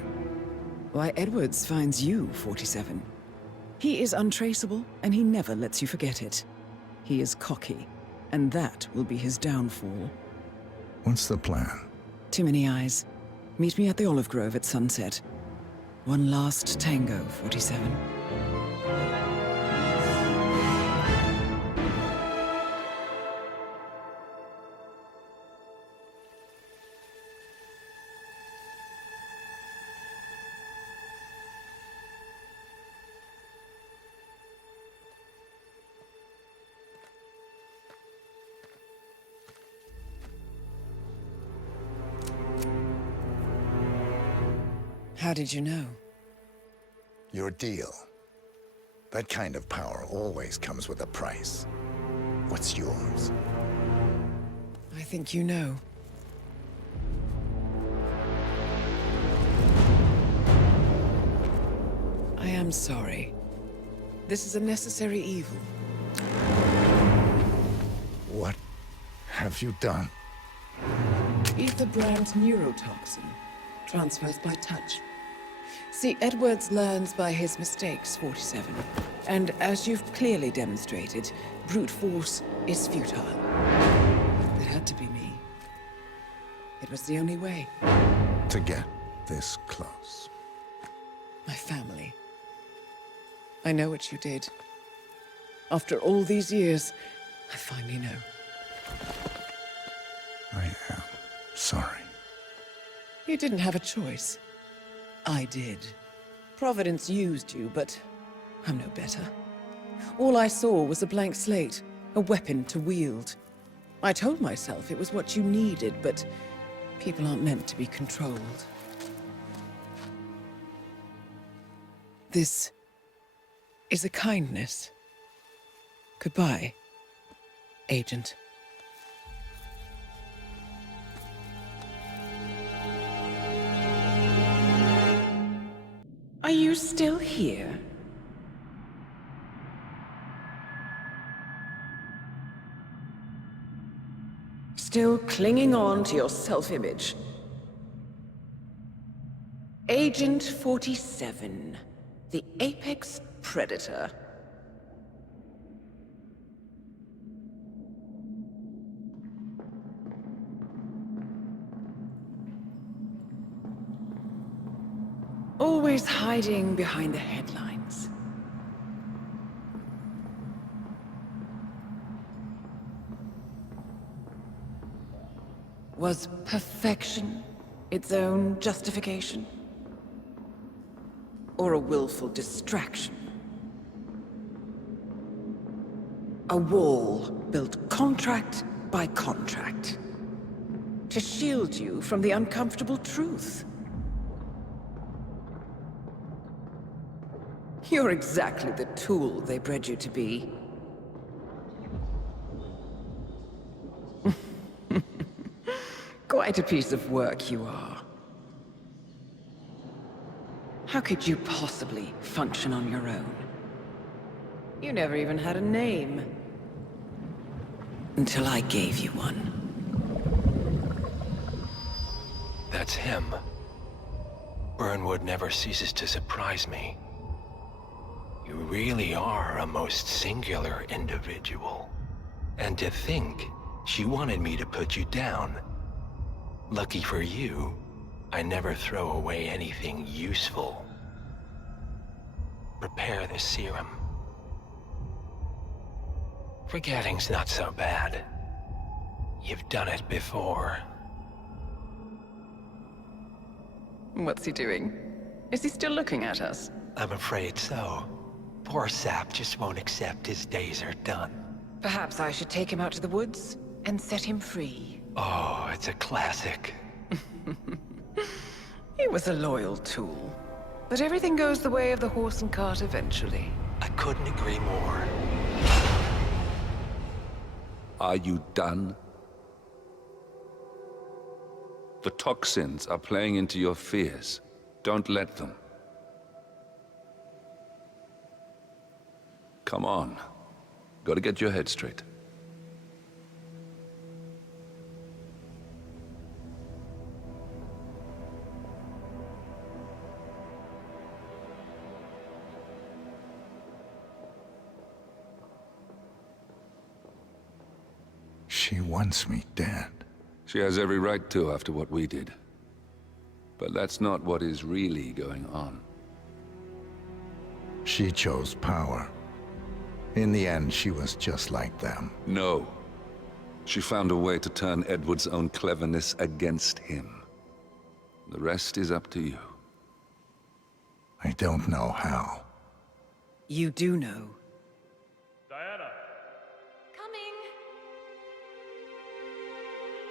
Why, Edwards finds you, 47. He is untraceable, and he never lets you forget it. He is cocky, and that will be his downfall. What's the plan? Too many eyes. Meet me at the Olive Grove at sunset. One last tango, 47. How did you know? Your deal. That kind of power always comes with a price. What's yours? I think you know. I am sorry. This is a necessary evil. What have you done? Ether brand neurotoxin transfers by touch. See, Edwards learns by his mistakes, 47. And as you've clearly demonstrated, brute force is futile. It had to be me. It was the only way. To get this close. My family. I know what you did. After all these years, I finally know. I am sorry. You didn't have a choice. I did. Providence used you, but I'm no better. All I saw was a blank slate, a weapon to wield. I told myself it was what you needed, but people aren't meant to be controlled. This is a kindness. Goodbye, Agent. Are you still here? Still clinging on to your self-image? Agent 47, the apex predator. Always hiding behind the headlines. Was perfection its own justification? Or a willful distraction? A wall built contract by contract to shield you from the uncomfortable truth. You're exactly the tool they bred you to be. Quite a piece of work you are. How could you possibly function on your own? You never even had a name. Until I gave you one. That's him. Burnwood never ceases to surprise me. You really are a most singular individual. And to think, she wanted me to put you down. Lucky for you, I never throw away anything useful. Prepare the serum. Forgetting's not so bad. You've done it before. What's he doing? Is he still looking at us? I'm afraid so. Poor Sap just won't accept his days are done. Perhaps I should take him out to the woods and set him free. Oh, it's a classic. He was a loyal tool. But everything goes the way of the horse and cart eventually. I couldn't agree more. Are you done? The toxins are playing into your fears. Don't let them. Come on. Gotta get your head straight. She wants me dead. She has every right to after what we did. But that's not what is really going on. She chose power. In the end, she was just like them. No. She found a way to turn Edward's own cleverness against him. The rest is up to you. I don't know how. You do know. Diana!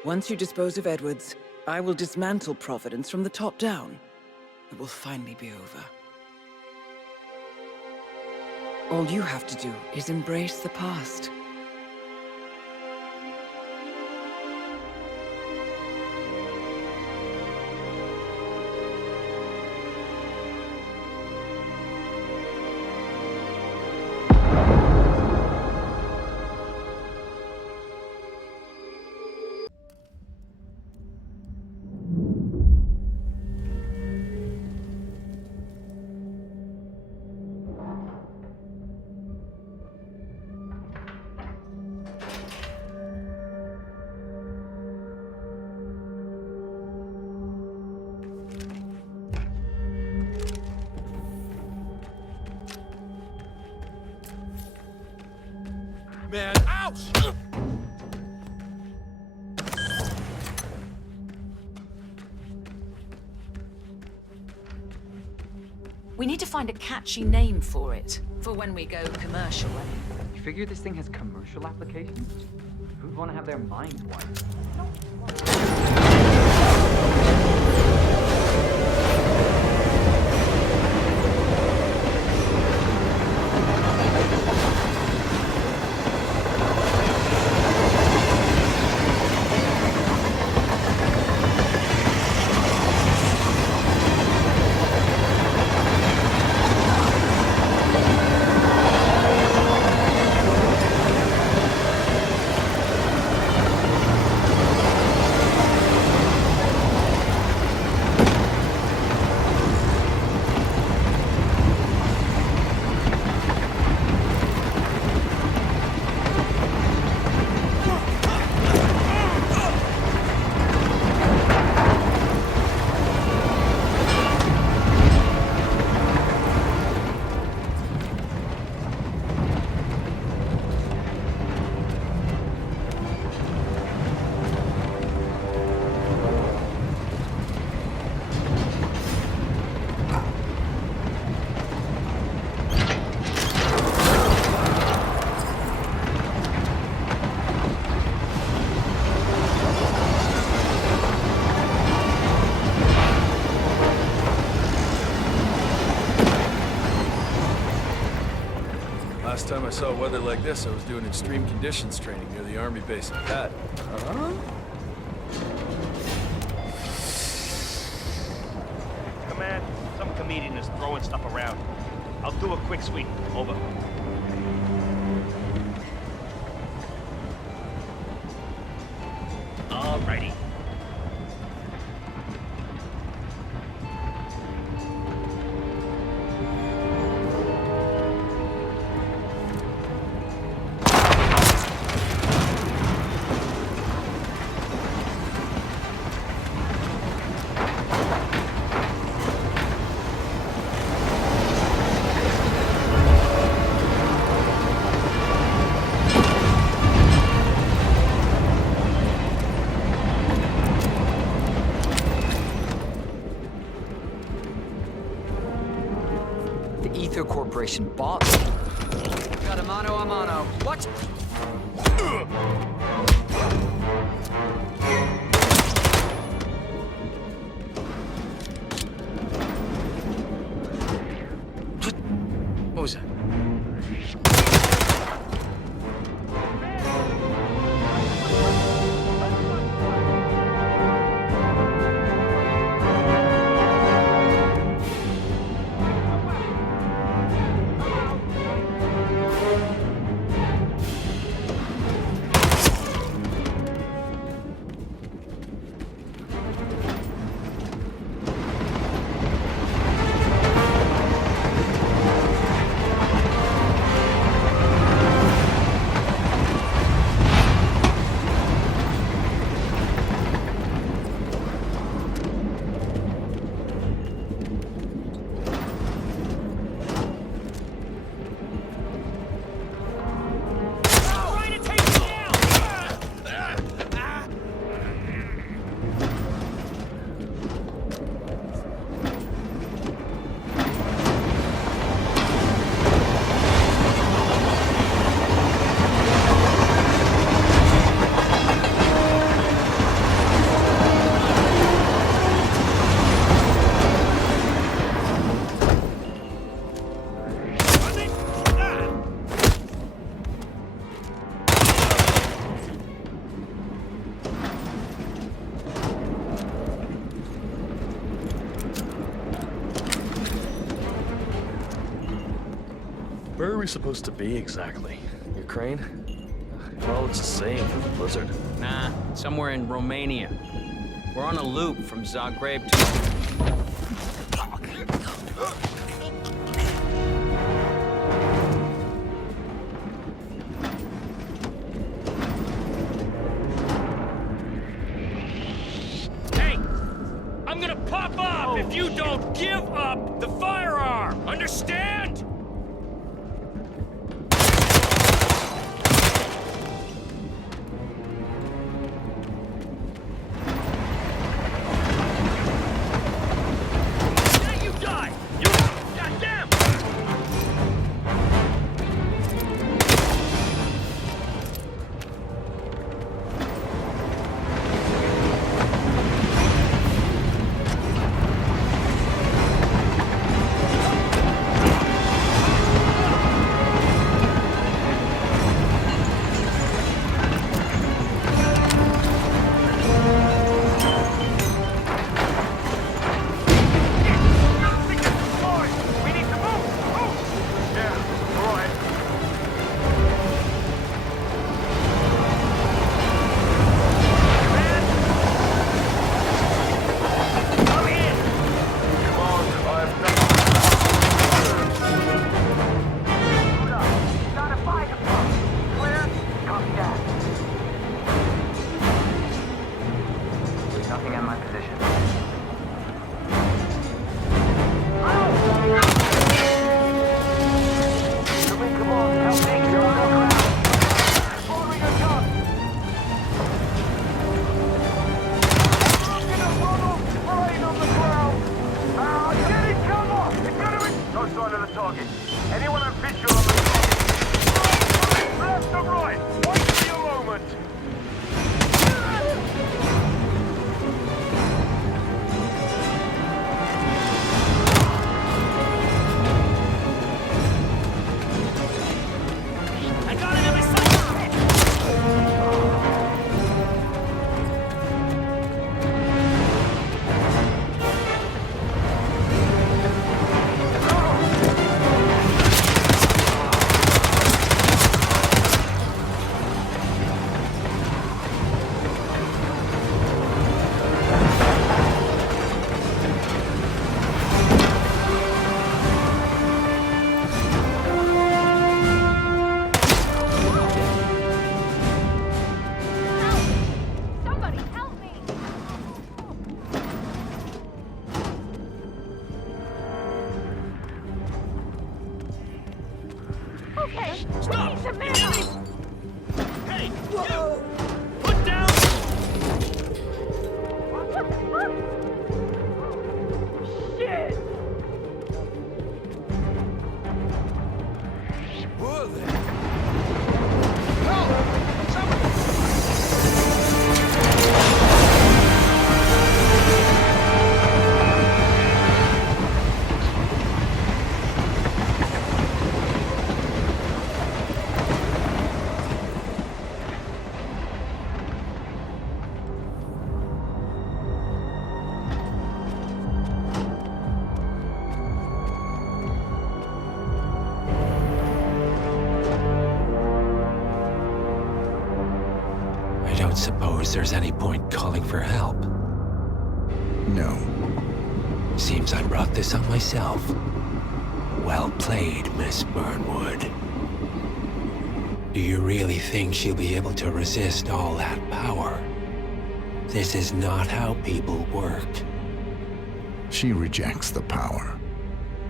Once you dispose of Edwards, I will dismantle Providence from the top down. it will finally be over. All you have to do is embrace the past. Man, ouch! We need to find a catchy name for it, for when we go commercial. You figure this thing has commercial applications? Who'd want to have their mind wiped? Last time I saw weather like this, I was doing extreme conditions training near the army base in Pat. Command, some comedian is throwing stuff around. I'll do a quick sweep. Over. Alrighty. Corporation bought me. Got a mano a mano. What? What was that? Where are we supposed to be exactly? Ukraine? Well, it's the same for the blizzard. Nah, somewhere in Romania. We're on a loop from Zagreb to... Hey! I'm gonna pop off if you don't give up the firearm! Understand? There's any point calling for help? No. Seems I brought this on myself. Well played, Miss Burnwood. Do you really think she'll be able to resist all that power? This is not how people work. She rejects the power,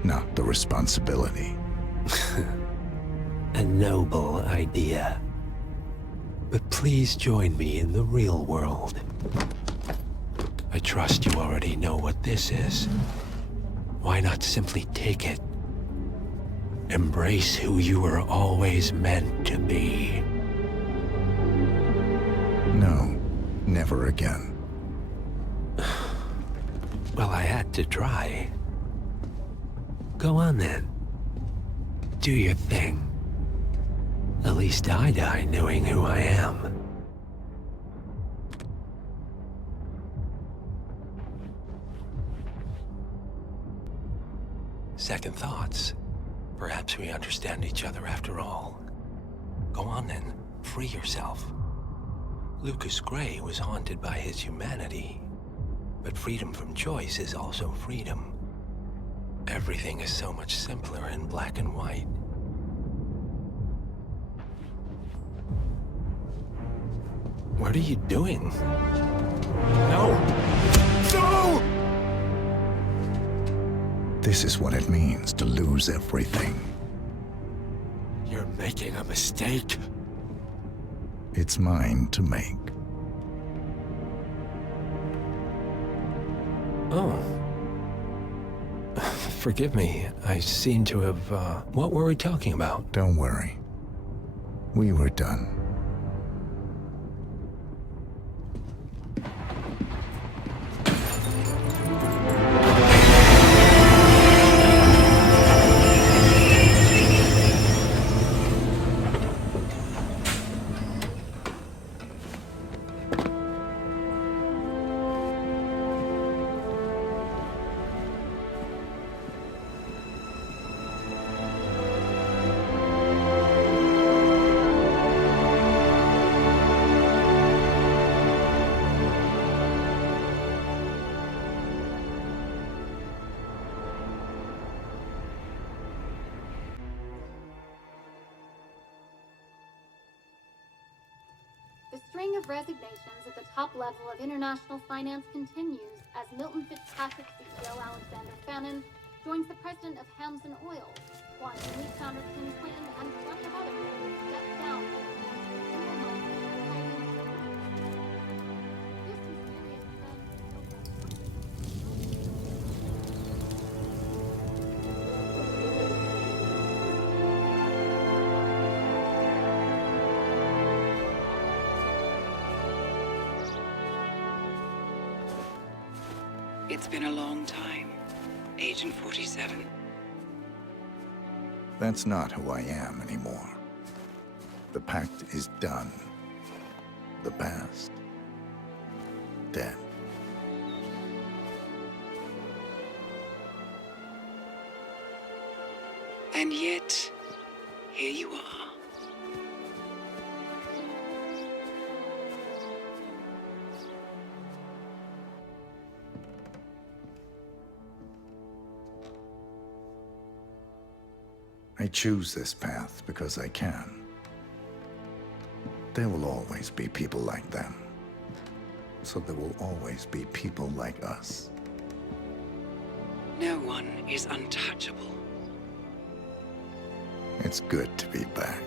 not the responsibility. A noble idea. But please join me in the real world. I trust you already know what this is. Why not simply take it? Embrace who you were always meant to be. No, never again. Well, I had to try. Go on then. Do your thing. At least I die knowing who I am. Second thoughts. Perhaps we understand each other after all. Go on then, free yourself. Lucas Gray was haunted by his humanity, but freedom from choice is also freedom. Everything is so much simpler in black and white. What are you doing? No! No! This is what it means to lose everything. You're making a mistake. It's mine to make. Oh. Forgive me, I seem to have, what were we talking about? Don't worry. We were done. The string of resignations at the top level of international finance continues as Milton Fitzpatrick CEO Alexander Fannin joins the president of Hamson Oil, Juan Lee founder Tim Quinn, and plenty of others who step down. It's been a long time, Agent 47. That's not who I am anymore. The pact is done. The past, dead. And yet, here you are. I choose this path because I can. There will always be people like them. So there will always be people like us. No one is untouchable. It's good to be back.